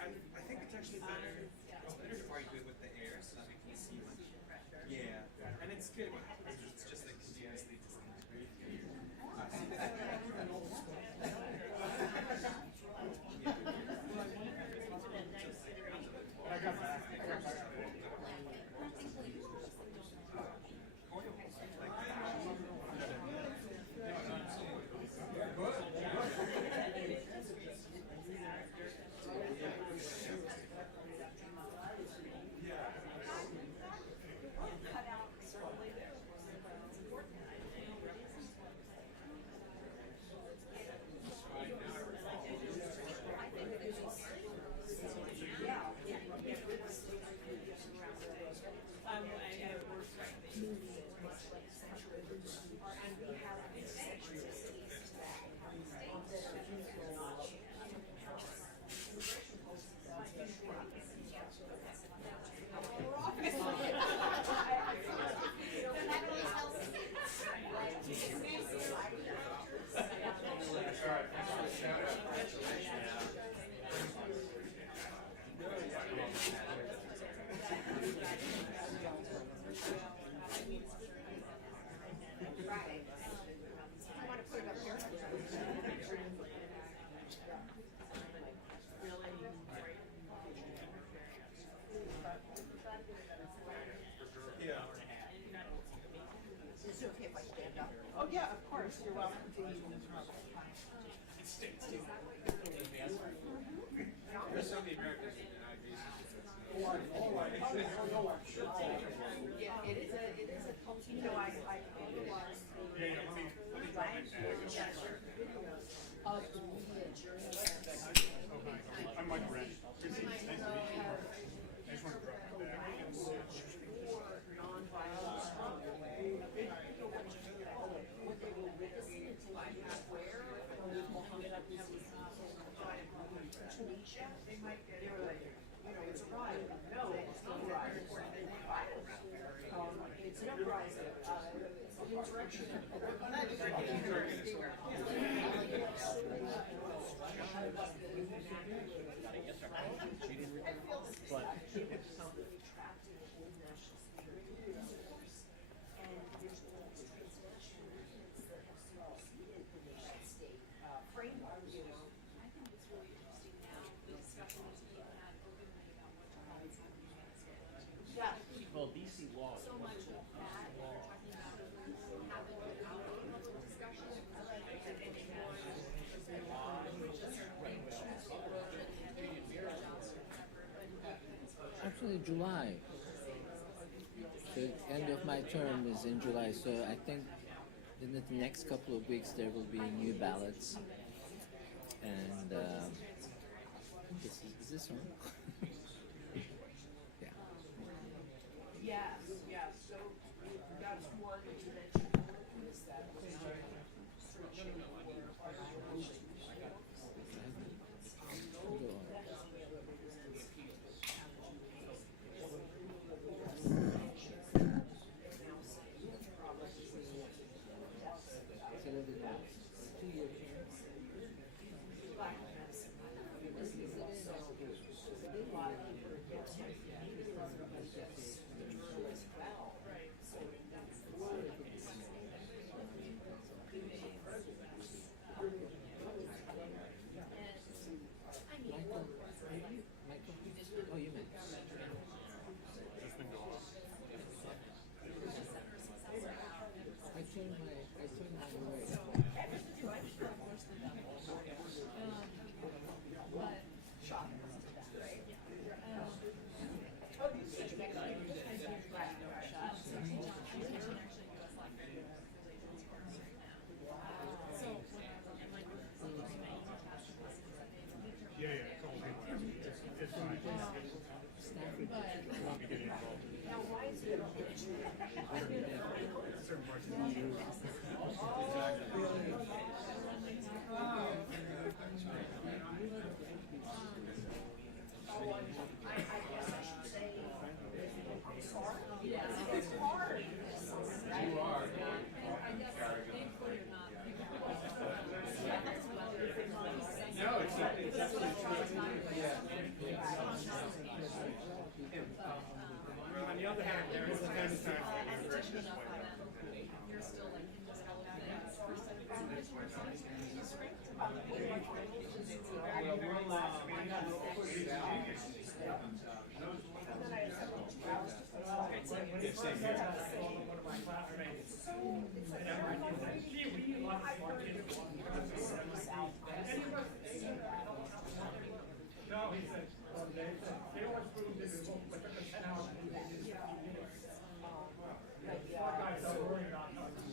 I think it's actually better. It's better quite good with the air, so that we can see much. Yeah, and it's good. It's just like continuously Is it okay if I stand up? Oh, yeah, of course, you're welcome to use this There's so many Americans in the United States. Yeah, it is a culture. You know, I otherwise the language of the media journey. I'm Mike Brent. Nice to meet you. I just want to drop my bag. For nonviolent struggle, what they were witnessing in Times Square with Mohammed Abu-Tunisia, they were like, you know, it's a riot. No, framework, you know. I think it's really interesting now, the discussions being had openly about what jihad is happening in Afghanistan. Yeah. Well, DC law. So much of that, you're talking about happened without a public discussion. Actually, July. The end of my term is in July, so I think in the next couple of weeks there will be new ballots. And is this on? Yeah. Yes, yes, so that's one dimension is that Oh, you meant. I turned my way. now why is it I guess I should say, I'm sorry. Yeah. It's hard. You are. I guess thankfully you're not. No, it's absolutely on the other hand, there is a time You're still like in this whole No, he said, they always proved that it took us 10 hours to do this. Four guys are worried about nothing.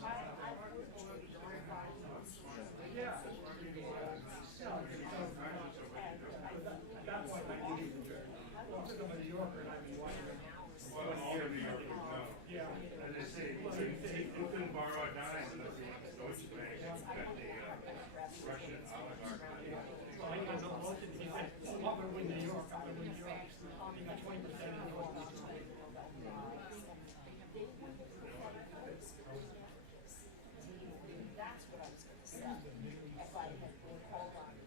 Yeah. That's why I need to. I'm a New Yorker and I've been watching. Well, all the New Yorkers know. Yeah. As I say, you couldn't borrow a dime unless you went to Deutsche Bank and got the Russian oligarch. Well, I got no motion. He said, I'm going to win New York. I'm going to win New York. He got 20% of the vote. That's what I was going to say. If I had been called on.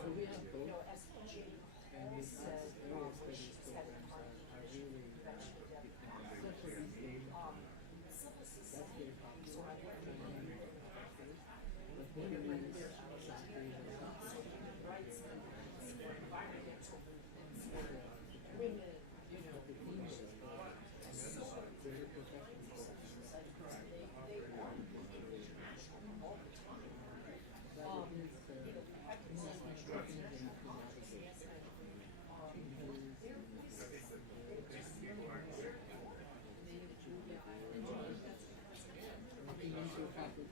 So we have both. And we have area studies programs are really that's very popular. But here is exactly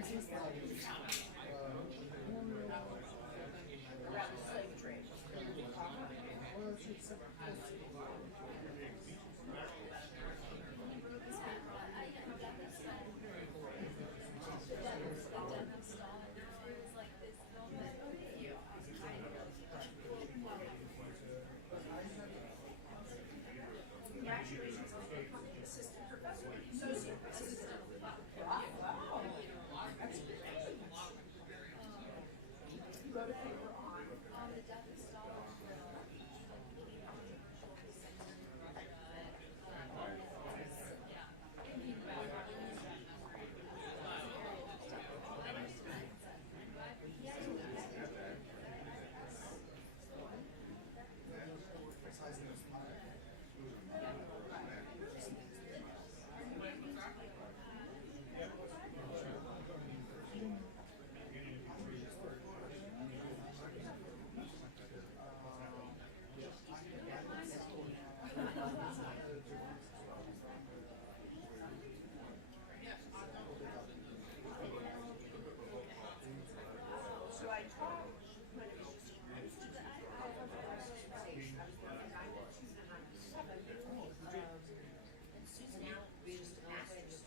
around the slave trade. Congratulations on becoming assistant professor, associate assistant. Wow. That's good. You wrote a paper on the death of Stalin. So I taught when it was used to the and Susan Allen was just a master's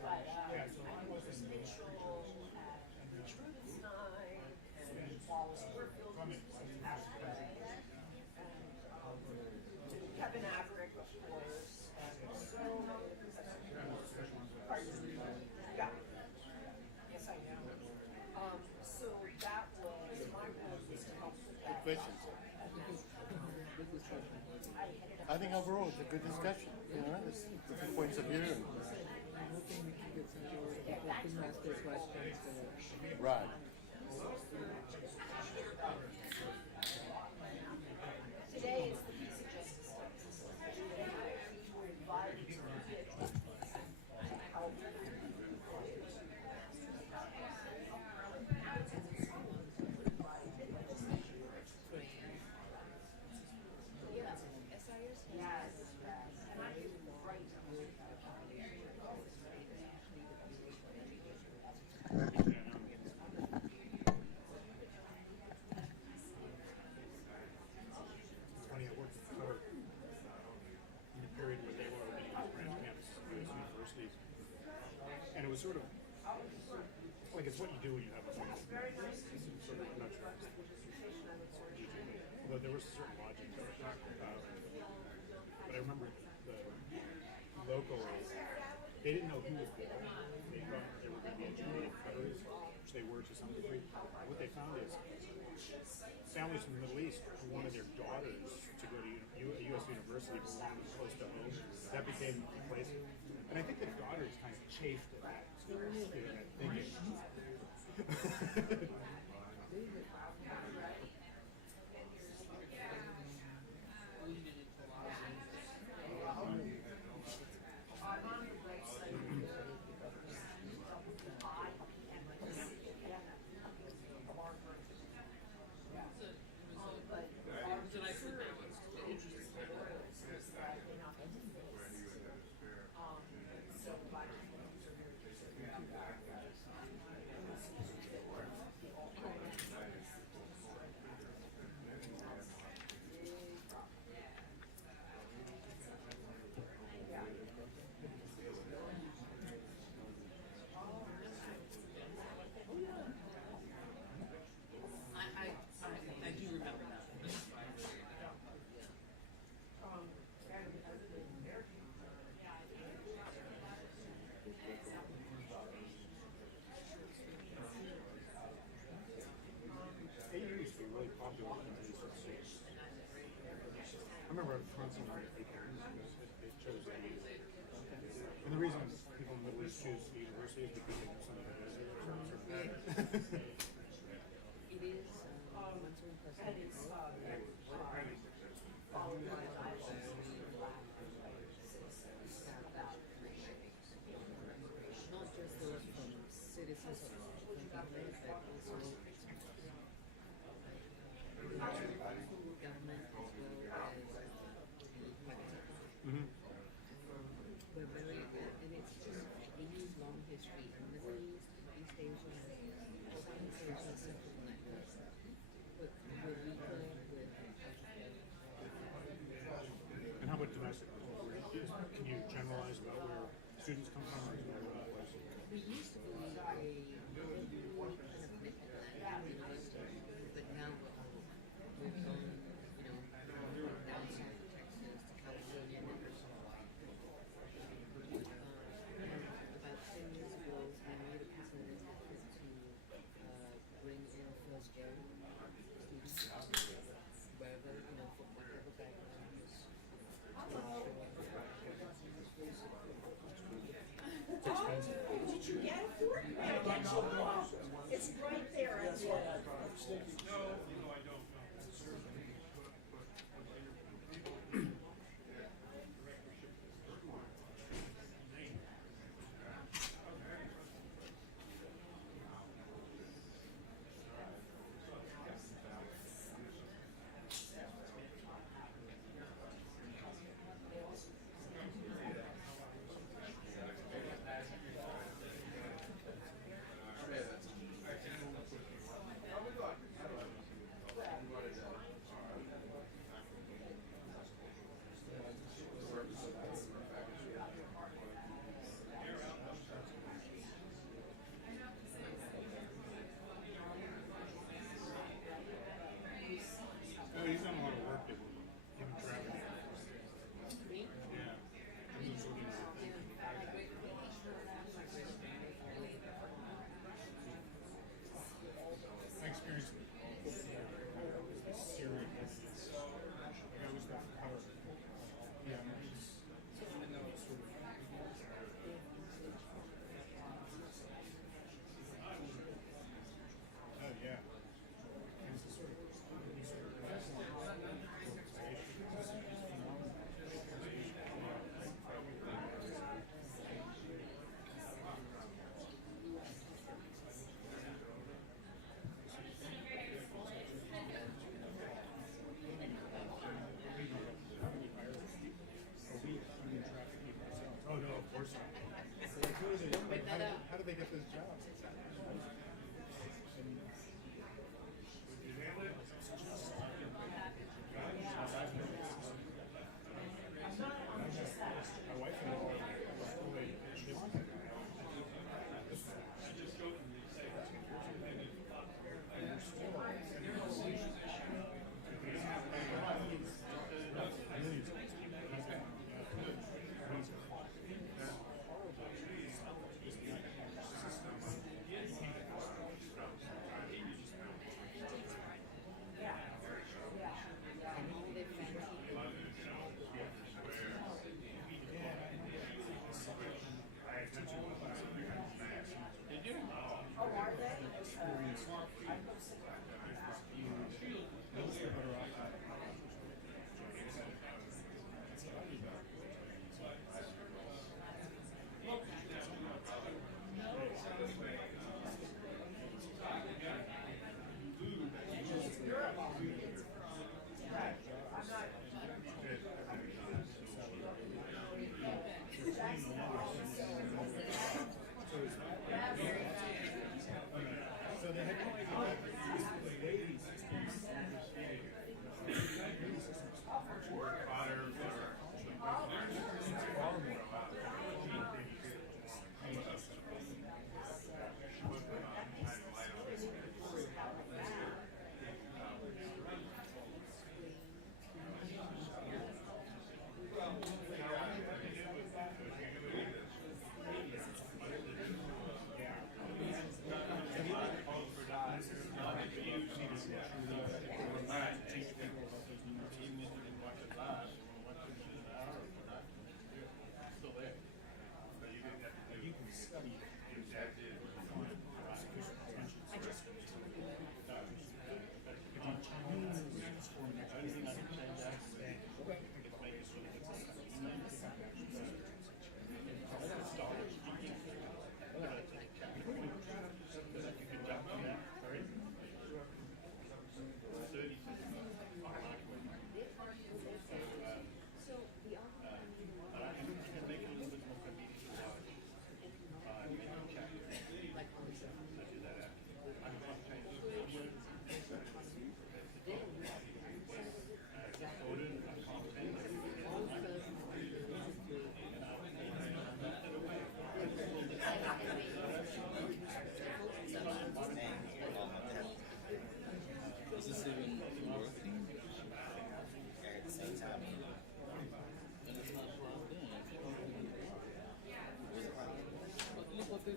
but I was Mitchell and Trudenstein and Wallace Warfield passed away. And Kevin Averick, of course, and so yeah. Yes, I know. So that was my role was to help with that. I think overall it's a good discussion. You know, there's different points of view. And... Right. Today is the Peace and Justice Studies. We were invited to help. Yes. And I can write. Funny, I worked for in a period where they were opening up branch campuses at those universities, and it was sort of like it's what you do when you have a function. Sort of not sure. Although there was a certain logic to it. But I remember the locals, they didn't know who was there. They thought they were going to be educated veterans, which they were to some degree. What they found is families from the Middle East who wanted their daughters to go to a U.S. university but wanted them close to home. That became the place. And I think the daughters kind of chafed at that, that thinking. I do remember that. AU used to be really popular in the 1960s. I remember at constantly it chose AU. And the reason people in the Middle East choose the university is because they know some of the visitors. It is And it's not just those from citizens of Washington, but also government as well as we're very, and it's just a huge long history in the Can you generalize about where students come from? Or is it all over the place? We used to be a kind of mix, but now we've gone, you know, down south to Texas to California. And about 10 years ago, we made a piece of an effort to bring in first gen students, wherever, you know, from whatever background is. Did you get it for it? Yeah, get your book. It's right there. That's what I No, I don't. Oh, he's done a lot of work at even traveling. Yeah. He's looking at my experience with Syria business. I always thought the power. Yeah, even though it's sort of. Oh yeah. It's the sort of Oh no, of course not. How do they get those jobs? My wife and I So they had no idea the ladies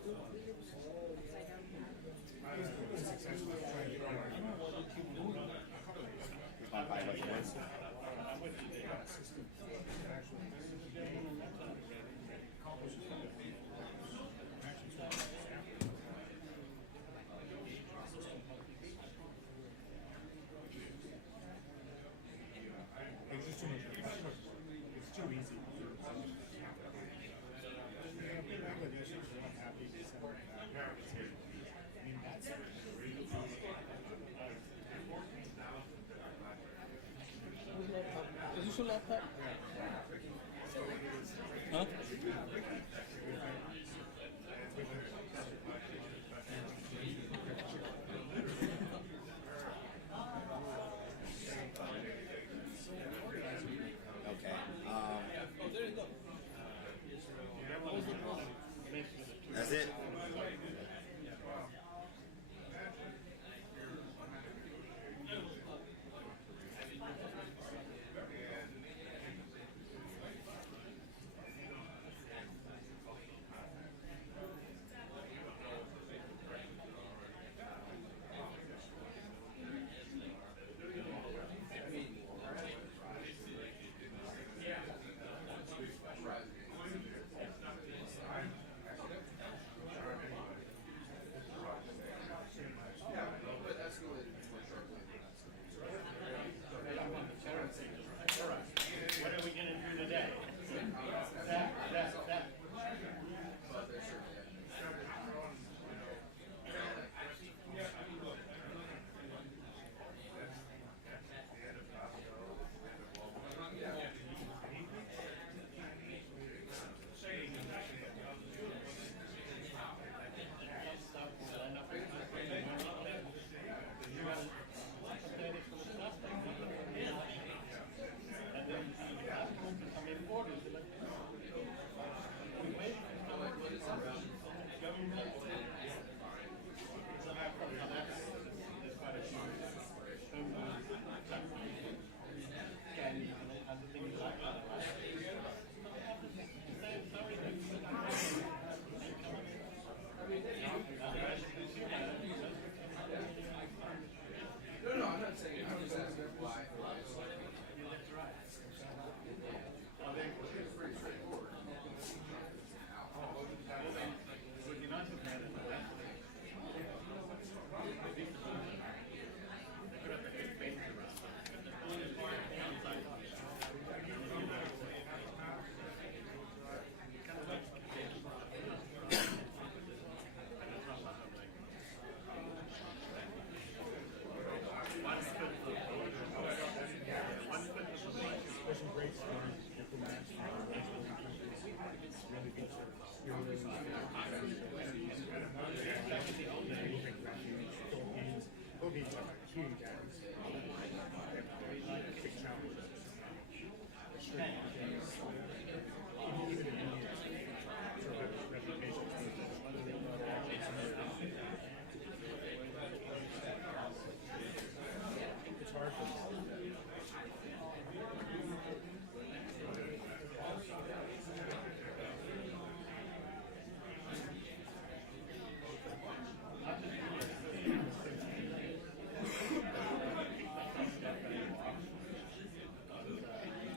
It's just too much. It's too easy. I mean, that's Is this your laptop? Huh? Okay. That's it. What are we going to do today? That. No, I'm not saying, I'm just asking why. It's pretty straightforward.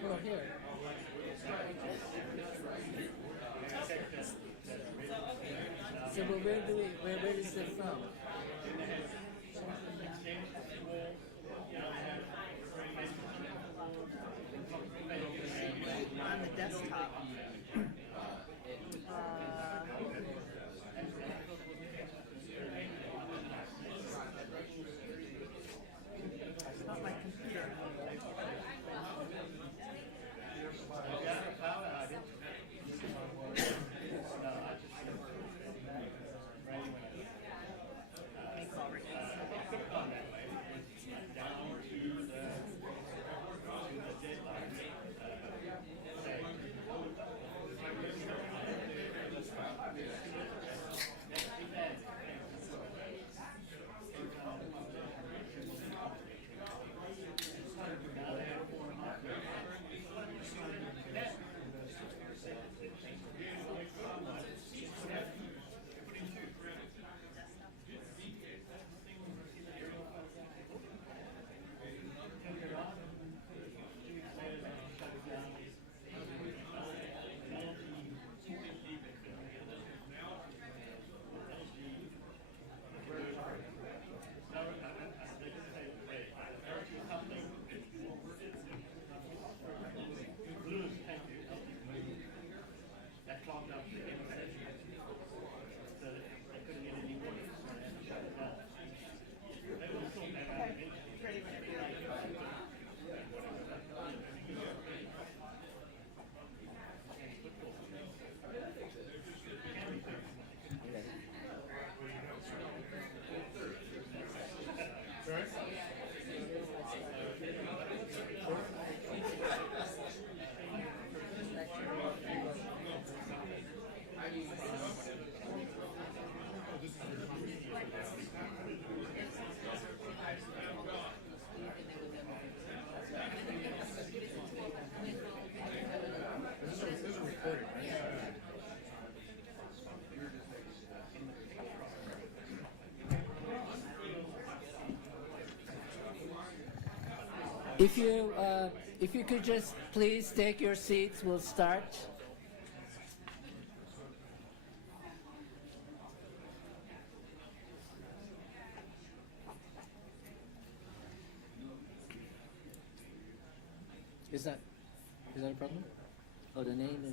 Well, here. So, but where is it from? On the desktop. It's not my computer. If you could just please take your seats, we'll start. Is that a problem? Oh, the name is.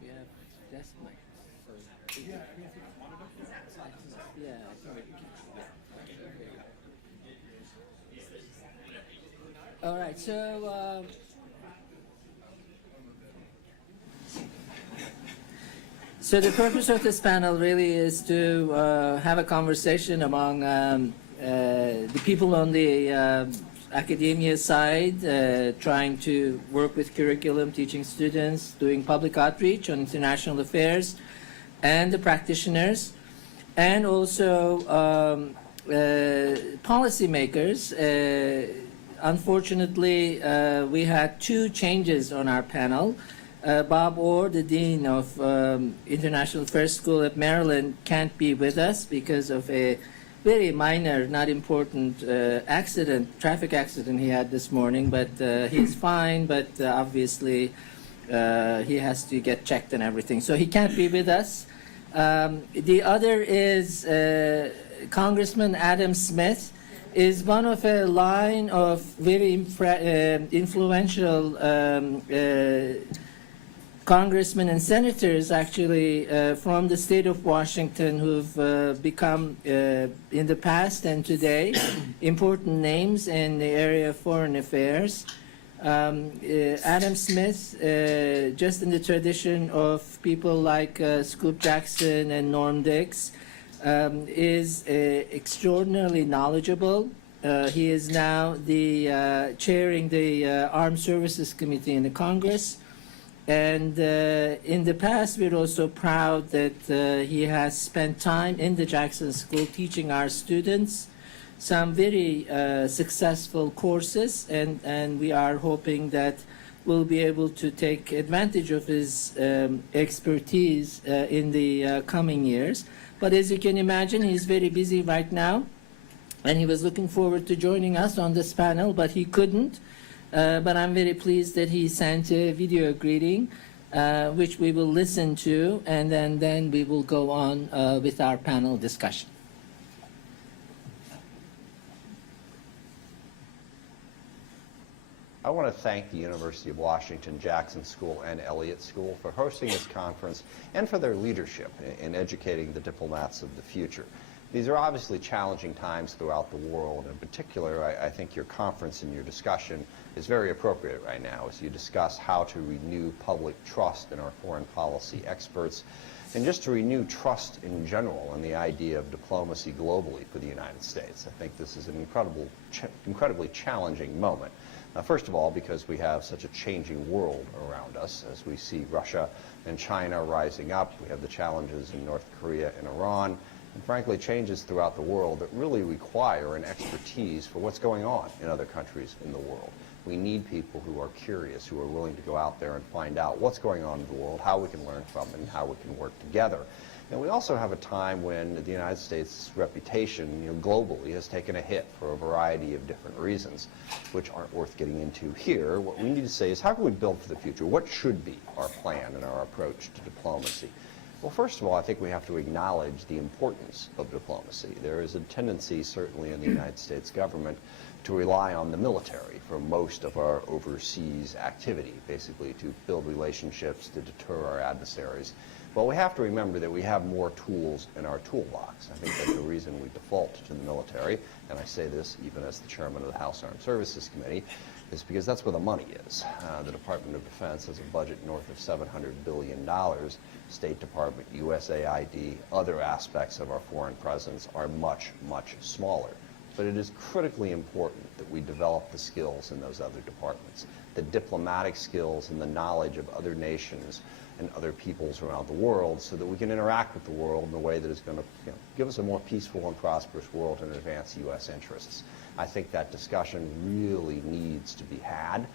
We have desk mics. Yeah, I mean, if you wanted to. Yeah, I think. All right, so the purpose of this panel really is to have a conversation among the people on the academia side, trying to work with curriculum, teaching students, doing public outreach on international affairs, and the practitioners, and also policymakers. Unfortunately, we had two changes on our panel. Bob Orr, the Dean of International Affairs School at Maryland, can't be with us because of a very minor, not important traffic accident he had this morning, but he's fine, but obviously he has to get checked and everything. So he can't be with us. The other is Congressman Adam Smith, is one of a line of very influential congressmen and senators, actually, from the state of Washington, who've become, in the past and today, important names in the area of foreign affairs. Adam Smith, just in the tradition of people like Scoop Jackson and Norm Dix, is extraordinarily knowledgeable. He is now the chairing the Armed Services Committee in the Congress. And in the past, we're also proud that he has spent time in the Jackson School teaching our students some very successful courses, and we are hoping that we'll be able to take advantage of his expertise in the coming years. But as you can imagine, he's very busy right now, and he was looking forward to joining us on this panel, but he couldn't. But I'm very pleased that he sent a video greeting, which we will listen to, and then we will go on with our panel discussion. I want to thank the University of Washington Jackson School and Elliott School for hosting this conference and for their leadership in educating the diplomats of the future. These are obviously challenging times throughout the world. In particular, I think your conference and your discussion is very appropriate right now as you discuss how to renew public trust in our foreign policy experts and just to renew trust in general in the idea of diplomacy globally for the United States. I think this is an incredibly challenging moment. First of all, because we have such a changing world around us as we see Russia and China rising up. We have the challenges in North Korea and Iran, and frankly, changes throughout the world that really require an expertise for what's going on in other countries in the world. We need people who are curious, who are willing to go out there and find out what's going on in the world, how we can learn from it, and how we can work together. And we also have a time when the United States' reputation, globally has taken a hit for a variety of different reasons, which aren't worth getting into here. What we need to say is, how can we build for the future? What should be our plan and our approach to diplomacy? Well, first of all, I think we have to acknowledge the importance of diplomacy. There is a tendency, certainly in the United States government, to rely on the military for most of our overseas activity, basically to build relationships, to deter our adversaries. But we have to remember that we have more tools in our toolbox. I think that the reason we default to the military, and I say this even as the chairman of the House Armed Services Committee, is because that's where the money is. The Department of Defense has a budget north of $700 billion. State Department, USAID, other aspects of our foreign presence are much, much smaller. but it is critically important that we develop the skills in those other departments, the diplomatic skills and the knowledge of other nations and other peoples around the world, so that we can interact with the world in a way that is going to give us a more peaceful and prosperous world and advance U.S. interests. I think that discussion really needs to be had.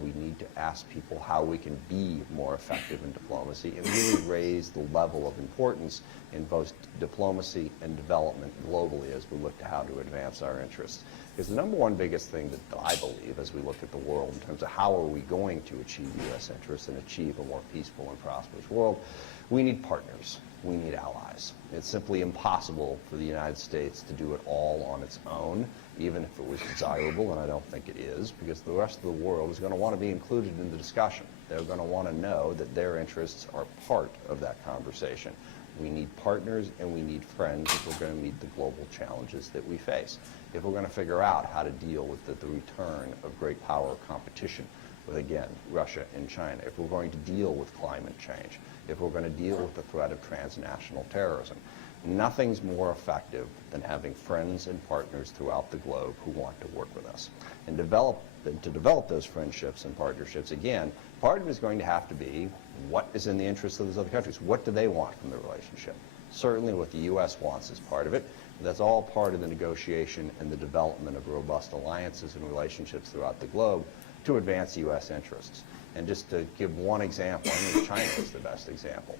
We need to ask people how we can be more effective in diplomacy and really raise the level of importance in both diplomacy and development globally as we look to how to advance our interests. Because the number one biggest thing that I believe as we look at the world in terms of how are we going to achieve U.S. interests and achieve a more peaceful and prosperous world, we need partners. We need allies. It's simply impossible for the United States to do it all on its own, even if it was desirable, and I don't think it is, because the rest of the world is going to want to be included in the discussion. They're going to want to know that their interests are part of that conversation. We need partners and we need friends if we're going to meet the global challenges that we face. If we're going to figure out how to deal with the return of great power competition with, again, Russia and China, if we're going to deal with climate change, if we're going to deal with the threat of transnational terrorism, nothing's more effective than having friends and partners throughout the globe who want to work with us. And to develop those friendships and partnerships, again, part of it is going to have to be what is in the interest of those other countries. What do they want from the relationship? Certainly what the U.S. wants is part of it. That's all part of the negotiation and the development of robust alliances and relationships throughout the globe to advance U.S. interests. And just to give one example, I think China is the best example.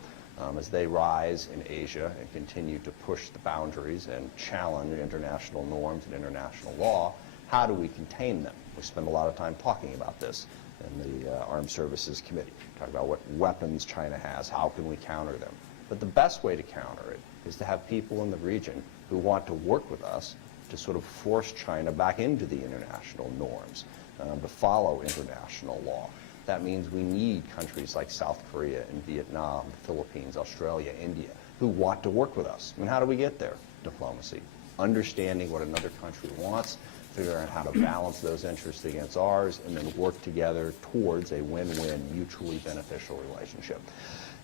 As they rise in Asia and continue to push the boundaries and challenge international norms and international law, how do we contain them? We spend a lot of time talking about this in the Armed Services Committee, talk about what weapons China has, how can we counter them. But the best way to counter it is to have people in the region who want to work with us to sort of force China back into the international norms, to follow international law. That means we need countries like South Korea and Vietnam, the Philippines, Australia, India, who want to work with us. And how do we get there? Diplomacy. Understanding what another country wants, figuring out how to balance those interests against ours, and then work together towards a win-win, mutually beneficial relationship.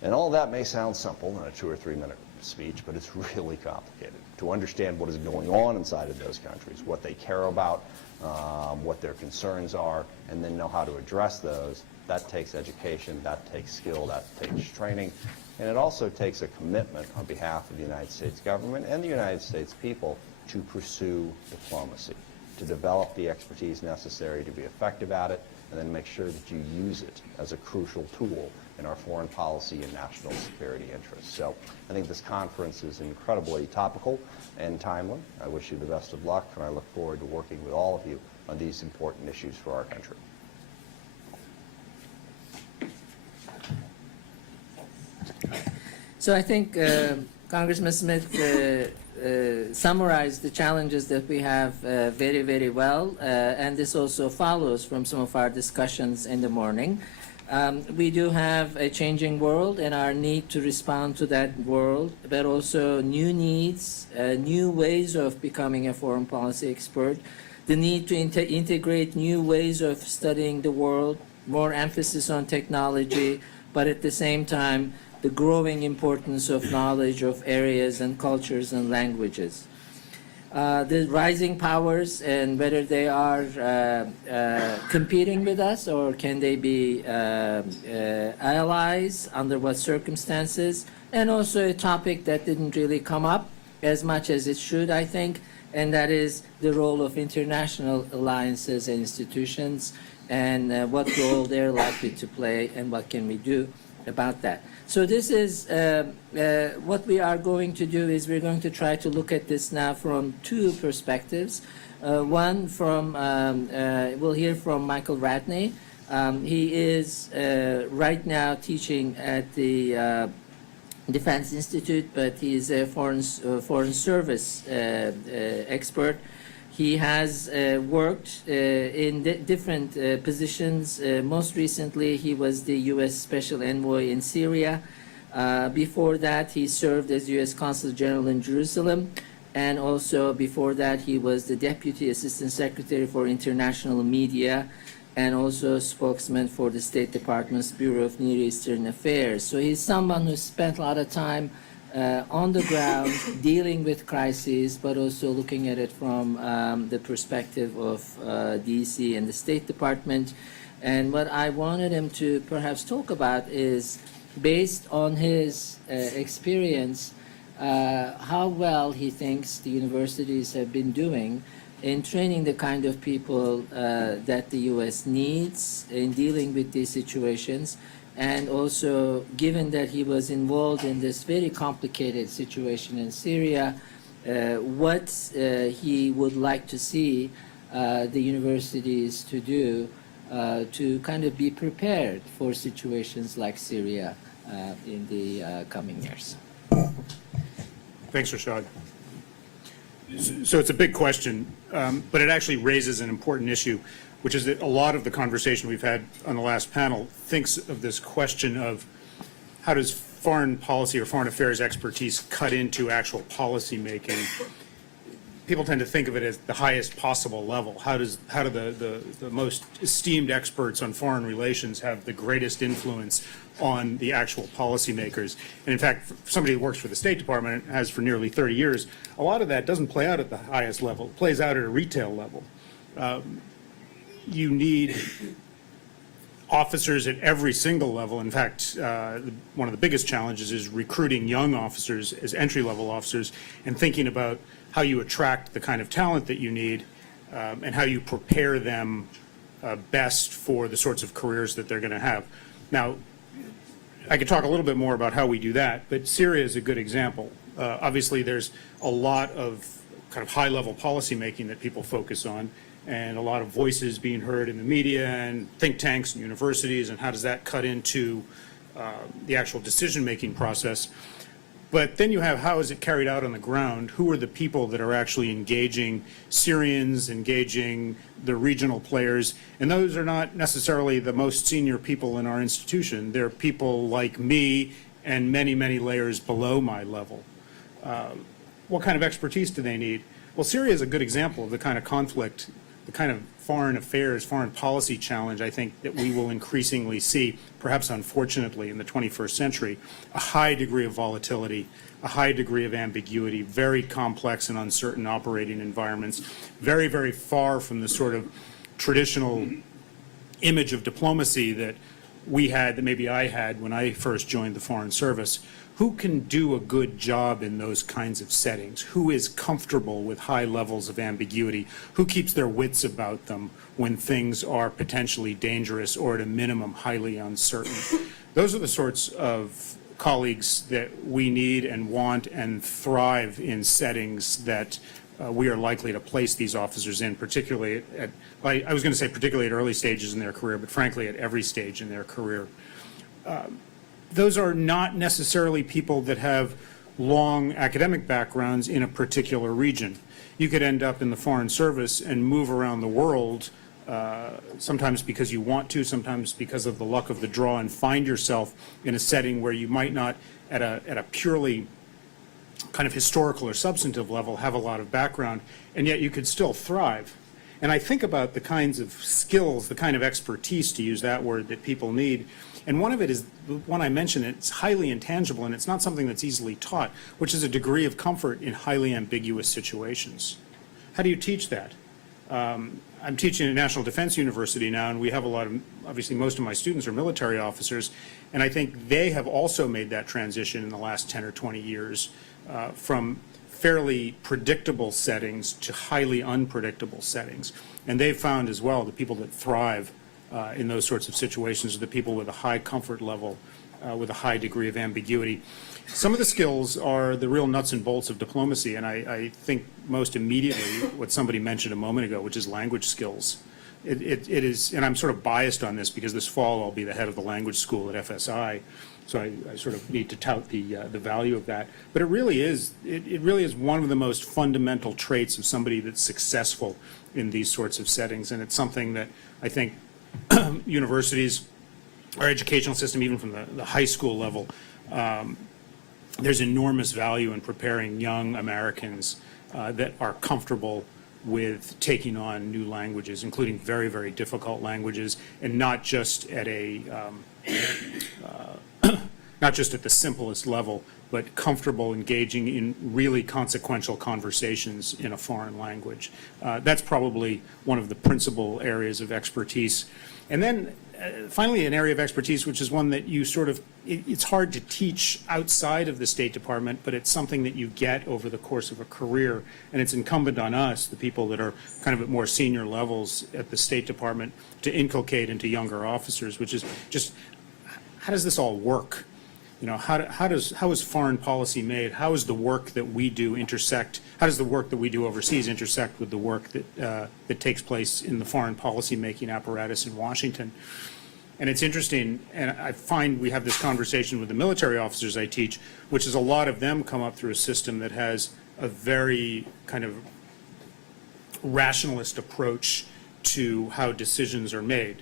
And all that may sound simple in a 2 or 3 minute speech, but it's really complicated. To understand what is going on inside of those countries, what they care about, what their concerns are, and then know how to address those, that takes education, that takes skill, that takes training, and it also takes a commitment on behalf of the United States government and the United States people to pursue diplomacy, to develop the expertise necessary to be effective at it, and then make sure that you use it as a crucial tool in our foreign policy and national security interests. So I think this conference is incredibly topical and timely. I wish you the best of luck, and I look forward to working with all of you on these important issues for our country. So I think Congressman Smith summarized the challenges that we have very, very well, and this also follows from some of our discussions in the morning. We do have a changing world and our need to respond to that world, but also new needs, new ways of becoming a foreign policy expert, the need to integrate new ways of studying the world, more emphasis on technology, but at the same time, the growing importance of knowledge of areas and cultures and languages. The rising powers and whether they are competing with us or can they be allies, under what circumstances, and also a topic that didn't really come up as much as it should, I think, and that is the role of international alliances and institutions and what role they're likely to play and what can we do about that. So this is what we are going to do is we're going to try to look at this now from two perspectives. One from, we'll hear from Michael Ratney. He is right now teaching at the Defense Institute, but he is a foreign service expert. He has worked in different positions. Most recently, he was the U.S. Special Envoy in Syria. Before that, he served as U.S. Consul General in Jerusalem. And also before that, he was the Deputy Assistant Secretary for International Media and also spokesman for the State Department's Bureau of Near Eastern Affairs. So he's someone who spent a lot of time on the ground, dealing with crises, but also looking at it from the perspective of DC and the State Department. And what I wanted him to perhaps talk about is, based on his experience, how well he thinks the universities have been doing in training the kind of people that the U.S. needs in dealing with these situations, and also, given that he was involved in this very complicated situation in Syria, what he would like to see the universities to do to kind of be prepared for situations like Syria in the coming years. Thanks, Rashad. So it's a big question, but it actually raises an important issue, which is that a lot of the conversation we've had on the last panel thinks of this question of how does foreign policy or foreign affairs expertise cut into actual policy making. People tend to think of it as the highest possible level. How do the most esteemed experts on foreign relations have the greatest influence on the actual policymakers? And in fact, somebody who works for the State Department, has for nearly 30 years, a lot of that doesn't play out at the highest level. It plays out at a retail level. You need officers at every single level. In fact, one of the biggest challenges is recruiting young officers as entry-level officers and thinking about how you attract the kind of talent that you need and how you prepare them best for the sorts of careers that they're going to have. Now, I could talk a little bit more about how we do that, but Syria is a good example. Obviously, there's a lot of kind of high-level policy making that people focus on, and a lot of voices being heard in the media and think tanks and universities, and how does that cut into the actual decision-making process. But then you have, how is it carried out on the ground? Who are the people that are actually engaging Syrians, engaging the regional players? And those are not necessarily the most senior people in our institution. They're people like me and many, many layers below my level. What kind of expertise do they need? Well, Syria is a good example of the kind of conflict, the kind of foreign affairs, foreign policy challenge I think that we will increasingly see, perhaps unfortunately in the 21st century, a high degree of volatility, a high degree of ambiguity, very complex and uncertain operating environments, very, very far from the sort of traditional image of diplomacy that we had, that maybe I had when I first joined the Foreign Service. Who can do a good job in those kinds of settings? Who is comfortable with high levels of ambiguity? Who keeps their wits about them when things are potentially dangerous or at a minimum highly uncertain? Those are the sorts of colleagues that we need and want and thrive in settings that we are likely to place these officers in, particularly at, I was going to say particularly at early stages in their career, but frankly at every stage in their career. Those are not necessarily people that have long academic backgrounds in a particular region. You could end up in the Foreign Service and move around the world, sometimes because you want to, sometimes because of the luck of the draw, and find yourself in a setting where you might not, at a purely kind of historical or substantive level, have a lot of background, and yet you could still thrive. And I think about the kinds of skills, the kind of expertise, to use that word, that people need. And one of it is the one I mentioned. It's highly intangible, and it's not something that's easily taught, which is a degree of comfort in highly ambiguous situations. How do you teach that? I'm teaching at National Defense University now, and we have a lot of, obviously most of my students are military officers, and I think they have also made that transition in the last 10 or 20 years from fairly predictable settings to highly unpredictable settings. And they've found as well the people that thrive in those sorts of situations are the people with a high comfort level, with a high degree of ambiguity. Some of the skills are the real nuts and bolts of diplomacy, and I think most immediately what somebody mentioned a moment ago, which is language skills. It is, and I'm sort of biased on this because this fall I'll be the head of the language school at FSI, so I sort of need to tout the value of that. But it really is one of the most fundamental traits of somebody that's successful in these sorts of settings, and it's something that I think universities, our educational system, even from the high school level, there's enormous value in preparing young Americans that are comfortable with taking on new languages, including very, very difficult languages, and not just at a not just at the simplest level, but comfortable engaging in really consequential conversations in a foreign language. That's probably one of the principal areas of expertise. And then finally, an area of expertise, which is one that you sort of, it's hard to teach outside of the State Department, but it's something that you get over the course of a career. And it's incumbent on us, the people that are kind of at more senior levels at the State Department, to inculcate into younger officers, which is just, how does this all work? You know, how is foreign policy made? How is the work that we do intersect? How does the work that we do overseas intersect with the work that takes place in the foreign policy making apparatus in Washington? And it's interesting, and I find we have this conversation with the military officers I teach, which is a lot of them come up through a system that has a very kind of rationalist approach to how decisions are made.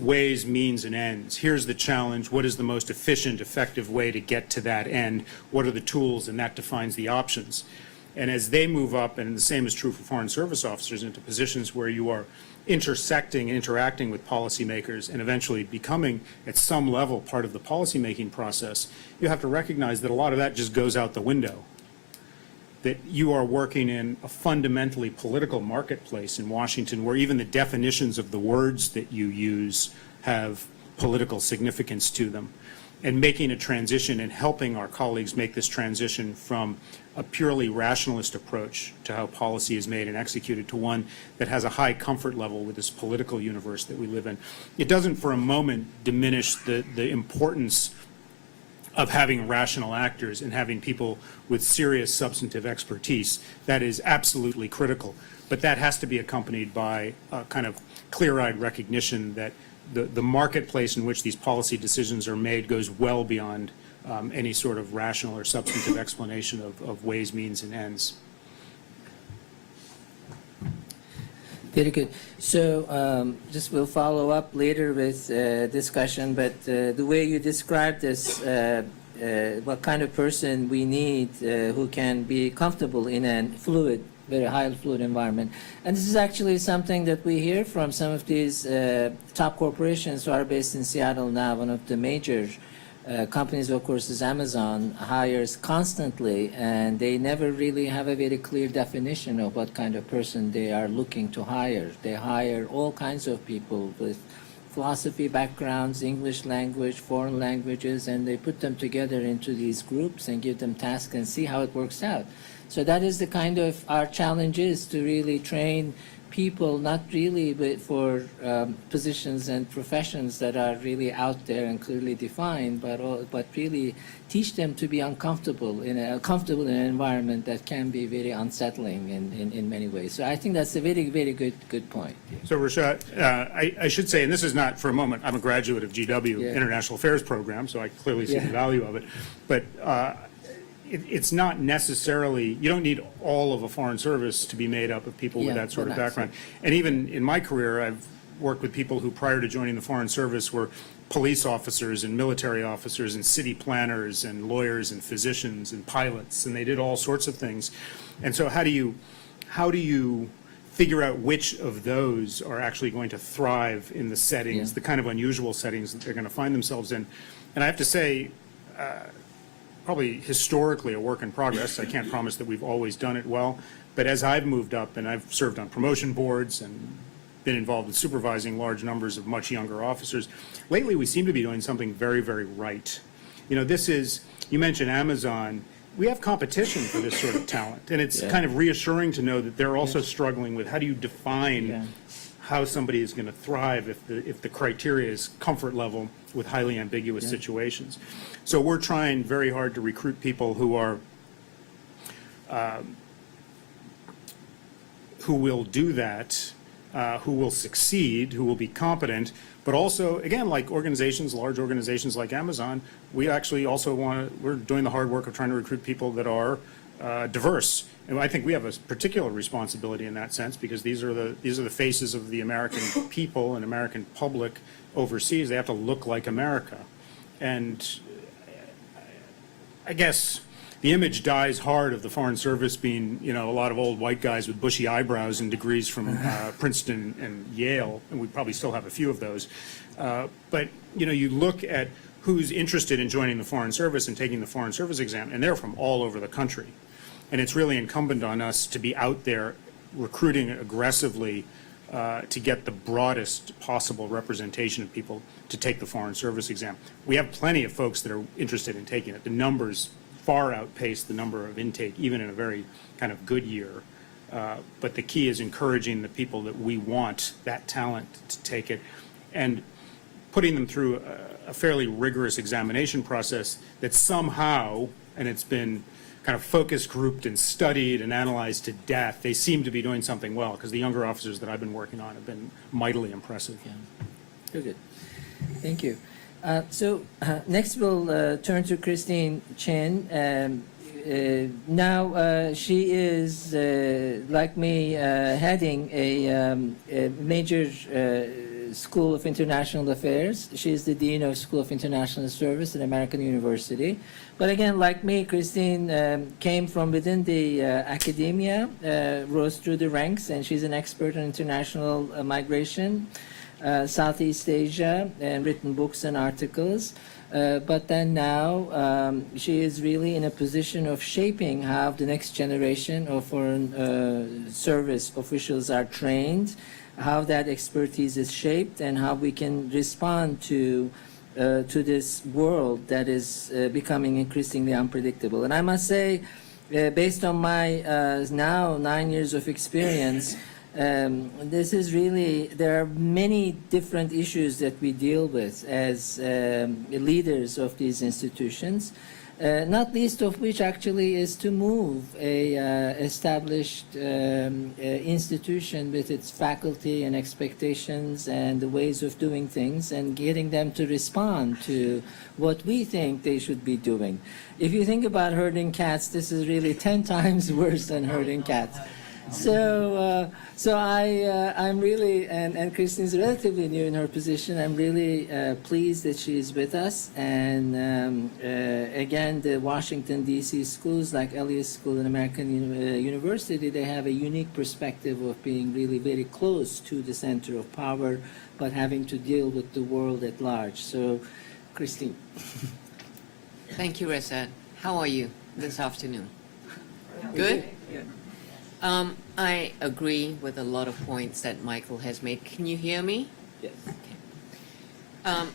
Ways, means, and ends. Here's the challenge. What is the most efficient, effective way to get to that end? What are the tools? And that defines the options. And as they move up, and the same is true for Foreign Service officers, into positions where you are intersecting and interacting with policymakers and eventually becoming, at some level, part of the policymaking process, you have to recognize that a lot of that just goes out the window. That you are working in a fundamentally political marketplace in Washington where even the definitions of the words that you use have political significance to them. And making a transition and helping our colleagues make this transition from a purely rationalist approach to how policy is made and executed to one that has a high comfort level with this political universe that we live in. It doesn't for a moment diminish the importance of having rational actors and having people with serious substantive expertise. That is absolutely critical. But that has to be accompanied by a kind of clear-eyed recognition that the marketplace in which these policy decisions are made goes well beyond any sort of rational or substantive explanation of ways, means, and ends. Very good. So just we'll follow up later with discussion, but the way you described this, what kind of person we need who can be comfortable in a fluid, very highly fluid environment. And this is actually something that we hear from some of these top corporations who are based in Seattle now. One of the major companies, of course, is Amazon, hires constantly, and they never really have a very clear definition of what kind of person they are looking to hire. They hire all kinds of people with philosophy backgrounds, English language, foreign languages, and they put them together into these groups and give them tasks and see how it works out. So that is the kind of our challenge, is to really train people, not really for positions and professions that are really out there and clearly defined, but really teach them to be comfortable in an environment that can be very unsettling in many ways. So I think that's a very, very good point. So Reşat, I should say, and this is not for a moment, I'm a graduate of GW, International Affairs Program, so I clearly see the value of it. But it's not necessarily, you don't need all of a foreign service to be made up of people with that sort of background. And even in my career, I've worked with people who prior to joining the foreign service were police officers and military officers and city planners and lawyers and physicians and pilots, and they did all sorts of things. And so how do you figure out which of those are actually going to thrive in the settings, the kind of unusual settings that they're going to find themselves in? And I have to say, probably historically a work in progress. I can't promise that we've always done it well, but as I've moved up and I've served on promotion boards and been involved in supervising large numbers of much younger officers, lately we seem to be doing something very, very right. You know, this is, you mentioned Amazon, we have competition for this sort of talent, and it's kind of reassuring to know that they're also struggling with how do you define how somebody is going to thrive if the criteria is comfort level with highly ambiguous situations. So we're trying very hard to recruit people who are who will do that, who will succeed, who will be competent, but also, again, like organizations, large organizations like Amazon, we actually also we're doing the hard work of trying to recruit people that are diverse. And I think we have a particular responsibility in that sense, because these are the faces of the American people and American public overseas. They have to look like America. And I guess the image dies hard of the Foreign Service being, you know, a lot of old white guys with bushy eyebrows and degrees from Princeton and Yale, and we probably still have a few of those. But, you know, you look at who's interested in joining the Foreign Service and taking the Foreign Service exam, and they're from all over the country. And it's really incumbent on us to be out there recruiting aggressively to get the broadest possible representation of people to take the Foreign Service exam. We have plenty of folks that are interested in taking it. The numbers far outpace the number of intake, even in a very kind of good year. But the key is encouraging the people that we want, that talent, to take it, and putting them through a fairly rigorous examination process that somehow, and it's been kind of focus grouped and studied and analyzed to death, they seem to be doing something well, because the younger officers that I've been working on have been mightily impressive. Yeah. Very good. Thank you. Next we'll turn to Christine Chen. Now she is, like me, heading a major School of International Affairs. She is the Dean of School of International Service at American University. But again, like me, Christine came from within the academia, rose through the ranks, and she's an expert on international migration, Southeast Asia, and written books and articles. But then now she is really in a position of shaping how the next generation of foreign service officials are trained, how that expertise is shaped, and how we can respond to this world that is becoming increasingly unpredictable. And I must say, based on my now 9 years of experience, this is really, there are many different issues that we deal with as leaders of these institutions, not least of which actually is to move a established institution with its faculty and expectations and the ways of doing things, and getting them to respond to what we think they should be doing. If you think about herding cats, this is really 10 times worse than herding cats. So I'm really, and Christine's relatively new in her position. I'm really pleased that she is with us. And again, the Washington, D.C. schools like Elliott School and American University, they have a unique perspective of being really very close to the center of power, but having to deal with the world at large. So, Christine. Thank you, Reşat. How are you this afternoon? Good? Good. I agree with a lot of points that Michael has made. Can you hear me? Yes. Okay.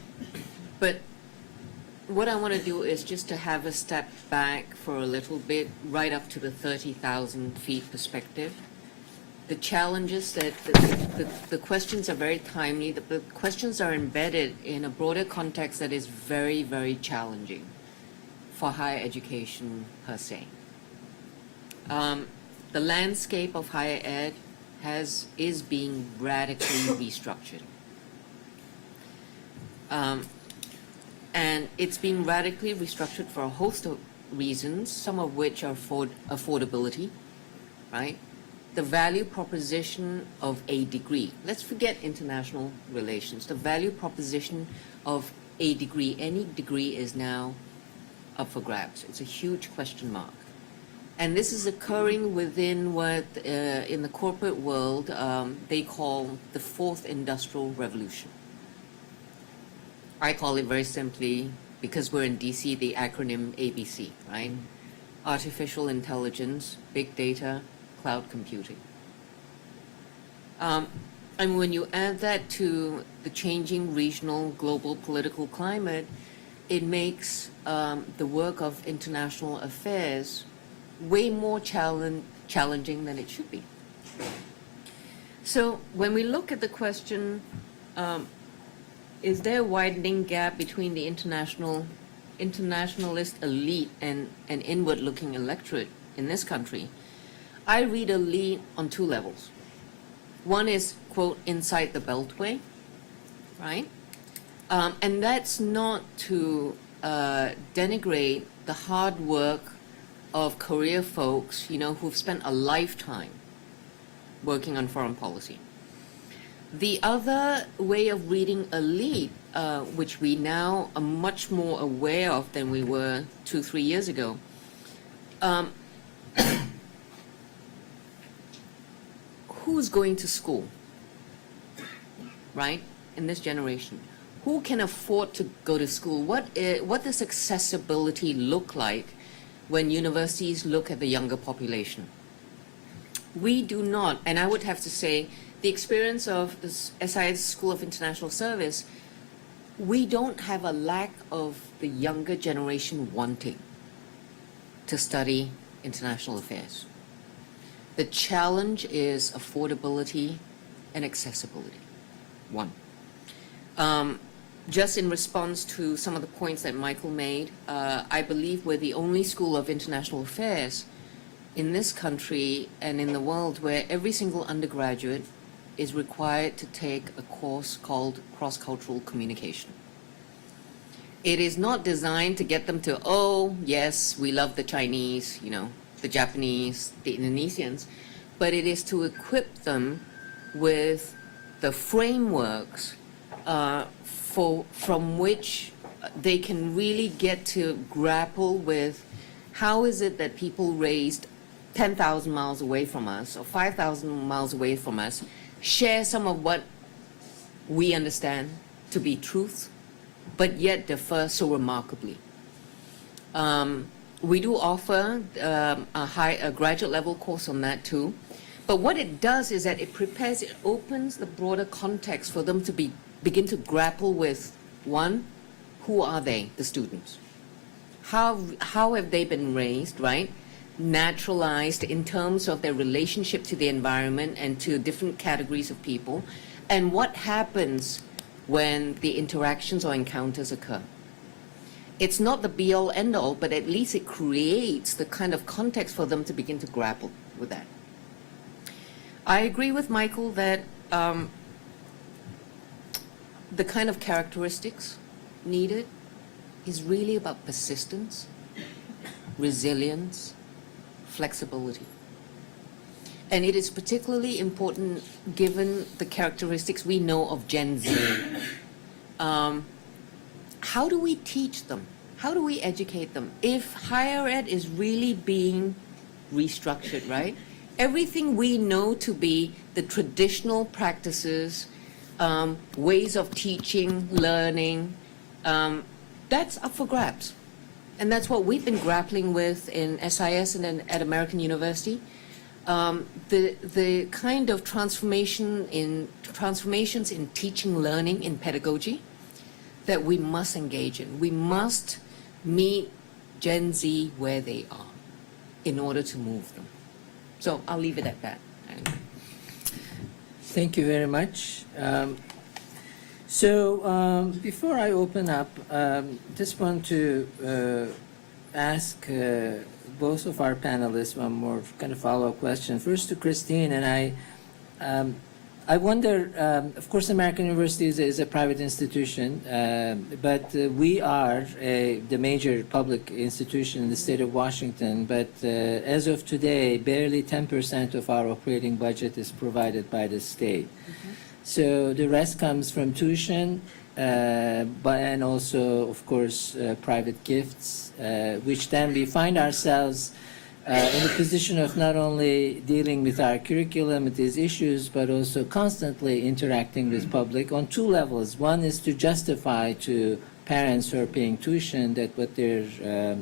But what I want to do is just to have a step back for a little bit, right up to the 30,000 feet perspective. The challenges that the questions are very timely. The questions are embedded in a broader context that is very, very challenging for higher education per se. The landscape of higher ed is being radically restructured. And it's being radically restructured for a host of reasons, some of which are affordability, right? The value proposition of a degree. Let's forget international relations. The value proposition of a degree, any degree, is now up for grabs. It's a huge question mark. And this is occurring within what, in the corporate world, they call the fourth industrial revolution. I call it very simply, because we're in DC, the acronym ABC, right? Artificial intelligence, big data, cloud computing. And when you add that to the changing regional global political climate, it makes the work of international affairs way more challenging than it should be. So when we look at the question, is there a widening gap between the internationalist elite and an inward-looking electorate in this country? I read elite on two levels. One is, quote, inside the Beltway, right? And that's not to denigrate the hard work of career folks, you know, who've spent a lifetime working on foreign policy. The other way of reading elite, which we now are much more aware of than we were 2-3 years ago, who's going to school, right, in this generation? who can afford to go to school? What does accessibility look like when universities look at the younger population? We do not, and I would have to say, the experience of the SIS School of International Service, we don't have a lack of the younger generation wanting to study international affairs. The challenge is affordability and accessibility, one. Just in response to some of the points that Michael made, I believe we're the only school of international affairs in this country and in the world where every single undergraduate is required to take a course called cross-cultural communication. It is not designed to get them to, oh, yes, we love the Chinese, the Japanese, the Indonesians, but it is to equip them with the frameworks from which they can really get to grapple with how is it that people raised 10,000 miles away from us or 5,000 miles away from us share some of what we understand to be truth, but yet differ so remarkably. We do offer a graduate level course on that too, but what it does is that it opens the broader context for them to begin to grapple with, one, who are they, the students? How have they been raised, right? Naturalized in terms of their relationship to the environment and to different categories of people, and what happens when the interactions or encounters occur. It's not the be-all, end-all, but at least it creates the kind of context for them to begin to grapple with that. I agree with Michael that the kind of characteristics needed is really about persistence, resilience, flexibility. And it is particularly important given the characteristics we know of Gen Z. How do we teach them? How do we educate them? If higher ed is really being restructured, right? Everything we know to be the traditional practices, ways of teaching, learning, that's up for grabs. And that's what we've been grappling with in SIS and at American University. The kind of transformations in teaching, learning, in pedagogy that we must engage in. We must meet Gen Z where they are in order to move them. So I'll leave it at that. Thank you very much. Before I open up, just want to ask both of our panelists one more kind of follow-up question. First to Christine, and I wonder, of course, American University is a private institution, but we are the major public institution in the state of Washington, but as of today, barely 10% of our operating budget is provided by the state. So the rest comes from tuition, and also, of course, private gifts, which then we find ourselves in the position of not only dealing with our curriculum, with these issues, but also constantly interacting with public on two levels. One is to justify to parents who are paying tuition that what they're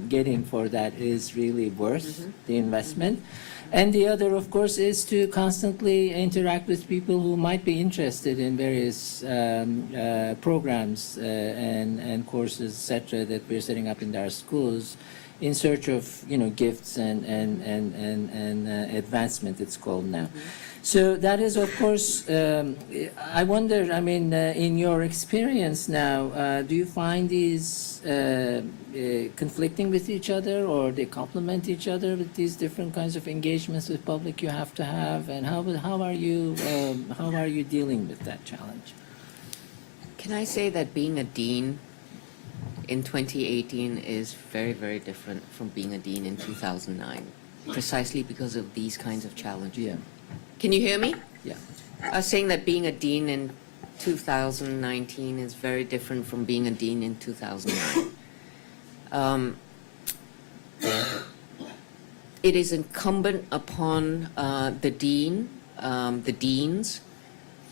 getting for that is really worth the investment. And the other, of course, is to constantly interact with people who might be interested in various programs and courses, etc., that we're setting up in our schools in search of, gifts and advancement, it's called now. So that is, of course, I wonder, in your experience now, do you find these conflicting with each other, or they complement each other with these different kinds of engagements with public you have to have, and how are you dealing with that challenge? Can I say that being a dean in 2018 is very, very different from being a dean in 2009, precisely because of these kinds of challenges. Yeah. Can you hear me? Yeah. I was saying that being a dean in 2019 is very different from being a dean in 2009. It is incumbent upon the deans,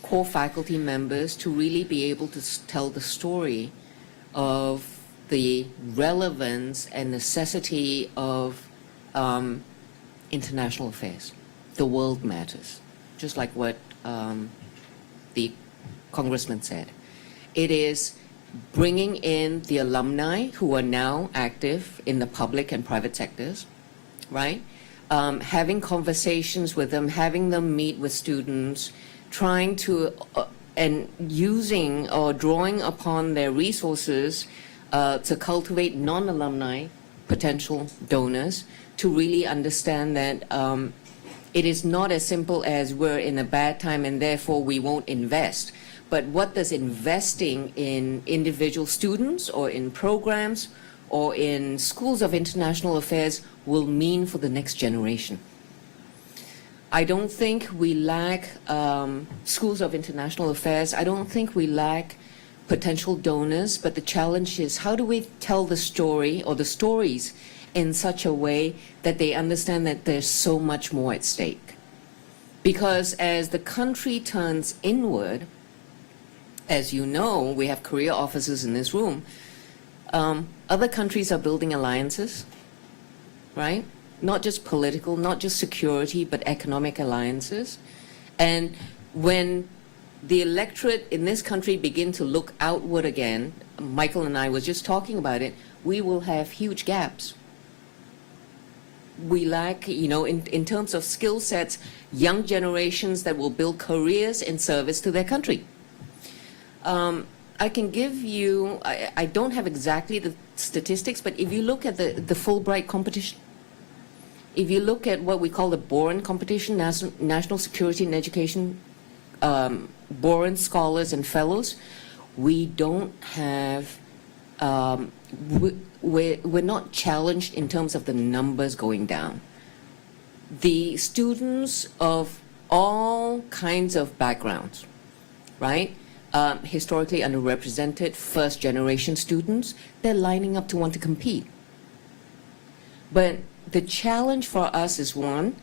core faculty members to really be able to tell the story of the relevance and necessity of international affairs. The world matters, just like what the congressman said. It is bringing in the alumni who are now active in the public and private sectors, right? Having conversations with them, having them meet with students, trying to, and using or drawing upon their resources to cultivate non-alumni potential donors to really understand that it is not as simple as we're in a bad time and therefore we won't invest. But what does investing in individual students or in programs or in schools of international affairs will mean for the next generation? I don't think we lack schools of international affairs. I don't think we lack potential donors, but the challenge is how do we tell the story or the stories in such a way that they understand that there's so much more at stake. Because as the country turns inward, as you know, we have career officers in this room, other countries are building alliances, right? Not just political, not just security, but economic alliances. And when the electorate in this country begin to look outward again, Michael and I were just talking about it, we will have huge gaps. We lack, you know, in terms of skill sets, young generations that will build careers in service to their country. I can give you, I don't have exactly the statistics, but if you look at the Fulbright competition, if you look at what we call the Boren competition, National Security and Education, Boren scholars and fellows, we don't have, we're not challenged in terms of the numbers going down. The students of all kinds of backgrounds, right? Historically underrepresented first generation students, they're lining up to want to compete. But the challenge for us is one,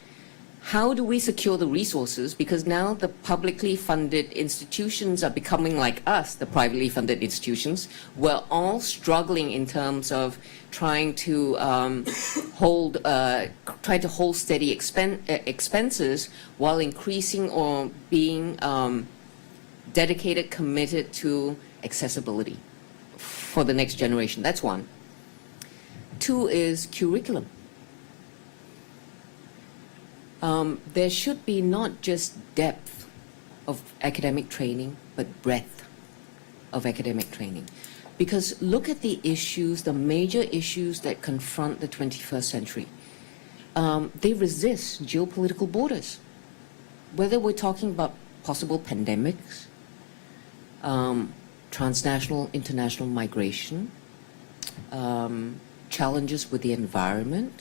how do we secure the resources? Because now the publicly funded institutions are becoming like us, the privately funded institutions. We're all struggling in terms of trying to hold steady expenses while increasing or being dedicated, committed to accessibility for the next generation. That's one. Two is curriculum. There should be not just depth of academic training, but breadth of academic training. Because look at the issues, the major issues that confront the 21st century. They resist geopolitical borders. Whether we're talking about possible pandemics, transnational, international migration, challenges with the environment.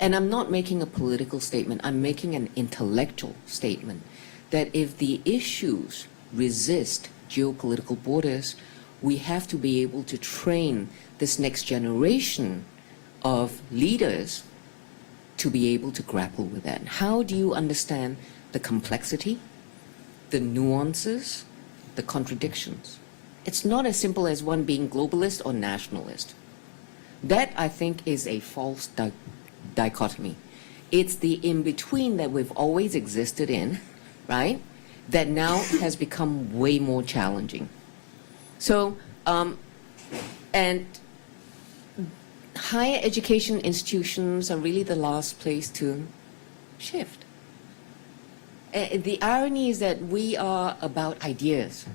And I'm not making a political statement, I'm making an intellectual statement that if the issues resist geopolitical borders, we have to be able to train this next generation of leaders to be able to grapple with that. How do you understand the complexity, the nuances, the contradictions? It's not as simple as one being globalist or nationalist. That, I think, is a false dichotomy. It's the in-between that we've always existed in, right, that now has become way more challenging. So, and higher education institutions are really the last place to shift. The irony is that we are about ideas,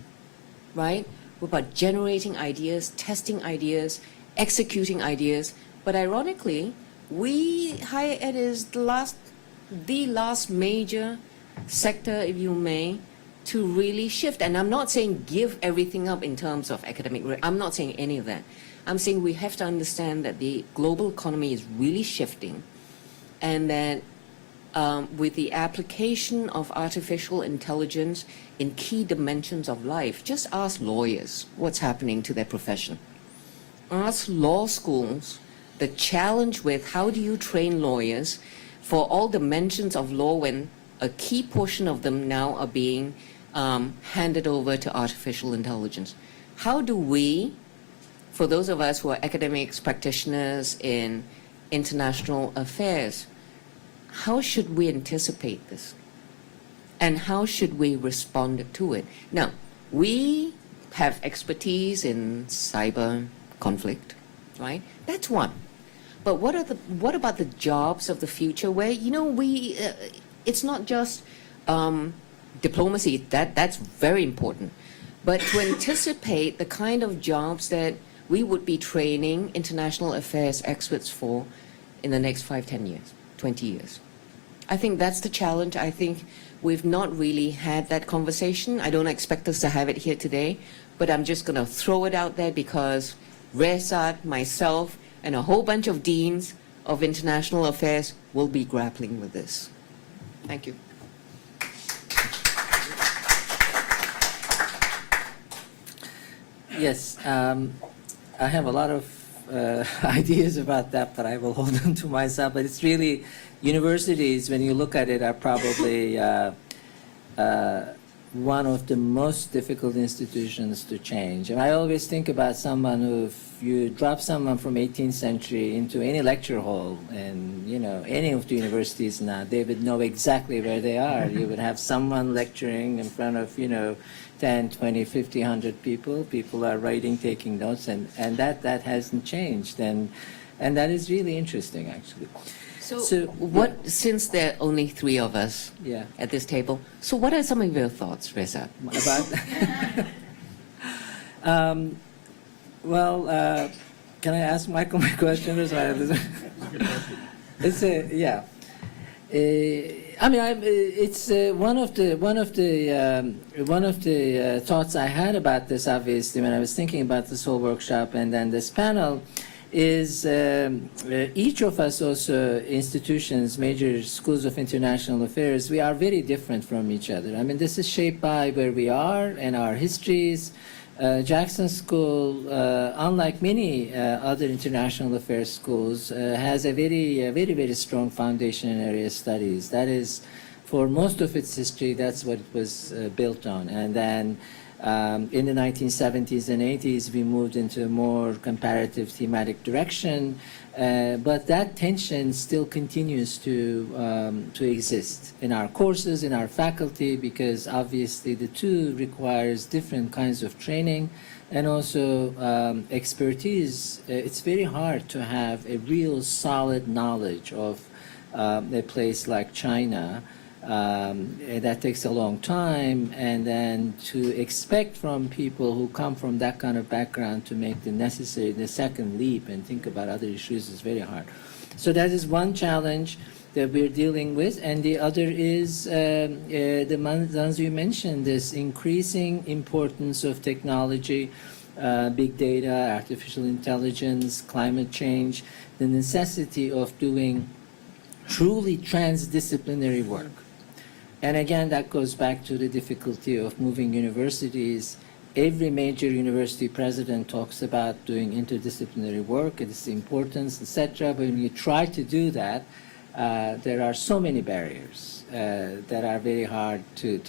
right? We're about generating ideas, testing ideas, executing ideas, but ironically, higher ed is the last major sector, if you may, to really shift. And I'm not saying give everything up in terms of academic, I'm not saying any of that. I'm saying we have to understand that the global economy is really shifting, and that with the application of artificial intelligence in key dimensions of life, just ask lawyers what's happening to their profession. Ask law schools the challenge with how do you train lawyers for all dimensions of law when a key portion of them now are being handed over to artificial intelligence. How do we, for those of us who are academics, practitioners in international affairs, how should we anticipate this? And how should we respond to it? Now, we have expertise in cyber conflict, right? That's one. But what about the jobs of the future where, it's not just diplomacy, that's very important, but to anticipate the kind of jobs that we would be training international affairs experts for in the next 5, 10 years, 20 years. I think that's the challenge. I think we've not really had that conversation. I don't expect us to have it here today, but I'm just going to throw it out there because Reşat, myself, and a whole bunch of deans of international affairs will be grappling with this. Thank you. Yes, I have a lot of ideas about that, but I will hold them to myself. But it's really, universities, when you look at it, are probably one of the most difficult institutions to change. And I always think about someone who, if you drop someone from 18th century into any lecture hall, and any of the universities now, they would know exactly where they are. You would have someone lecturing in front of 10, 20, 50, 100 people. People are writing, taking notes, and that hasn't changed. And that is really interesting, actually. So what, since there are only 3 of us at this table, so what are some of your thoughts, Reşat? Well, can I ask Michael my question? It's one of the thoughts I had about this, obviously, when I was thinking about this whole workshop and then this panel, is each of us also institutions, major schools of international affairs, we are very different from each other. I mean, this is shaped by where we are and our histories. Jackson School, unlike many other international affairs schools, has a very strong foundation in area studies. That is, for most of its history, that's what it was built on. And then in the 1970s and 80s, we moved into a more comparative thematic direction, but that tension still continues to exist in our courses, in our faculty, because obviously the two requires different kinds of training and also expertise. It's very hard to have a real solid knowledge of a place like China. That takes a long time, and then to expect from people who come from that kind of background to make the second leap and think about other issues is very hard. So that is one challenge that we're dealing with, and the other is the ones you mentioned, this increasing importance of technology, big data, artificial intelligence, climate change, the necessity of doing truly transdisciplinary work. And again, that goes back to the difficulty of moving universities. Every major university president talks about doing interdisciplinary work, its importance, etc. But when you try to do that, there are so many barriers that are very hard to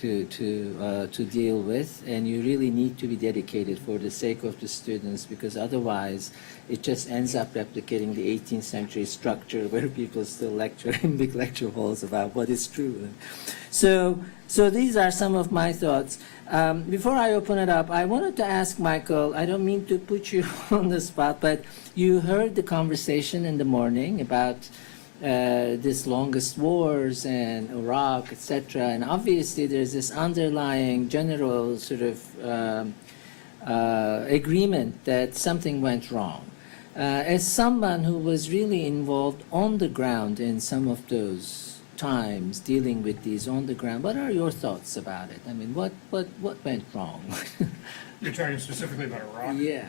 deal with, and you really need to be dedicated for the sake of the students, because otherwise it just ends up replicating the 18th century structure where people still lecture in big lecture halls about what is true. So these are some of my thoughts. Before I open it up, I wanted to ask Michael, I don't mean to put you on the spot, but you heard the conversation in the morning about this longest wars and Iraq, etc. And obviously there's this underlying general sort of agreement that something went wrong. As someone who was really involved on the ground in some of those times, dealing with these on the ground, what are your thoughts about it? I mean, what went wrong? You're talking specifically about Iraq? Yeah.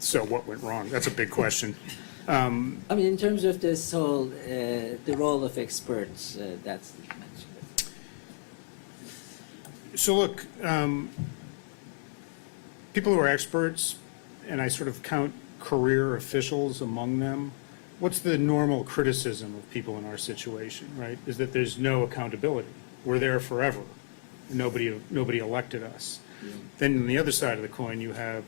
So what went wrong? That's a big question. I mean, in terms of this whole, the role of experts, that's mentioned. So look, people who are experts, and I sort of count career officials among them, what's the normal criticism of people in our situation, right? Is that there's no accountability. We're there forever. Nobody elected us. Then on the other side of the coin, you have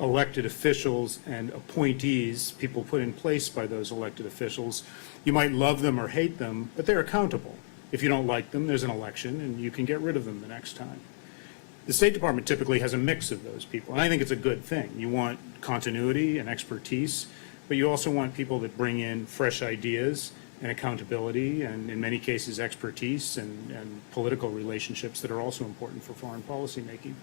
elected officials and appointees, people put in place by those elected officials. You might love them or hate them, but they're accountable. If you don't like them, there's an election and you can get rid of them the next time. The State Department typically has a mix of those people, and I think it's a good thing. You want continuity and expertise, but you also want people that bring in fresh ideas and accountability, and in many cases expertise and political relationships that are also important for foreign policy making.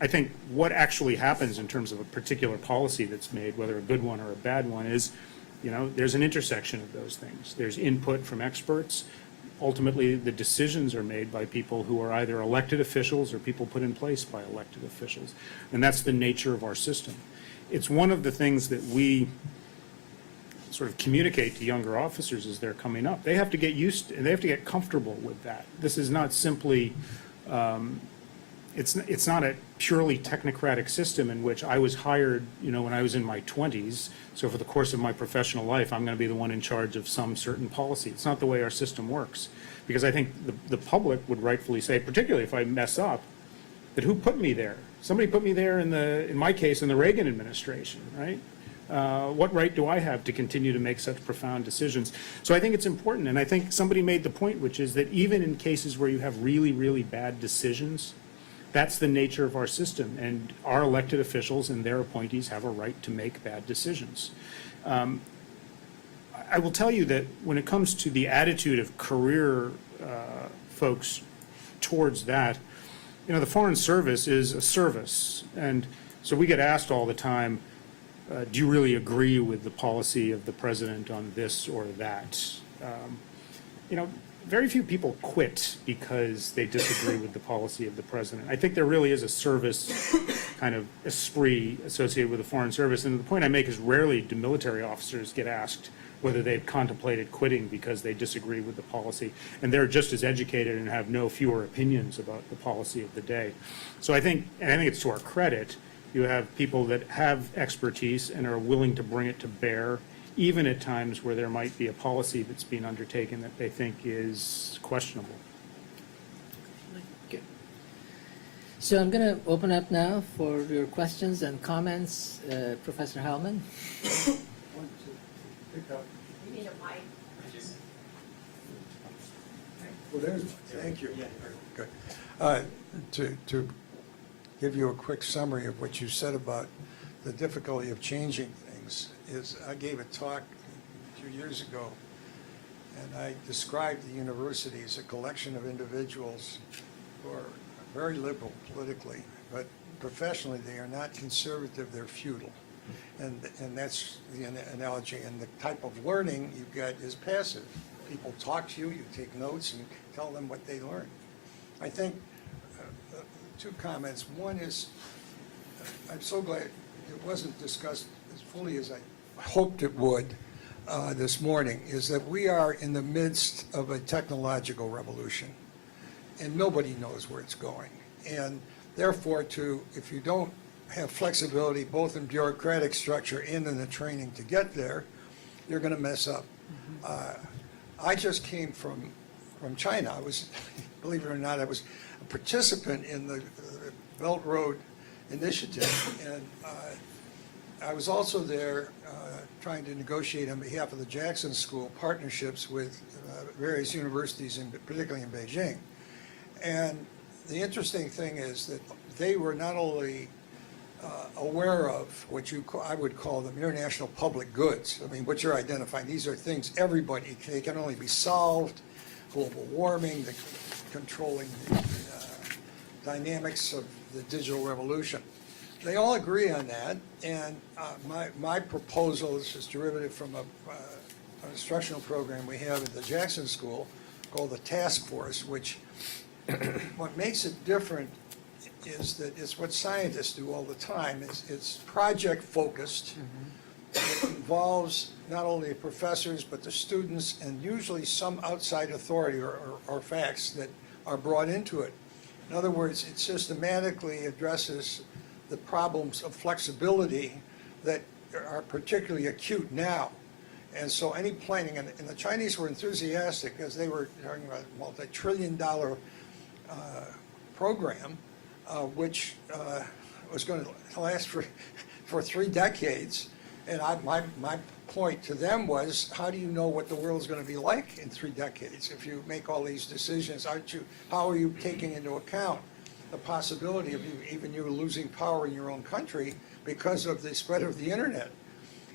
I think what actually happens in terms of a particular policy that's made, whether a good one or a bad one, is, there's an intersection of those things. There's input from experts. Ultimately, the decisions are made by people who are either elected officials or people put in place by elected officials. And that's the nature of our system. It's one of the things that we sort of communicate to younger officers as they're coming up. They have to get they have to get comfortable with that. This is not simply, it's not a purely technocratic system in which I was hired, when I was in my 20s. So for the course of my professional life, I'm going to be the one in charge of some certain policy. It's not the way our system works. Because I think the public would rightfully say, particularly if I mess up, that who put me there? Somebody put me there in my case, in the Reagan administration, right? What right do I have to continue to make such profound decisions? So I think it's important, and I think somebody made the point, which is that even in cases where you have really, really bad decisions, that's the nature of our system, and our elected officials and their appointees have a right to make bad decisions. I will tell you that when it comes to the attitude of career folks towards that, the Foreign Service is a service, and so we get asked all the time, do you really agree with the policy of the president on this or that? Very few people quit because they disagree with the policy of the president. I think there really is a service kind of esprit associated with the Foreign Service. And the point I make is rarely do military officers get asked whether they've contemplated quitting because they disagree with the policy. And they're just as educated and have no fewer opinions about the policy of the day. So I think it's to our credit, you have people that have expertise and are willing to bring it to bear, even at times where there might be a policy that's being undertaken that they think is questionable. Good. So I'm going to open up now for your questions and comments. Professor Hellman. You need a mic. Well, thank you. Good. To give you a quick summary of what you said about the difficulty of changing things, is I gave a talk a few years ago, and I described the university as a collection of individuals who are very liberal politically, but professionally they are not conservative, they're feudal. And that's the analogy. And the type of learning you get is passive. People talk to you, you take notes, and tell them what they learn. I think two comments. One is, I'm so glad it wasn't discussed as fully as I hoped it would this morning, is that we are in the midst of a technological revolution, and nobody knows where it's going. And therefore, if you don't have flexibility both in bureaucratic structure and in the training to get there, you're going to mess up. I just came from China. I was, believe it or not, I was a participant in the Belt Road Initiative, and I was also there trying to negotiate on behalf of the Jackson School partnerships with various universities, particularly in Beijing. And the interesting thing is that they were not only aware of what I would call them international public goods. I mean, what you're identifying, these are things everybody, they can only be solved, global warming, the controlling the dynamics of the digital revolution. They all agree on that, and my proposal, this is derivative from an instructional program we have at the Jackson School called the Task Force, which what makes it different is that it's what scientists do all the time. It's project focused. It involves not only professors but the students and usually some outside authority or facts that are brought into it. In other words, it systematically addresses the problems of flexibility that are particularly acute now. And so any planning, and the Chinese were enthusiastic because they were talking about a multi-trillion-dollar program, which was going to last for 3 decades. And my point to them was, how do you know what the world's going to be like in 3 decades? If you make all these decisions, how are you taking into account the possibility of even you losing power in your own country because of the spread of the internet?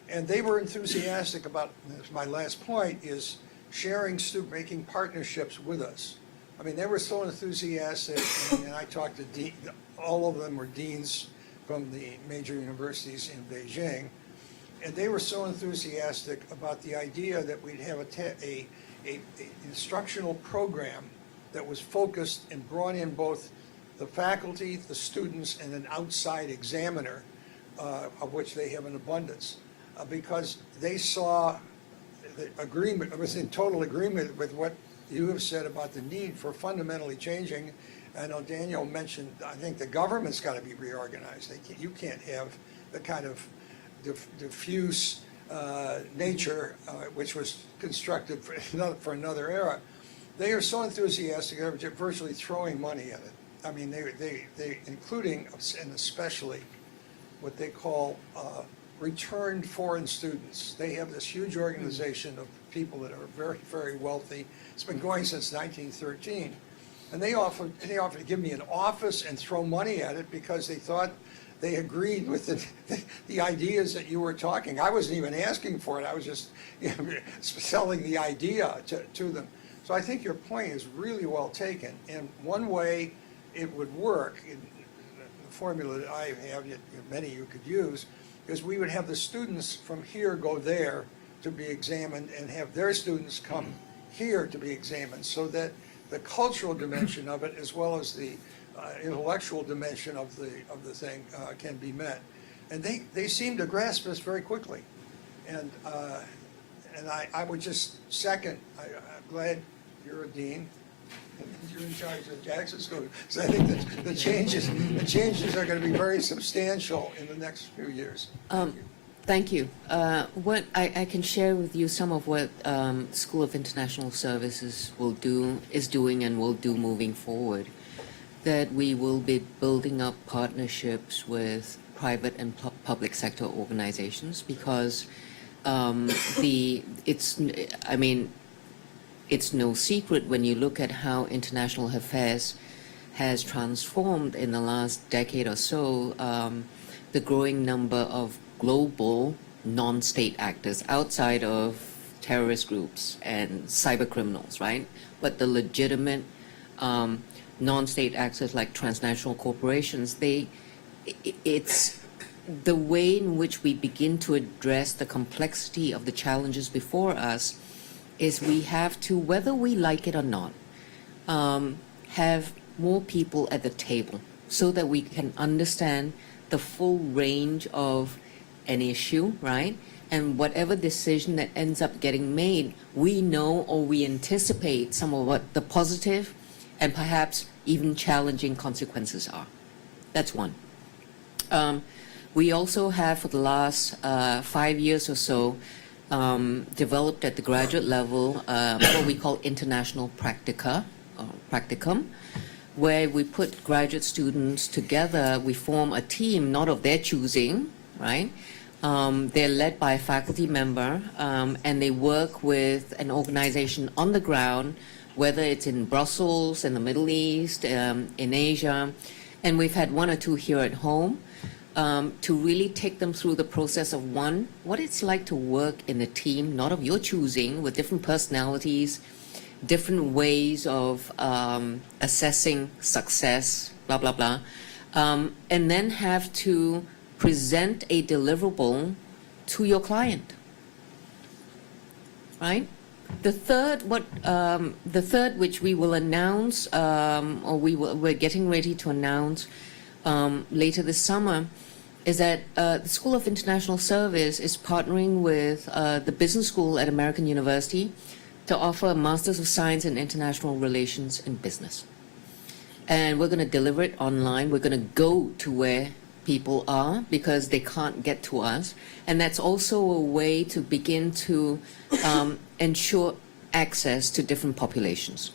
And they were enthusiastic about, my last point is sharing, making partnerships with us. I mean, they were so enthusiastic, and I talked to all of them were deans from the major universities in Beijing, and they were so enthusiastic about the idea that we'd have a instructional program that was focused and brought in both the faculty, the students, and an outside examiner, of which they have an abundance, because they saw the agreement, it was in total agreement with what you have said about the need for fundamentally changing. I know Daniel mentioned, I think the government's got to be reorganized. You can't have the kind of diffuse nature which was constructed for another era. They are so enthusiastic, they're virtually throwing money at it. I mean, they including and especially what they call returned foreign students. They have this huge organization of people that are very, very wealthy. It's been going since 1913. And they offered to give me an office and throw money at it because they thought they agreed with the ideas that you were talking. I wasn't even asking for it. I was just selling the idea to them. So I think your point is really well taken. And one way it would work, in the formula that I have, many you could use, is we would have the students from here go there to be examined and have their students come here to be examined, so that the cultural dimension of it, as well as the intellectual dimension of the thing, can be met. And they seem to grasp this very quickly. And I would just second, I'm glad you're a dean, and you're in charge of Jackson School. So I think that the changes are going to be very substantial in the next few years. Thank you. What I can share with you some of what School of International Services is doing and will do moving forward. That we will be building up partnerships with private and public sector organizations, because it's no secret when you look at how international affairs has transformed in the last decade or so. The growing number of global non-state actors outside of terrorist groups and cyber criminals, right? But the legitimate non-state actors like transnational corporations, it's the way in which we begin to address the complexity of the challenges before us is we have to, whether we like it or not, have more people at the table so that we can understand the full range of an issue, right? And whatever decision that ends up getting made, we know or we anticipate some of what the positive and perhaps even challenging consequences are. That's one. We also have, for the last 5 years or so, developed at the graduate level what we call international practicum, where we put graduate students together. We form a team, not of their choosing, right? They're led by a faculty member, and they work with an organization on the ground, whether it's in Brussels, in the Middle East, in Asia, and we've had 1 or 2 here at home, to really take them through the process of, one, what it's like to work in a team, not of your choosing, with different personalities, different ways of assessing success, blah, blah, blah, and then have to present a deliverable to your client, right? The third, which we will announce, or we're getting ready to announce later this summer, is that the School of International Service is partnering with the business school at American University to offer a Masters of Science in International Relations in Business. And we're going to deliver it online. We're going to go to where people are because they can't get to us. And that's also a way to begin to ensure access to different populations.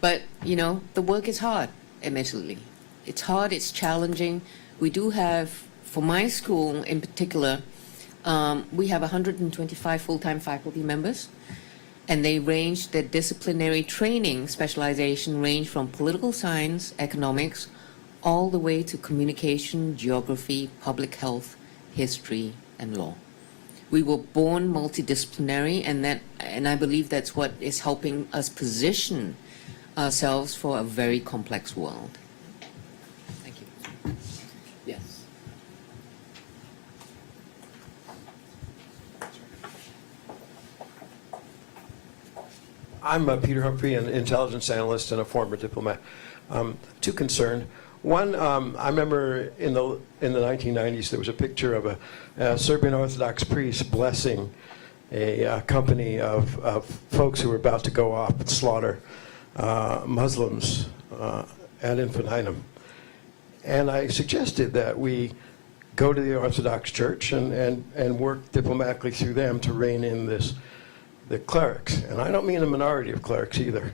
But, you know, the work is hard, admittedly. It's hard, it's challenging. We do have, for my school in particular, we have 125 full-time faculty members, and they range, their disciplinary training specialization range from political science, economics, all the way to communication, geography, public health, history, and law. We were born multidisciplinary, and I believe that's what is helping us position ourselves for a very complex world. Thank you. Yes. I'm Peter Humphrey, an intelligence analyst and a former diplomat. Two concerned. One, I remember in the 1990s there was a picture of a Serbian Orthodox priest blessing a company of folks who were about to go off and slaughter Muslims ad infinitum. And I suggested that we go to the Orthodox Church and work diplomatically through them to rein in the clerics. And I don't mean a minority of clerics either.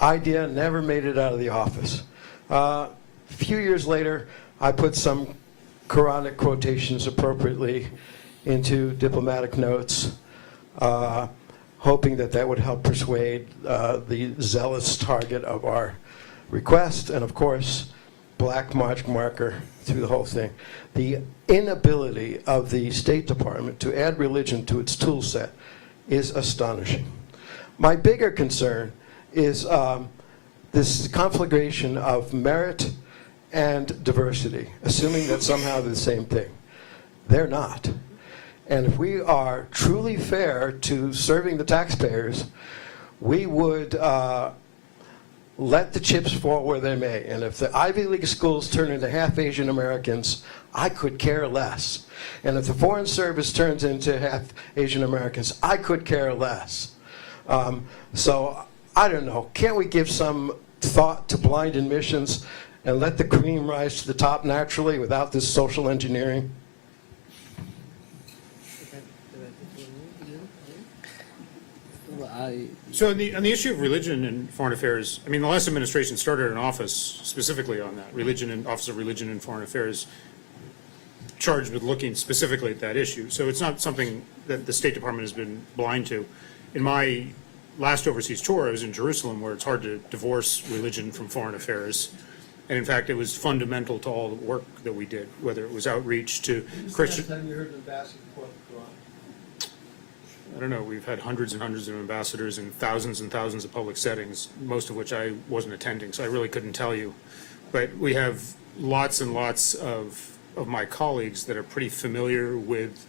Idea never made it out of the office. A few years later, I put some Quranic quotations appropriately into diplomatic notes, hoping that that would help persuade the zealous target of our request, and of course, black marker through the whole thing. The inability of the State Department to add religion to its tool set is astonishing. My bigger concern is this conflagration of merit and diversity, assuming that somehow they're the same thing. They're not. And if we are truly fair to serving the taxpayers, we would let the chips fall where they may. And if the Ivy League schools turn into half Asian Americans, I could care less. And if the Foreign Service turns into half Asian Americans, I could care less. So I don't know, can't we give some thought to blind admissions and let the cream rise to the top naturally without this social engineering? So on the issue of religion and foreign affairs, I mean, the last administration started an office specifically on that, Religion and Office of Religion and Foreign Affairs, charged with looking specifically at that issue. So it's not something that the State Department has been blind to. In my last overseas tour, I was in Jerusalem, where it's hard to divorce religion from foreign affairs. And in fact, it was fundamental to all the work that we did, whether it was outreach to Christian. I don't know, we've had hundreds and hundreds of ambassadors in thousands and thousands of public settings, most of which I wasn't attending, so I really couldn't tell you. But we have lots and lots of my colleagues that are pretty familiar with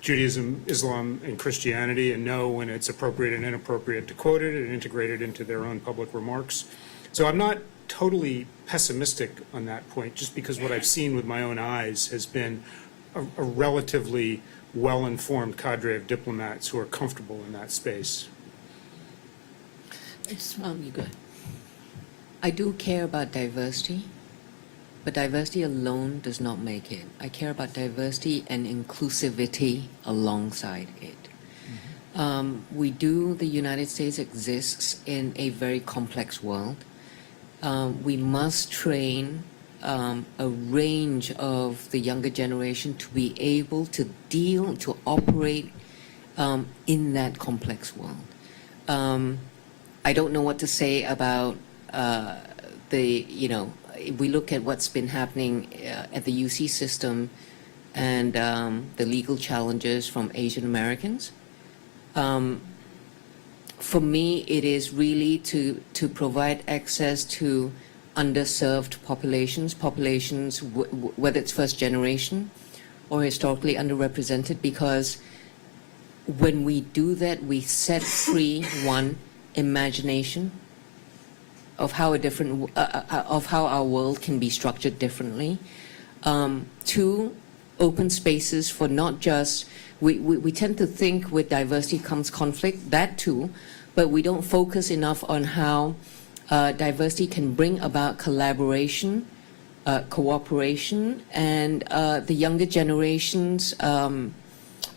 Judaism, Islam, and Christianity, and know when it's appropriate and inappropriate to quote it and integrate it into their own public remarks. So I'm not totally pessimistic on that point, just because what I've seen with my own eyes has been a relatively well-informed cadre of diplomats who are comfortable in that space. You good. I do care about diversity, but diversity alone does not make it. I care about diversity and inclusivity alongside it. The United States exists in a very complex world. We must train a range of the younger generation to be able to to operate in that complex world. I don't know what to say about if we look at what's been happening at the UC system and the legal challenges from Asian Americans. For me, it is really to provide access to underserved populations, whether it's first generation or historically underrepresented, because when we do that, we set free, one, imagination of how our world can be structured differently. Two, open spaces for not just, we tend to think with diversity comes conflict, that too, but we don't focus enough on how diversity can bring about collaboration cooperation and the younger generation's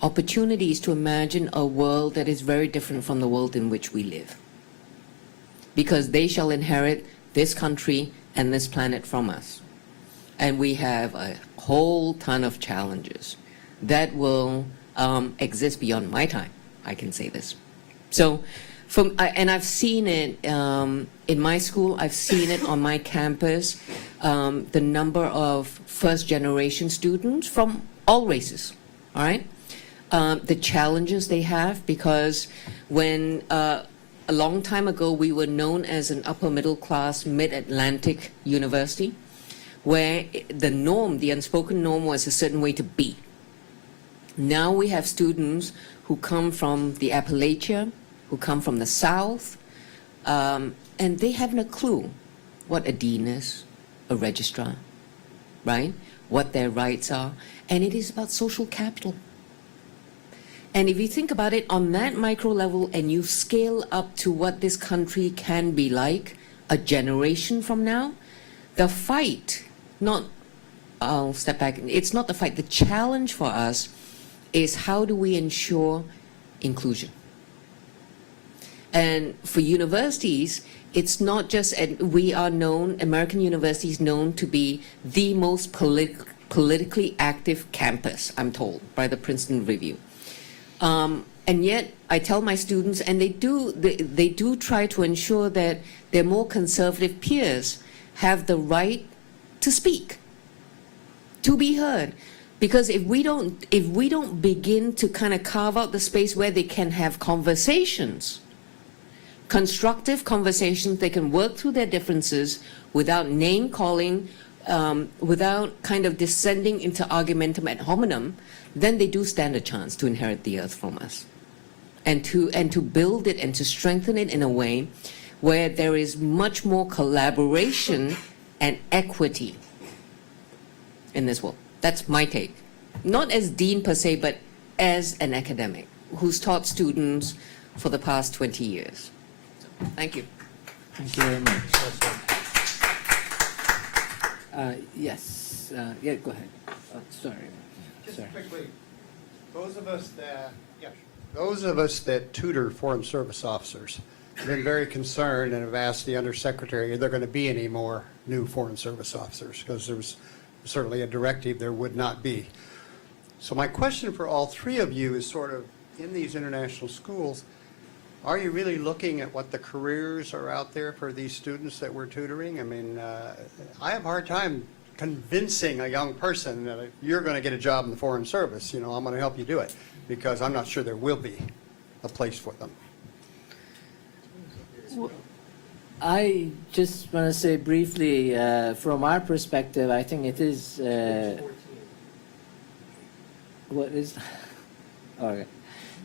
opportunities to imagine a world that is very different from the world in which we live. Because they shall inherit this country and this planet from us. And we have a whole ton of challenges that will exist beyond my time, I can say this. So, and I've seen it in my school, I've seen it on my campus, the number of first-generation students from all races, all right? The challenges they have, because when a long time ago we were known as an upper middle class mid-Atlantic university, where the norm, the unspoken norm, was a certain way to be. Now we have students who come from the Appalachia, who come from the South, and they haven't a clue what a dean is, a registrar, right? What their rights are, and it is about social capital. And if you think about it on that micro level and you scale up to what this country can be like a generation from now, the fight, I'll step back, it's not the fight, the challenge for us is how do we ensure inclusion? And for universities, it's not just, we are known, American universities known to be the most politically active campus, I'm told, by the Princeton Review. And yet, I tell my students, and they do try to ensure that their more conservative peers have the right to speak, to be heard. Because if we don't begin to kind of carve out the space where they can have conversations, constructive conversations, they can work through their differences without name calling, without kind of descending into argumentum ad hominem, then they do stand a chance to inherit the earth from us. And to build it and to strengthen it in a way where there is much more collaboration and equity in this world. That's my take. Not as dean per se, but as an academic who's taught students for the past 20 years. So, thank you. Thank you very much. Yes. Yeah, go ahead. Oh, sorry. Just quickly, those of us that tutor Foreign Service officers have been very concerned and have asked the Undersecretary, are there going to be any more new Foreign Service officers? Because there was certainly a directive there would not be. So my question for all three of you is sort of, in these international schools, are you really looking at what the careers are out there for these students that we're tutoring? I mean, I have a hard time convincing a young person that if you're going to get a job in the Foreign Service, I'm going to help you do it, because I'm not sure there will be a place for them. I just want to say briefly, from our perspective, I think it is, what is, okay.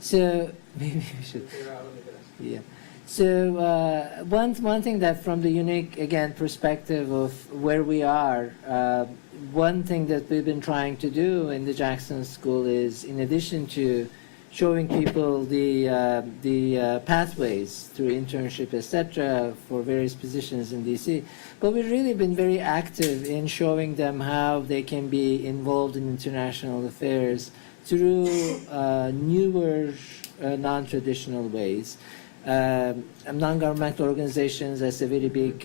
So maybe we should, yeah. So one thing that from the unique, again, perspective of where we are, one thing that we've been trying to do in the Jackson School is, in addition to showing people the pathways through internship, etc., for various positions in DC, but we've really been very active in showing them how they can be involved in international affairs through newer, non-traditional ways. Non-governmental organizations, that's a very big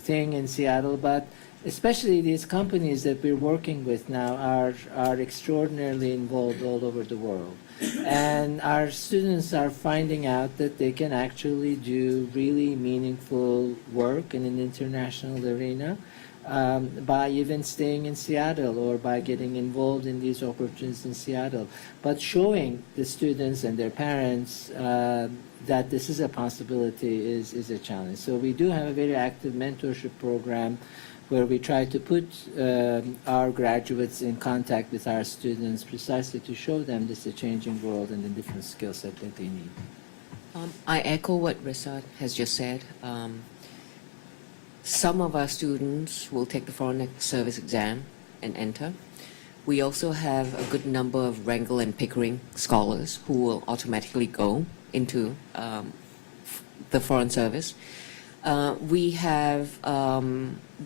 thing in Seattle, but especially these companies that we're working with now are extraordinarily involved all over the world. And our students are finding out that they can actually do really meaningful work in an international arena by even staying in Seattle or by getting involved in these opportunities in Seattle. But showing the students and their parents that this is a possibility is a challenge. So we do have a very active mentorship program where we try to put our graduates in contact with our students precisely to show them this is a changing world and the different skill set that they need. I echo what Reşat has just said. Some of our students will take the Foreign Service exam and enter. We also have a good number of Wrangell and Pickering scholars who will automatically go into the Foreign Service. We have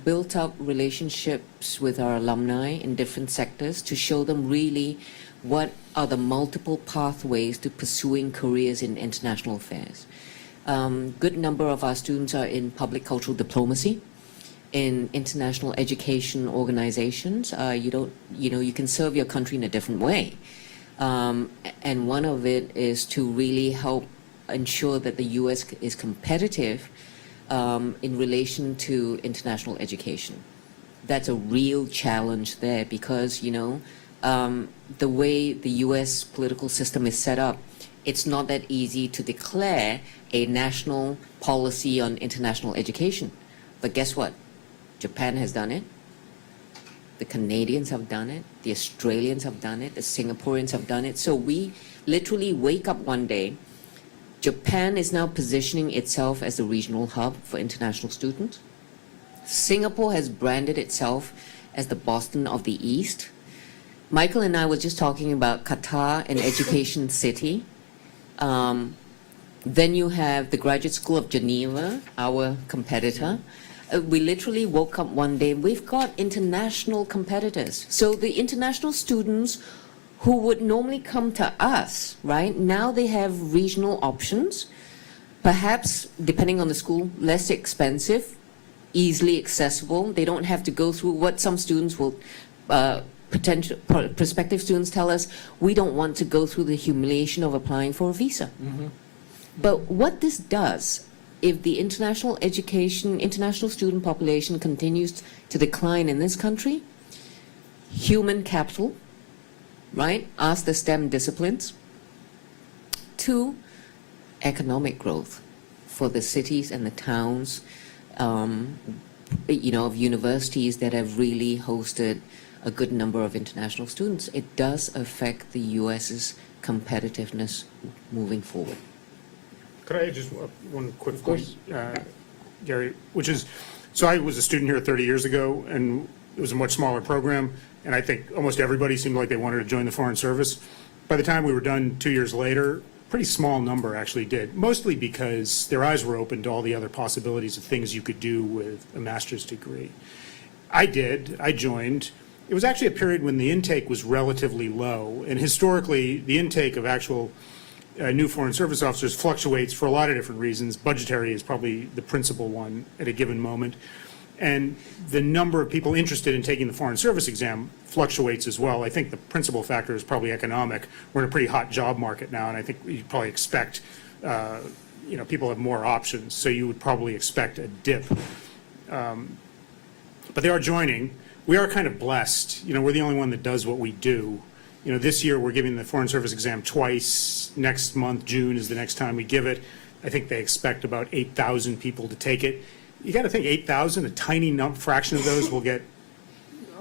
built up relationships with our alumni in different sectors to show them really what are the multiple pathways to pursuing careers in international affairs. Good number of our students are in public cultural diplomacy, in international education organizations. You can serve your country in a different way. And one of it is to really help ensure that the U.S. is competitive in relation to international education. That's a real challenge there because, the way the U.S. political system is set up, it's not that easy to declare a national policy on international education. But guess what? Japan has done it. The Canadians have done it. The Australians have done it. The Singaporeans have done it. So we literally wake up one day. Japan is now positioning itself as a regional hub for international students. Singapore has branded itself as the Boston of the East. Michael and I were just talking about Qatar, an education city. Then you have the Graduate School of Geneva, our competitor. We literally woke up one day, we've got international competitors. So the international students who would normally come to us, right, now they have regional options, perhaps, depending on the school, less expensive, easily accessible. They don't have to go through what some students will, prospective students tell us, we don't want to go through the humiliation of applying for a visa. But what this does, if the international student population continues to decline in this country, human capital, right? Ask the STEM disciplines. 2, economic growth for the cities and the towns, of universities that have really hosted a good number of international students. It does affect the U.S.'s competitiveness moving forward. Could I just one quick point, Gary, which is, so I was a student here 30 years ago, and it was a much smaller program, and I think almost everybody seemed like they wanted to join the Foreign Service. By the time we were done 2 years later, a pretty small number actually did, mostly because their eyes were open to all the other possibilities of things you could do with a master's degree. I joined. It was actually a period when the intake was relatively low, and historically, the intake of actual new Foreign Service officers fluctuates for a lot of different reasons. Budgetary is probably the principal one at a given moment. And the number of people interested in taking the Foreign Service exam fluctuates as well. I think the principal factor is probably economic. We're in a pretty hot job market now, and I think you probably expect, people have more options, so you would probably expect a dip. But they are joining. We are kind of blessed. We're the only one that does what we do. This year we're giving the Foreign Service exam twice. Next month, June, is the next time we give it. I think they expect about 8,000 people to take it. You got to think 8,000, a tiny fraction of those will get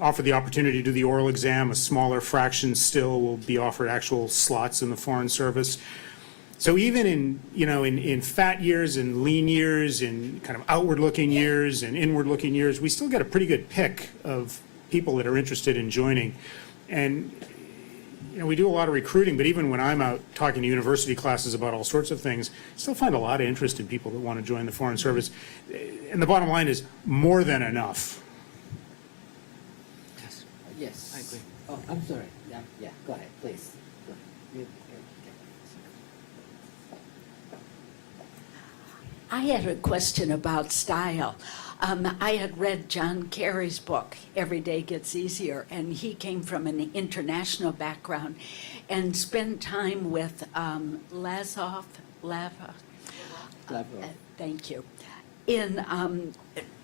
offered the opportunity to do the oral exam. A smaller fraction still will be offered actual slots in the Foreign Service. So even in fat years and lean years and kind of outward-looking years and inward-looking years, we still get a pretty good pick of people that are interested in joining. And we do a lot of recruiting, but even when I'm out talking to university classes about all sorts of things, I still find a lot of interest in people that want to join the Foreign Service. And the bottom line is more than enough. Yes. I agree. Oh, I'm sorry. Yeah, go ahead, please. I had a question about style. I had read John Kerry's book, Every Day Gets Easier, and he came from an international background and spent time with Lava, thank you, in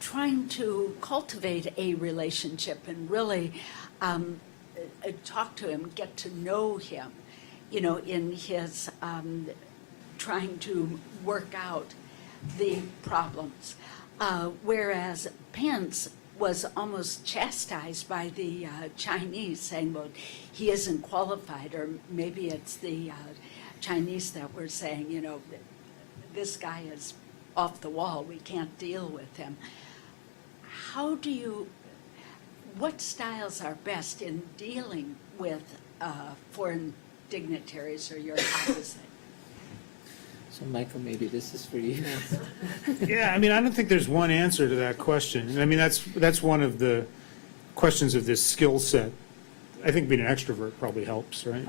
trying to cultivate a relationship and really talk to him, get to know him, in his trying to work out the problems. Whereas Pence was almost chastised by the Chinese, saying, well, he isn't qualified, or maybe it's the Chinese that were saying, this guy is off the wall, we can't deal with him. What styles are best in dealing with foreign dignitaries, or your opposite? So Michael, maybe this is for you. Yeah, I mean, I don't think there's one answer to that question. I mean, that's one of the questions of this skill set. I think being an extrovert probably helps, right?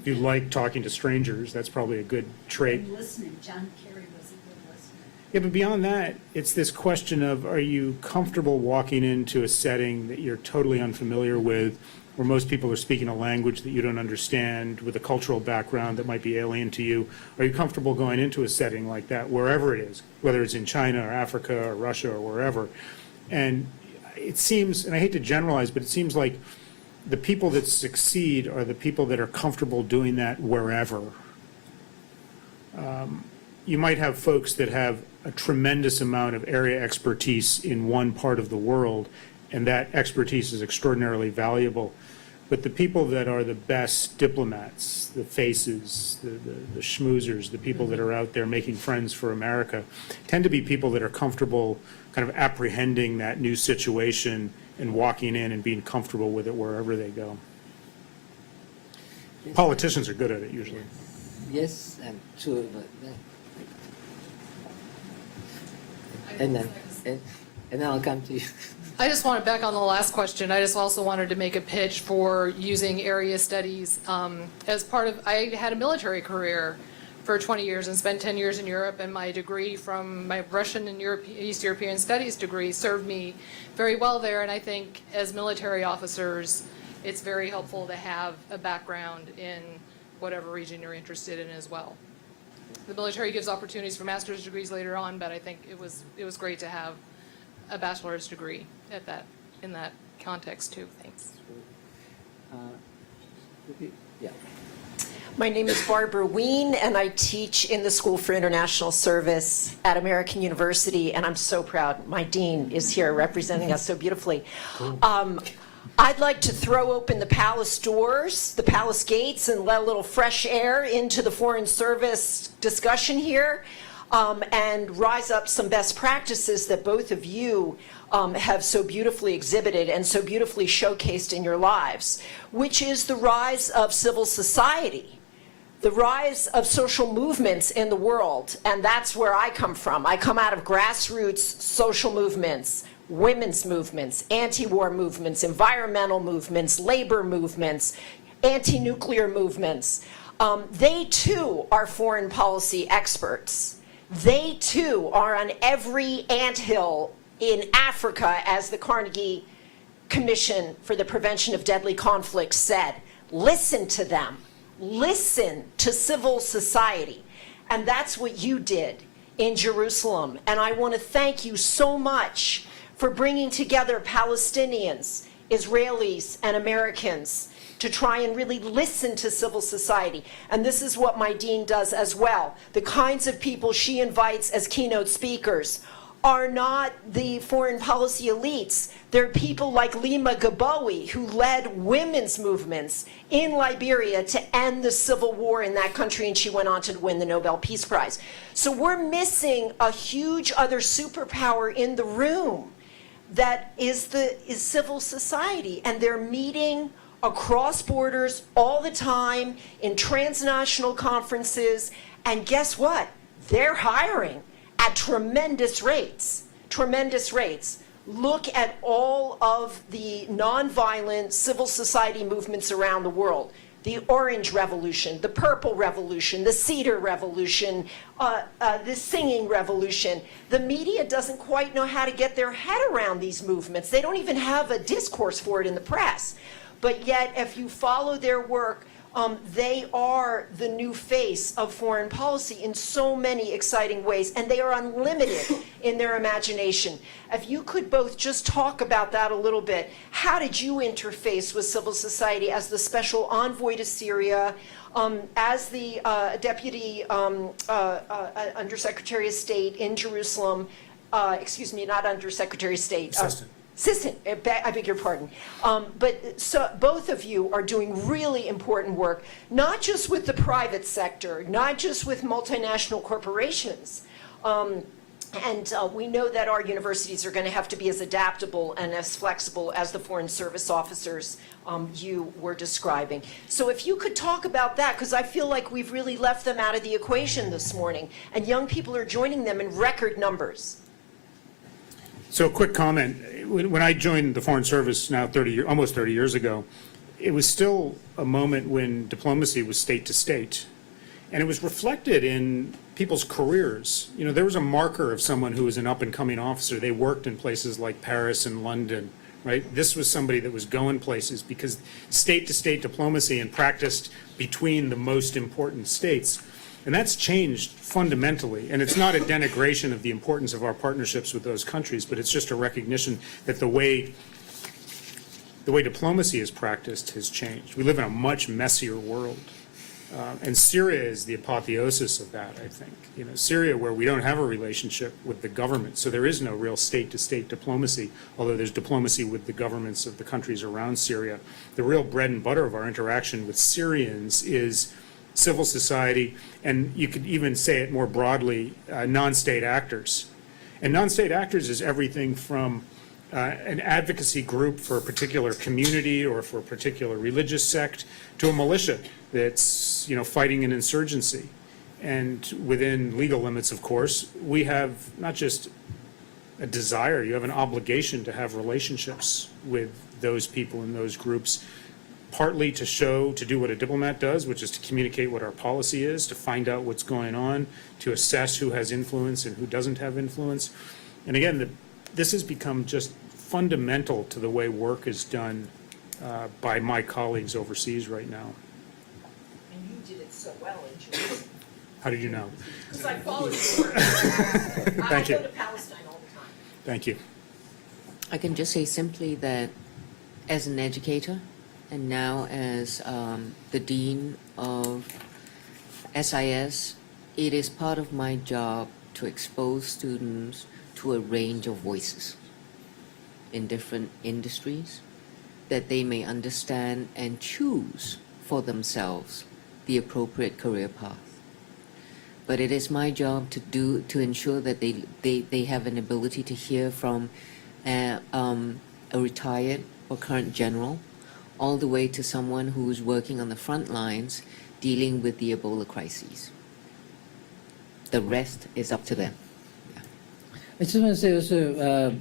If you like talking to strangers, that's probably a good trait. And listening, John Kerry was a good listener. Yeah, but beyond that, it's this question of, are you comfortable walking into a setting that you're totally unfamiliar with, where most people are speaking a language that you don't understand, with a cultural background that might be alien to you? Are you comfortable going into a setting like that, wherever it is, whether it's in China or Africa or Russia or wherever? And it seems, and I hate to generalize, but it seems like the people that succeed are the people that are comfortable doing that wherever. You might have folks that have a tremendous amount of area expertise in one part of the world, and that expertise is extraordinarily valuable. But the people that are the best diplomats, the faces, the schmoozers, the people that are out there making friends for America, tend to be people that are comfortable kind of apprehending that new situation and walking in and being comfortable with it wherever they go. Politicians are good at it usually. Yes, and two, but and then I'll come to you. I just want to back on the last question. I just also wanted to make a pitch for using area studies as part of, I had a military career for 20 years and spent 10 years in Europe, and my degree from my Russian and East European Studies degree served me very well there, and I think as military officers, it's very helpful to have a background in whatever region you're interested in as well. The military gives opportunities for master's degrees later on, but I think it was great to have a bachelor's degree in that context too. Thanks. Yeah. My name is Barbara Wien, and I teach in the School for International Service at American University, and I'm so proud. My dean is here representing us so beautifully. I'd like to throw open the palace doors, the palace gates, and let a little fresh air into the Foreign Service discussion here, and rise up some best practices that both of you have so beautifully exhibited and so beautifully showcased in your lives, which is the rise of civil society, the rise of social movements in the world. And that's where I come from. I come out of grassroots social movements, women's movements, anti-war movements, environmental movements, labor movements, anti-nuclear movements. They too are foreign policy experts. They too are on every anthill in Africa, as the Carnegie Commission for the Prevention of Deadly Conflicts said. Listen to them. Listen to civil society. And that's what you did in Jerusalem. And I want to thank you so much for bringing together Palestinians, Israelis, and Americans to try and really listen to civil society. And this is what my dean does as well. The kinds of people she invites as keynote speakers are not the foreign policy elites. They're people like Lima Gabowi, who led women's movements in Liberia to end the civil war in that country, and she went on to win the Nobel Peace Prize. So we're missing a huge other superpower in the room that is civil society, and they're meeting across borders all the time in transnational conferences, and guess what? They're hiring at tremendous rates, tremendous rates. Look at all of the nonviolent civil society movements around the world. The Orange Revolution, the Purple Revolution, the Cedar Revolution, the Singing Revolution. The media doesn't quite know how to get their head around these movements. They don't even have a discourse for it in the press. But yet, if you follow their work, they are the new face of foreign policy in so many exciting ways, and they are unlimited in their imagination. If you could both just talk about that a little bit. How did you interface with civil society as the special envoy to Syria, as the deputy undersecretary of state in Jerusalem, excuse me, not undersecretary of state. Assistant, I beg your pardon. But so both of you are doing really important work, not just with the private sector, not just with multinational corporations. And we know that our universities are going to have to be as adaptable and as flexible as the Foreign Service officers you were describing. So if you could talk about that, because I feel like we've really left them out of the equation this morning, and young people are joining them in record numbers. So a quick comment. When I joined the Foreign Service now almost 30 years ago, it was still a moment when diplomacy was state to state. And it was reflected in people's careers. You know, there was a marker of someone who was an up-and-coming officer. They worked in places like Paris and London, right? This was somebody that was going places because state-to-state diplomacy and practiced between the most important states. And that's changed fundamentally. And it's not a denigration of the importance of our partnerships with those countries, but it's just a recognition that the way diplomacy is practiced has changed. We live in a much messier world. And Syria is the apotheosis of that, I think. You know, Syria, where we don't have a relationship with the government, so there is no real state-to-state diplomacy, although there's diplomacy with the governments of the countries around Syria. The real bread and butter of our interaction with Syrians is civil society, and you could even say it more broadly, non-state actors. And non-state actors is everything from an advocacy group for a particular community or for a particular religious sect to a militia that's, you know, fighting an insurgency. And within legal limits, of course, we have not just a desire, you have an obligation to have relationships with those people in those groups, partly to do what a diplomat does, which is to communicate what our policy is, to find out what's going on, to assess who has influence and who doesn't have influence. And again, this has become just fundamental to the way work is done by my colleagues overseas right now. And you did it so well in Jerusalem. How did you know? Because I followed your work. Thank you. I go to Palestine all the time. Thank you. I can just say simply that as an educator and now as the Dean of SIS, it is part of my job to expose students to a range of voices in different industries that they may understand and choose for themselves the appropriate career path. But it is my job to ensure that they have an ability to hear from a retired or current general all the way to someone who's working on the front lines dealing with the Ebola crises. The rest is up to them. I just want to say also,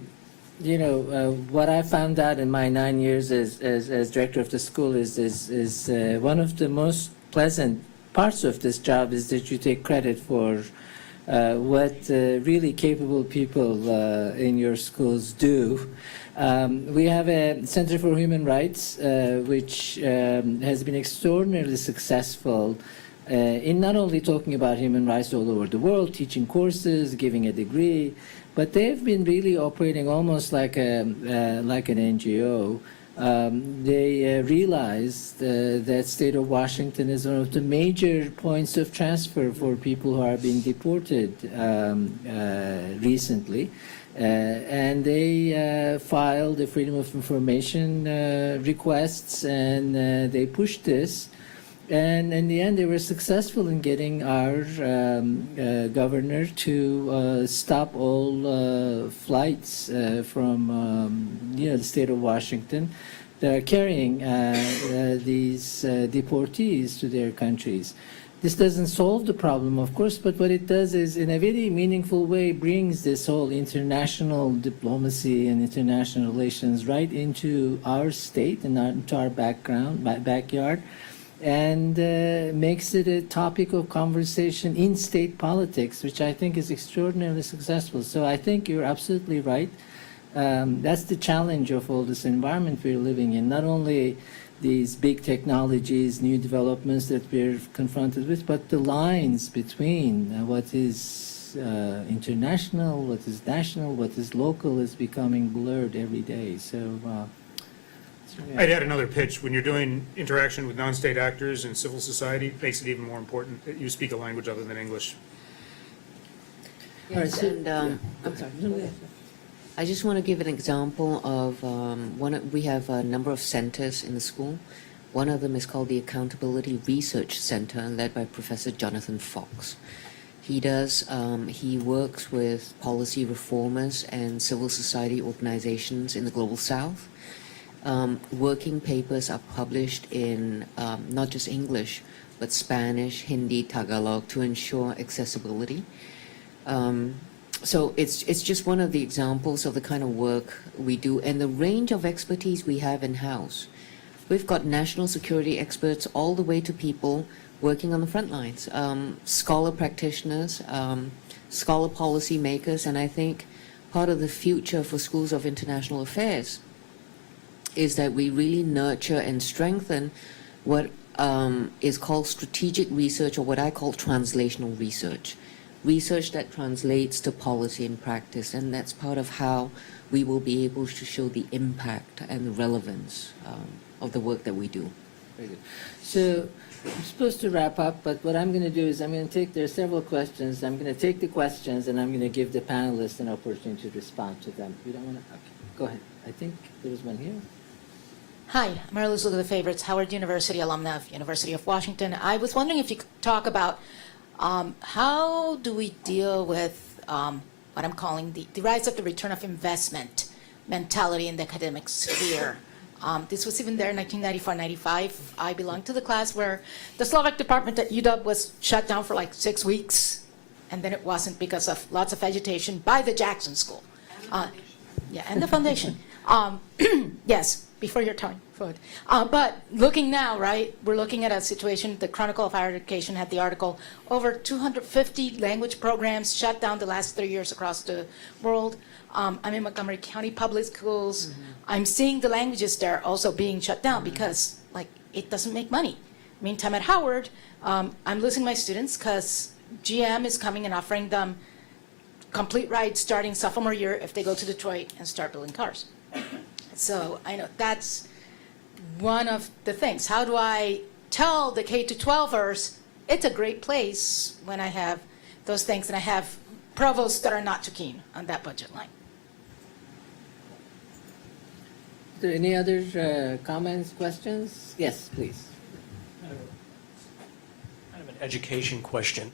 what I found out in my 9 years as director of the school is one of the most pleasant parts of this job is that you take credit for what really capable people in your schools do. We have a Center for Human Rights, which has been extraordinarily successful in not only talking about human rights all over the world, teaching courses, giving a degree, but they've been really operating almost like an NGO. They realized that state of Washington is one of the major points of transfer for people who are being deported recently. And they filed the Freedom of Information requests, and they pushed this. And in the end, they were successful in getting our governor to stop all flights from the state of Washington that are carrying these deportees to their countries. This doesn't solve the problem, of course, but what it does is, in a very meaningful way, brings this whole international diplomacy and international relations right into our state and into our backyard. And makes it a topic of conversation in state politics, which I think is extraordinarily successful. So I think you're absolutely right. That's the challenge of all this environment we're living in. Not only these big technologies, new developments that we're confronted with, but the lines between what is international, what is national, what is local is becoming blurred every day. So. I'd add another pitch. When you're doing interaction with non-state actors and civil society, it makes it even more important that you speak a language other than English. Yes, and I'm sorry. I just want to give an example of we have a number of centers in the school. One of them is called the Accountability Research Center, led by Professor Jonathan Fox. He works with policy reformers and civil society organizations in the Global South. Working papers are published in not just English, but Spanish, Hindi, Tagalog to ensure accessibility. So it's just one of the examples of the kind of work we do and the range of expertise we have in-house. We've got national security experts all the way to people working on the front lines, scholar practitioners, scholar policy makers, and I think part of the future for schools of international affairs is that we really nurture and strengthen what is called strategic research, or what I call translational research. Research that translates to policy and practice, and that's part of how we will be able to show the impact and the relevance of the work that we do. Very good. So I'm supposed to wrap up, but what I'm going to do is I'm going to take, there are several questions. I'm going to take the questions and I'm going to give the panelists an opportunity to respond to them. You don't want to? Okay, go ahead. I think there was one here. Hi, I'm Mary Luz, look at the favorites, Howard University alumna of University of Washington. I was wondering if you could talk about how do we deal with what I'm calling the rise of the return of investment mentality in the academic sphere. This was even there in 1994-95. I belonged to the class where the Slovak department at UW was shut down for like 6 weeks, and then it wasn't because of lots of agitation by the Jackson School. Yeah, and the foundation. Yes, before your time. But looking now, right, we're looking at a situation, the Chronicle of Higher Education had the article, over 250 language programs shut down the last 3 years across the world. I'm in Montgomery County Public Schools. I'm seeing the languages there also being shut down because, like, it doesn't make money. Meantime, at Howard, I'm losing my students because GM is coming and offering them complete rides starting sophomore year if they go to Detroit and start building cars. So I know that's one of the things. How do I tell the K-12ers it's a great place when I have those things and I have provosts that are not too keen on that budget line? Is there any other comments, questions? Yes, please. Kind of an education question.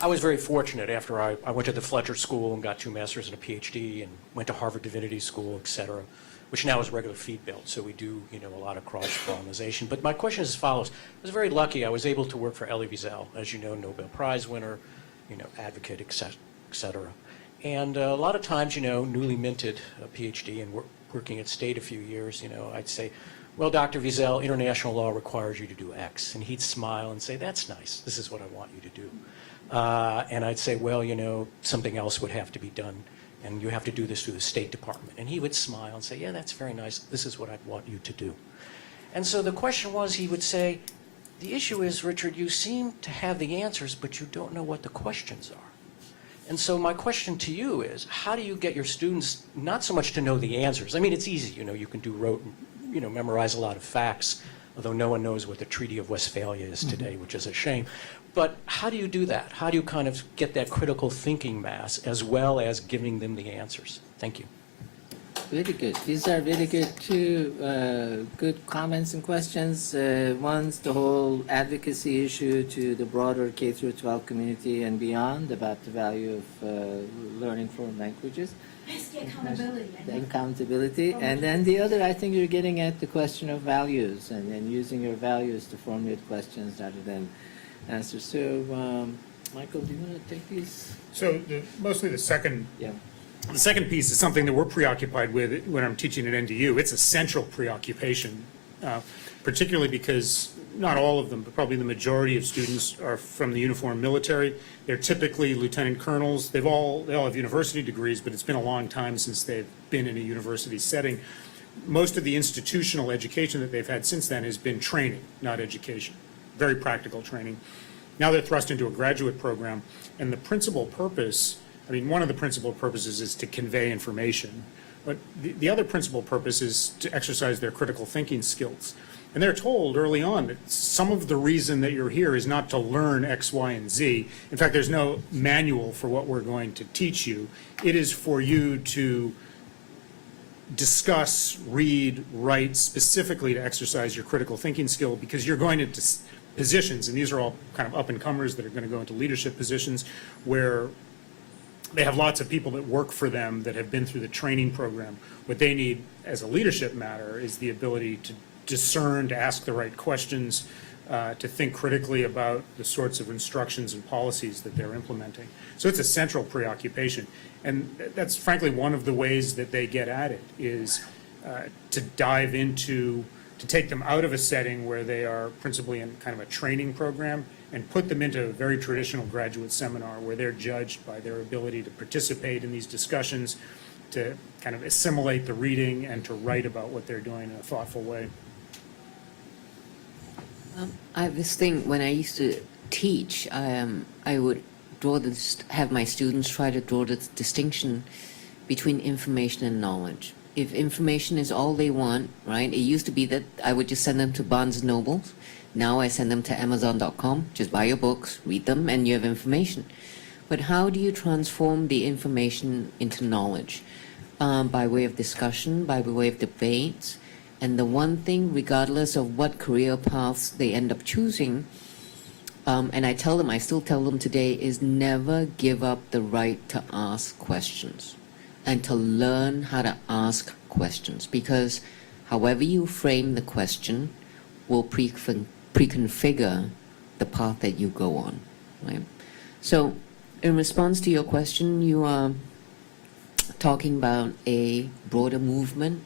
I was very fortunate after I went to the Fletcher School and got 2 masters and a PhD and went to Harvard Divinity School, et cetera, which now is regular feed build. So we do, a lot of cross-pollination. But my question is as follows. I was very lucky. I was able to work for Elie Wiesel, as you know, Nobel Prize winner, advocate, et cetera. And a lot of times, newly minted a PhD and working at State a few years, I'd say, well, Dr. Wiesel, international law requires you to do X. And he'd smile and say, that's nice. This is what I want you to do. And I'd say, well, something else would have to be done, and you have to do this through the State Department. And he would smile and say, yeah, that's very nice. This is what I'd want you to do. And so the question was, he would say, the issue is, Richard, you seem to have the answers, but you don't know what the questions are. And so my question to you is, how do you get your students not so much to know the answers? I mean, it's easy, you can do memorize a lot of facts, although no one knows what the Treaty of Westphalia is today, which is a shame. But how do you do that? How do you kind of get that critical thinking mass as well as giving them the answers? Thank you. Very good. These are very good, too. Good comments and questions. One's the whole advocacy issue to the broader K-12 community and beyond about the value of learning foreign languages. It's the accountability. The accountability. And then the other, I think you're getting at the question of values and using your values to formulate questions rather than answers. So, Michael, do you want to take these? So mostly the second. Yeah. The second piece is something that we're preoccupied with when I'm teaching at NDU. It's a central preoccupation, particularly because not all of them, but probably the majority of students are from the uniformed military. They're typically lieutenant colonels. They all have university degrees, but it's been a long time since they've been in a university setting. Most of the institutional education that they've had since then has been training, not education, very practical training. Now they're thrust into a graduate program, and the principal purpose, one of the principal purposes is to convey information, but the other principal purpose is to exercise their critical thinking skills. And they're told early on that some of the reason that you're here is not to learn X, Y, and Z. In fact, there's no manual for what we're going to teach you. It is for you to discuss, read, write specifically to exercise your critical thinking skill, because you're going to positions, and these are all kind of up-and-comers that are going to go into leadership positions, where they have lots of people that work for them that have been through the training program. What they need as a leadership matter is the ability to discern, to ask the right questions, to think critically about the sorts of instructions and policies that they're implementing. So it's a central preoccupation. And that's frankly one of the ways that they get at it, is to dive into, to take them out of a setting where they are principally in kind of a training program and put them into a very traditional graduate seminar where they're judged by their ability to participate in these discussions, to kind of assimilate the reading and to write about what they're doing in a thoughtful way. I have this thing, when I used to teach, I would have my students try to draw the distinction between information and knowledge. If information is all they want, right? It used to be that I would just send them to Barnes & Nobles. Now I send them to Amazon.com. Just buy your books, read them, and you have information. But how do you transform the information into knowledge? By way of discussion, by way of debates. And the one thing, regardless of what career paths they end up choosing, and I still tell them today, is never give up the right to ask questions and to learn how to ask questions, because however you frame the question will preconfigure the path that you go on, right? So in response to your question, you are talking about a broader movement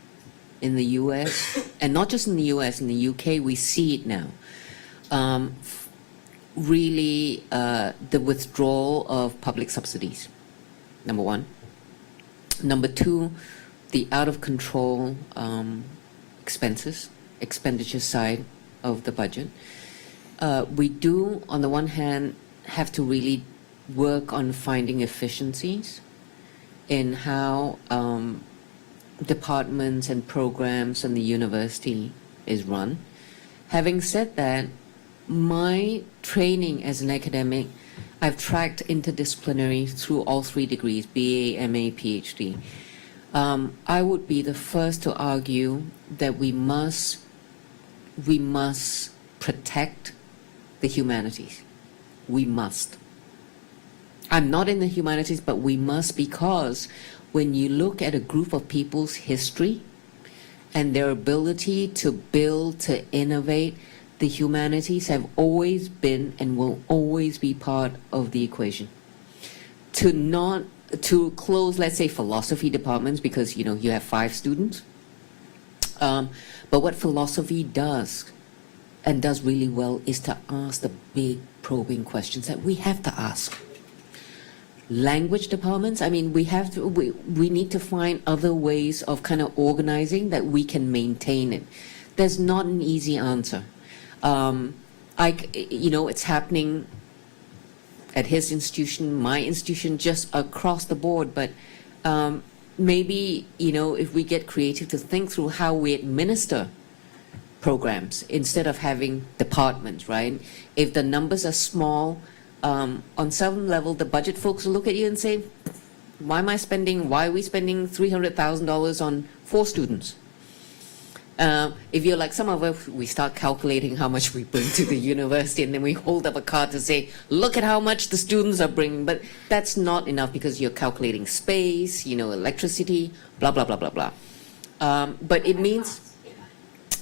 in the U.S., and not just in the U.S., in the U.K., we see it now. Really, the withdrawal of public subsidies, number one. Number two, the out-of-control expenditure side of the budget. We do, on the one hand, have to really work on finding efficiencies in how departments and programs and the university is run. Having said that, my training as an academic, I've tracked interdisciplinary through all 3 degrees, BA, MA, PhD. I would be the first to argue that we must protect the humanities. We must. I'm not in the humanities, but we must, because when you look at a group of people's history and their ability to build, to innovate, the humanities have always been and will always be part of the equation. To close, let's say, philosophy departments, because you have 5 students. But what philosophy does, and does really well, is to ask the big probing questions that we have to ask. Language departments, I mean, we need to find other ways of kind of organizing that we can maintain it. There's not an easy answer. It's happening at his institution, my institution, just across the board. But maybe, if we get creative to think through how we administer programs instead of having departments, right? If the numbers are small, on some level, the budget folks will look at you and say, why are we spending $300,000 on 4 students? If you're like some of us, we start calculating how much we bring to the university, and then we hold up a card to say, look at how much the students are bringing. But that's not enough, because you're calculating space, electricity, blah, blah, blah, blah, blah. But it means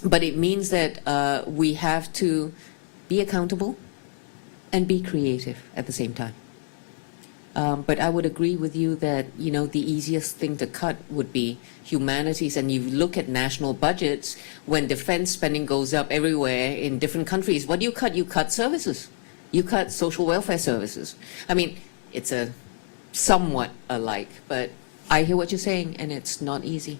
that we have to be accountable and be creative at the same time. But I would agree with you that, the easiest thing to cut would be humanities. And you look at national budgets, when defense spending goes up everywhere in different countries, what do you cut? You cut services. You cut social welfare services. I mean, it's a somewhat alike, but I hear what you're saying, and it's not easy.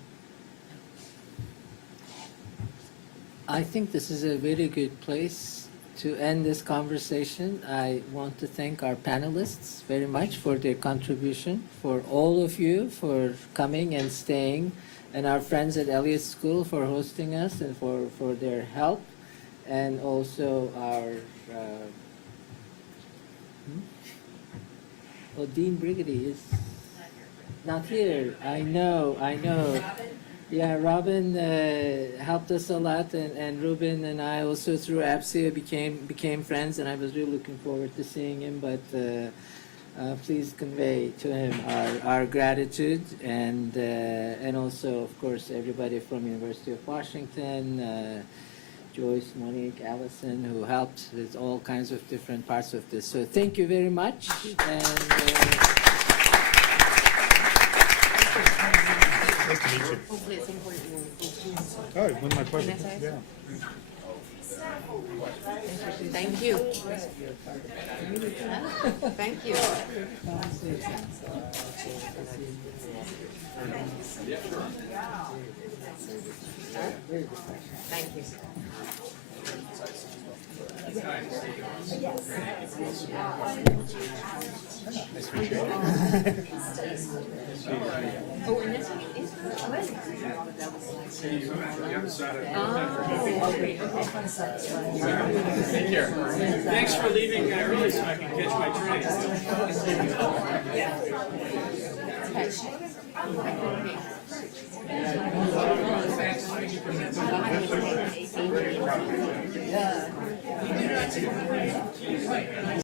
I think this is a very good place to end this conversation. I want to thank our panelists very much for their contribution, for all of you for coming and staying, and our friends at Elliott School for hosting us and for their help, and also our Dean Brigady is not here. I know. Yeah, Robin helped us a lot, and Ruben and I also through APSIA became friends, and I was really looking forward to seeing him. But please convey to him our gratitude, and also, of course, everybody from University of Washington, Joyce, Monique, Allison, who helped with all kinds of different parts of this. So thank you very much. And, Nice to meet you. Hopefully it's important. Oh, one of my pleasure. Vanessa? Yeah. Thank you. Thank you. Thank you. Nice to meet you. Oh, and this one is Take care. Thanks for leaving early so I can catch my train.